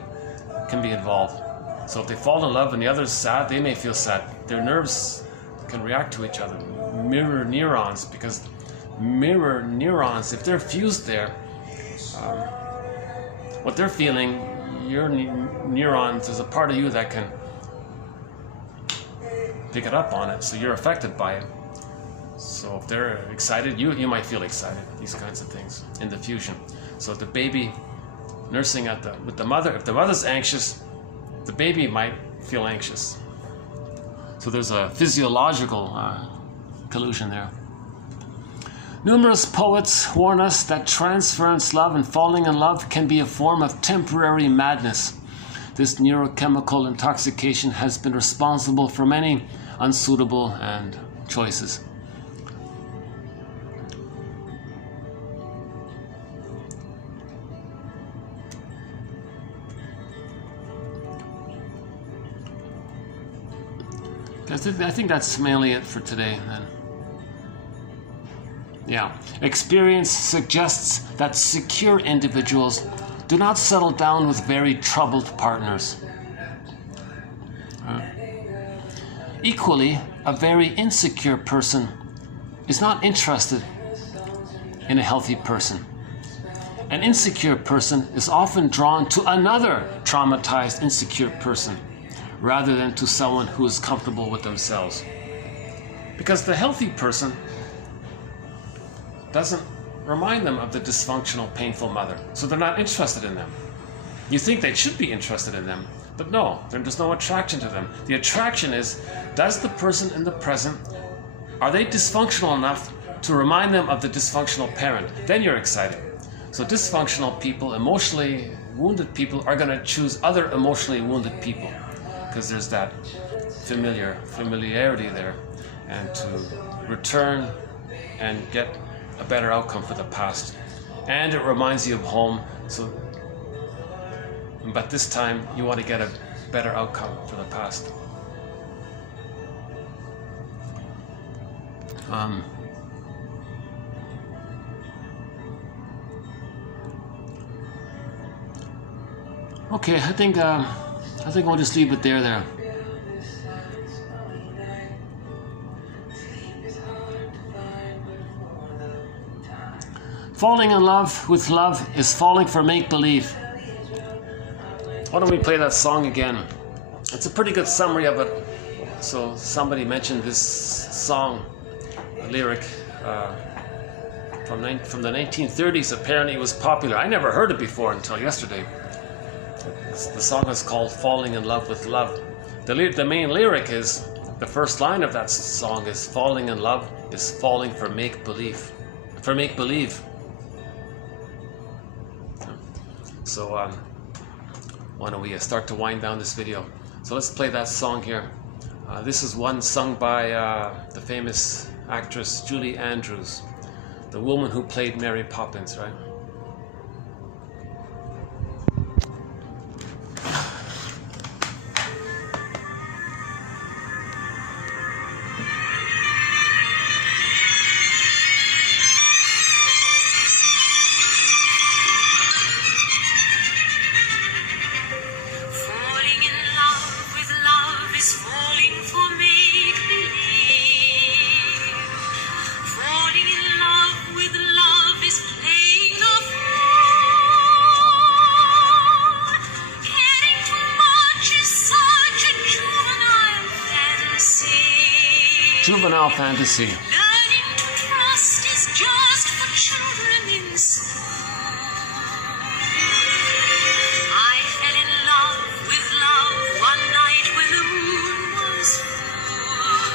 can be involved. So if they fall in love and the other's sad, they may feel sad. Their nerves can react to each other. Mirror neurons, because mirror neurons, if they're fused there, what they're feeling, your neurons, there's a part of you that can pick it up on it, so you're affected by it. So if they're excited, you might feel excited, these kinds of things in the fusion. So the baby nursing with the mother, if the mother's anxious, the baby might feel anxious. So there's a physiological collusion there. Numerous poets warn us that transference love and falling in love can be a form of temporary madness. This neurochemical intoxication has been responsible for many unsuitable and choices. I think that's mainly it for today then. Yeah. Experience suggests that secure individuals do not settle down with very troubled partners. Equally, a very insecure person is not interested in a healthy person. An insecure person is often drawn to another traumatized, insecure person, rather than to someone who is comfortable with themselves. Because the healthy person doesn't remind them of the dysfunctional, painful mother, so they're not interested in them. You think they should be interested in them, but no, there's no attraction to them. The attraction is, does the person in the present, are they dysfunctional enough to remind them of the dysfunctional parent? Then you're excited. So dysfunctional people, emotionally wounded people, are going to choose other emotionally wounded people, because there's that familiarity there, and to return and get a better outcome for the past. And it reminds you of home, but this time you want to get a better outcome for the past. Okay, I think we'll just leave it there. Falling in love with love is falling for make-believe. Why don't we play that song again? It's a pretty good summary of it. So somebody mentioned this song, a lyric from the 1930s. Apparently it was popular. I never heard it before until yesterday. The song is called Falling in Love with Love. The main lyric is, the first line of that song is, falling in love is falling for make-believe. For make-believe. So why don't we start to wind down this video. So let's play that song here. This is one sung by the famous actress Julie Andrews, the woman who played Mary Poppins, right? Juvenile fantasy. Learning to trust is just for children in school. I fell in love with love one night when the moon was full.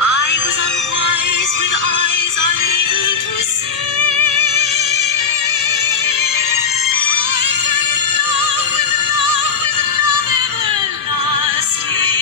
I was unwise with eyes unable to see. I fell in love with love everlasting.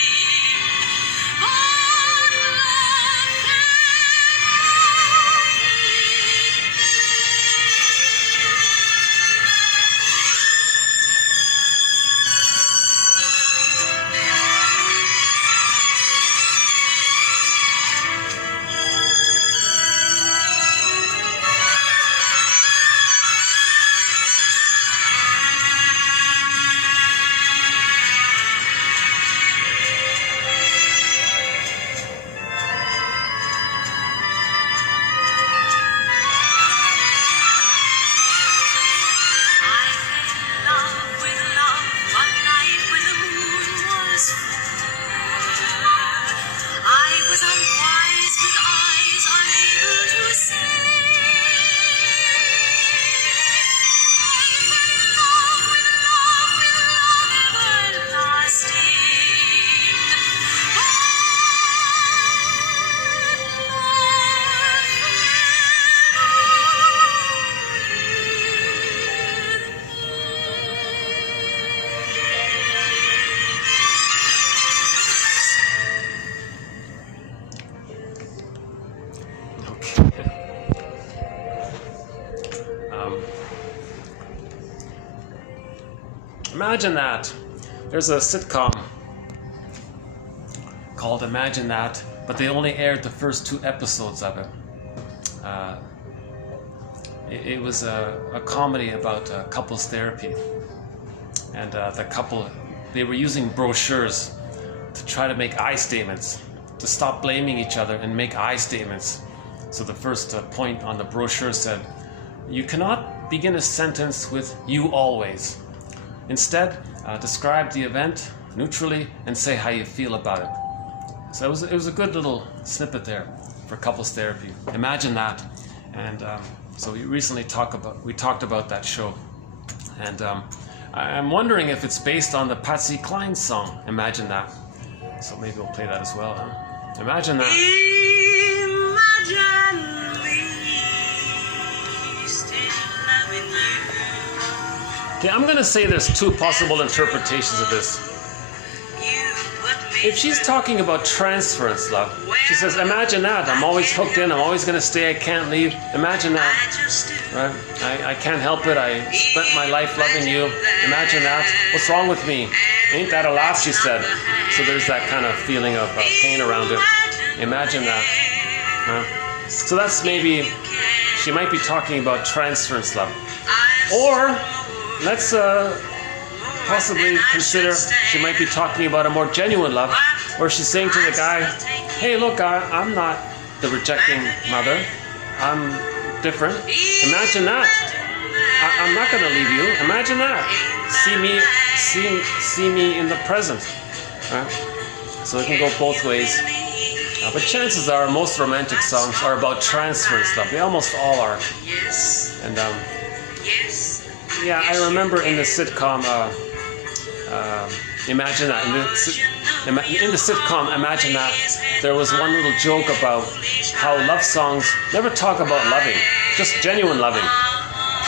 Imagine that. There's a sitcom called Imagine That, but they only aired the first 2 episodes of it. It was a comedy about couples therapy, and the couple, they were using brochures to try to make I statements, to stop blaming each other and make I statements. So the first point on the brochure said, "You cannot begin a sentence with 'you always.' Instead, describe the event neutrally and say how you feel about it." So it was a good little snippet there for couples therapy. Imagine that. And so we recently talked about that show. And I'm wondering if it's based on the Patsy Cline song, Imagine That. So maybe we'll play that as well, huh? Imagine that. Imagine me still loving you. Okay, I'm going to say there's 2 possible interpretations of this. If she's talking about transference, love, she says, imagine that, I'm always hooked in, I'm always going to stay, I can't leave. Imagine that, right? I can't help it, I spent my life loving you. Imagine that. What's wrong with me? Ain't that a laugh, she said. So there's that kind of feeling of pain around it. Imagine that. So that's maybe, she might be talking about transference, love. Or, let's possibly consider she might be talking about a more genuine love, where she's saying to the guy, hey look, I'm not the rejecting mother, I'm different. Imagine that. I'm not going to leave you. Imagine that. See me in the present. Right? So it can go both ways. But chances are most romantic songs are about transference love. They almost all are. And yeah, I remember in the sitcom Imagine That. In the sitcom Imagine That, there was one little joke about how love songs never talk about loving, just genuine loving.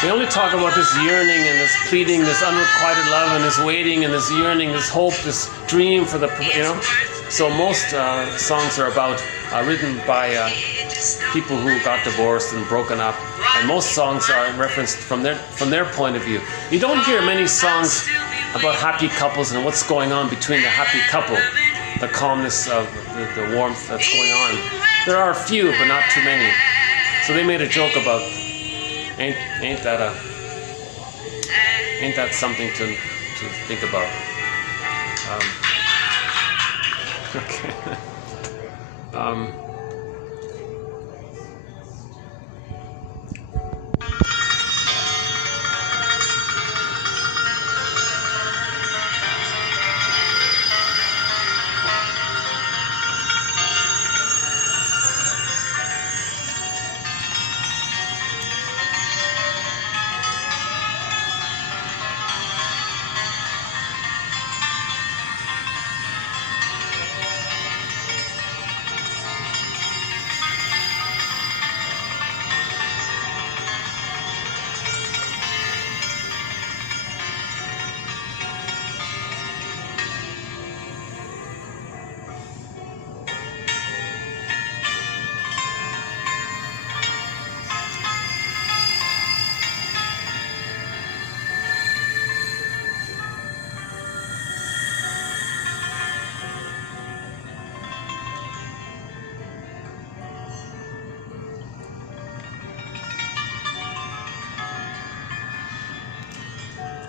They only talk about this yearning and this pleading, this unrequited love and this waiting and this yearning, this hope, this dream for the, you know. So most songs are about written by people who got divorced and broken up, and most songs are referenced from their point of view. You don't hear many songs about happy couples and what's going on between the happy couple, the calmness of the warmth that's going on. There are a few, but not too many. So they made a joke about ain't that something to think about. Okay.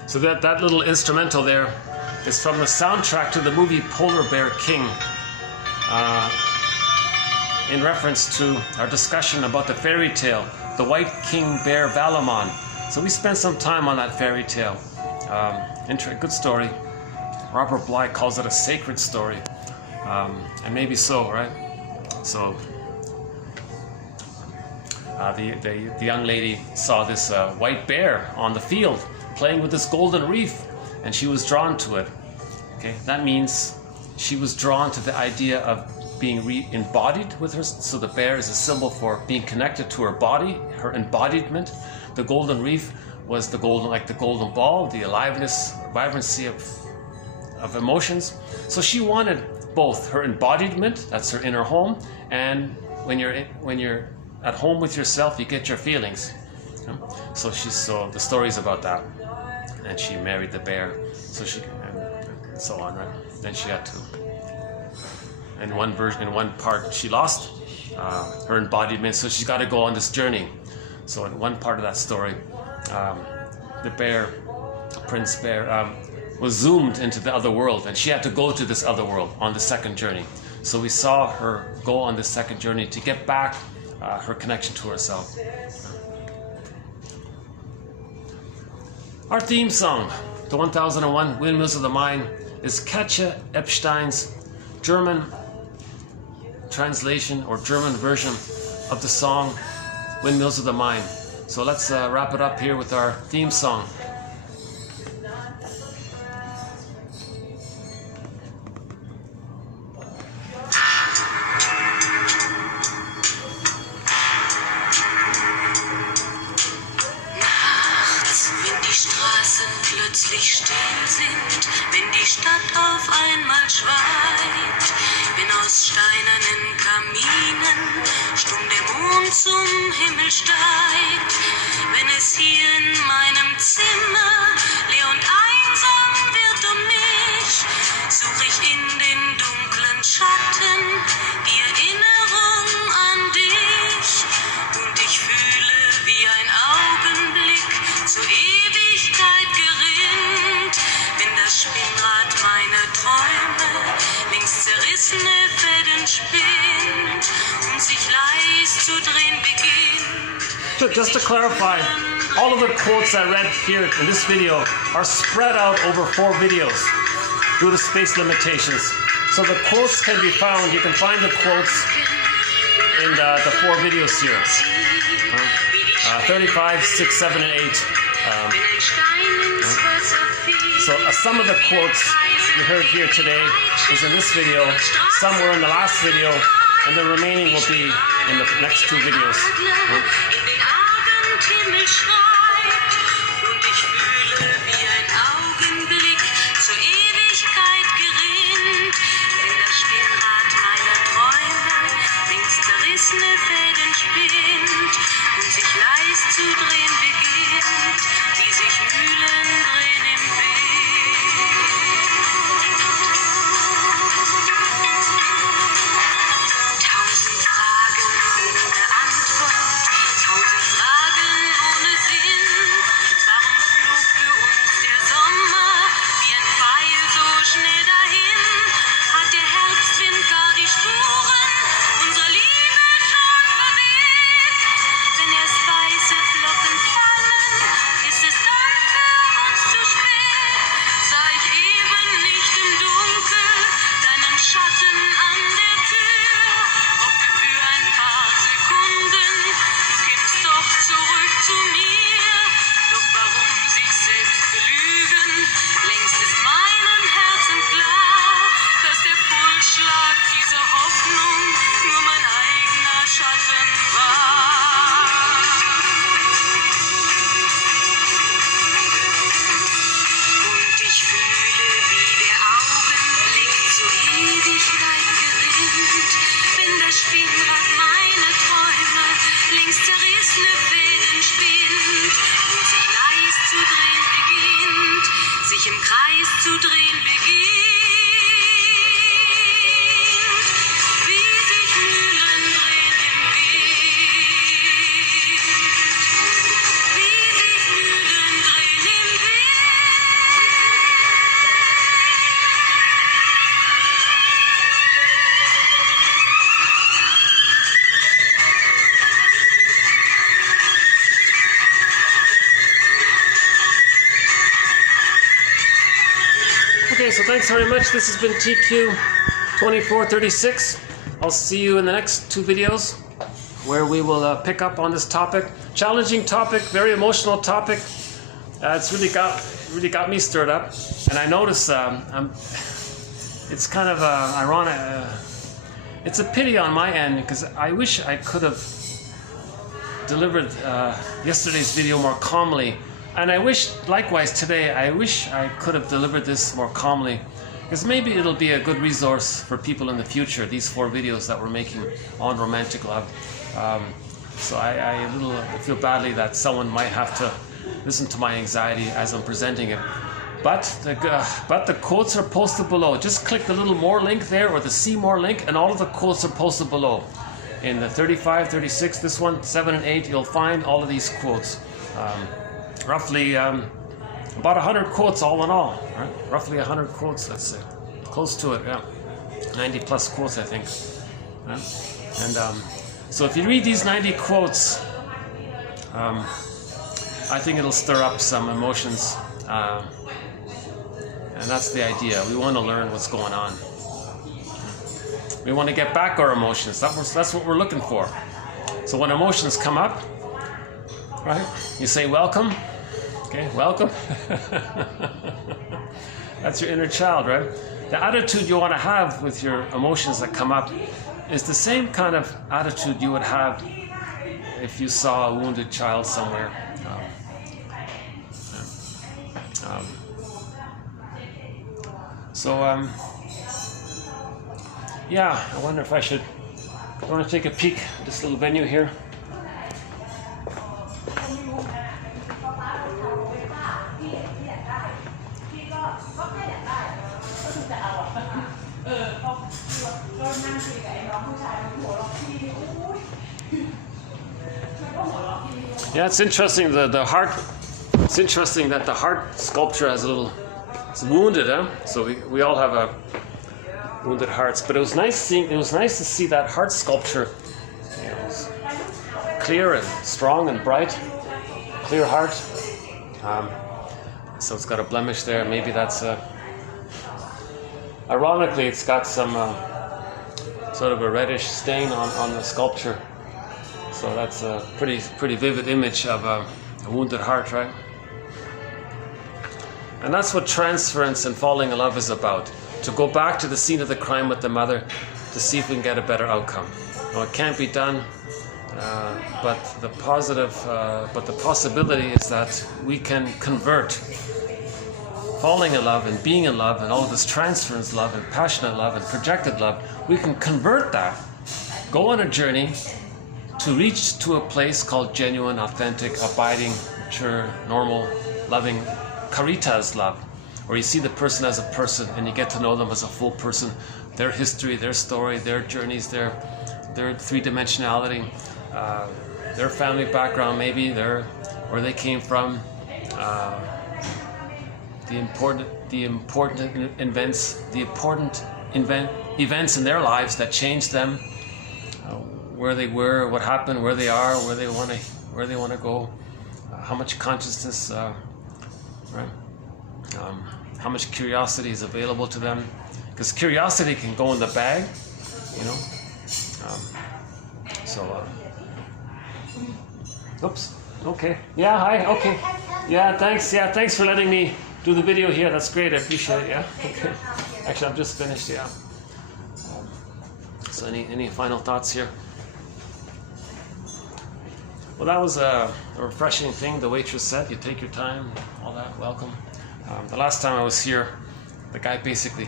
So that little instrumental there is from the soundtrack to the movie Polar Bear King, in reference to our discussion about the fairy tale, the White King Bear Valamon. So we spent some time on that fairy tale. Good story. Robert Bly calls it a sacred story, and maybe so, right? So the young lady saw this white bear on the field playing with this golden reef, and she was drawn to it. Okay, that means she was drawn to the idea of being embodied with her. So the bear is a symbol for being connected to her body, her embodiment. The golden reef was the golden ball, the aliveness, vibrancy of emotions. So she wanted both her embodiment, that's her inner home, and when you're at home with yourself, you get your feelings. So the story's about that. And she married the bear, and so on, right? Then she had to. In one part, she lost her embodiment, so she's got to go on this journey. So in one part of that story, the bear, Prince Bear, was zoomed into the other world, and she had to go to this other world on the second journey. So we saw her go on the second journey to get back her connection to herself. Our theme song, the 1001 Windmills of the Mind, is Katja Epstein's German translation or German version of the song Windmills of the Mind. So let's wrap it up here with our theme song. Plötzlich still sind, wenn die Stadt auf einmal schweigt, wenn aus steinernen Kaminen stumm der Mond zum Himmel steigt, wenn es hier in meinem Zimmer leer und einsam wird mich, suche ich in den dunklen Schatten die Erinnerung an dich, und ich fühle, wie ein Augenblick zur Ewigkeit gerinnt, wenn das Spinnrad meiner Träume links zerrissene Fäden spinnt und sich leis zu drehen beginnt. Just to clarify, all of the quotes I read here in this video are spread out over 4 videos due to space limitations. So the quotes can be found, you can find the quotes in the 4 videos here. 35, 6, 7, and 8. So some of the quotes you heard here today is in this video, some were in the last video, and the remaining will be in the next 2 videos. Okay, so thanks very much. This has been TQ2436. I'll see you in the next 2 videos where we will pick up on this topic. Challenging topic, very emotional topic. It's really got me stirred up. And I notice it's kind of ironic. It's a pity on my end because I wish I could have delivered yesterday's video more calmly. And I wish, likewise today, I wish I could have delivered this more calmly, because maybe it'll be a good resource for people in the future, these 4 videos that we're making on romantic love. So I feel badly that someone might have to listen to my anxiety as I'm presenting it. But the quotes are posted below. Just click the little more link there, or the see more link, and all of the quotes are posted below. In the 35, 36, this one, 7 and 8, you'll find all of these quotes. Roughly about 100 quotes all in all, right? Roughly 100 quotes, let's say. Close to it, yeah. 90 plus quotes, I think. Right? And so if you read these 90 quotes, I think it'll stir up some emotions. And that's the idea. We want to learn what's going on. We want to get back our emotions. That's what we're looking for. So when emotions come up, right, you say welcome. Okay, welcome. That's your inner child, right? The attitude you want to have with your emotions that come up is the same kind of attitude you would have if you saw a wounded child somewhere. Yeah, I wonder if I want to take a peek at this little venue here. Yeah, it's interesting the heart. It's interesting that the heart sculpture has it's wounded, huh? So we all have wounded hearts. But it was nice to see that heart sculpture, clear and strong and bright. clear heart. So it's got a blemish there. Maybe that's ironically, it's got some sort of a reddish stain on the sculpture. So that's a pretty vivid image of a wounded heart, right? And that's what transference and falling in love is about. To go back to the scene of the crime with the mother to see if we can get a better outcome. Now, it can't be done, but the possibility is that we can convert falling in love and being in love and all of this transference love and passionate love and projected love. We can convert that, go on a journey to reach to a place called genuine, authentic, abiding, mature, normal, loving caritas love, where you see the person as a person and you get to know them as a full person, their history, their story, their journeys, their three-dimensionality, their family background, maybe where they came from, the important events in their lives that changed them, where they were, what happened, where they are, where they want to go, how much consciousness, right? How much curiosity is available to them, because curiosity can go in the bag, you know. Oops. Okay. Yeah. Hi. Okay. Yeah. Thanks for letting me do the video here. That's great. I appreciate it. Yeah. Okay. Actually, I'm just finished. Yeah. So any final thoughts here? Well, that was a refreshing thing. The waitress said, "You take your time." All that. Welcome. The last time I was here, the guy basically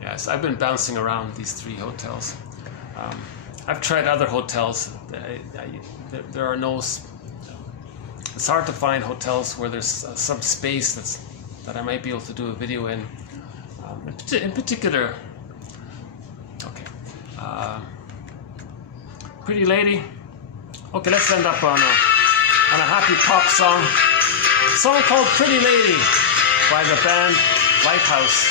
yes, I've been bouncing around these 3 hotels. I've tried other hotels. There are no. It's hard to find hotels where there's some space that I might be able to do a video in. In particular, okay. Pretty Lady. Okay, let's end up on a happy pop song. A song called Pretty Lady by the band Lighthouse.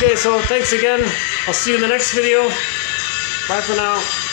Okay, so thanks again. I'll see you in the next video. Bye for now.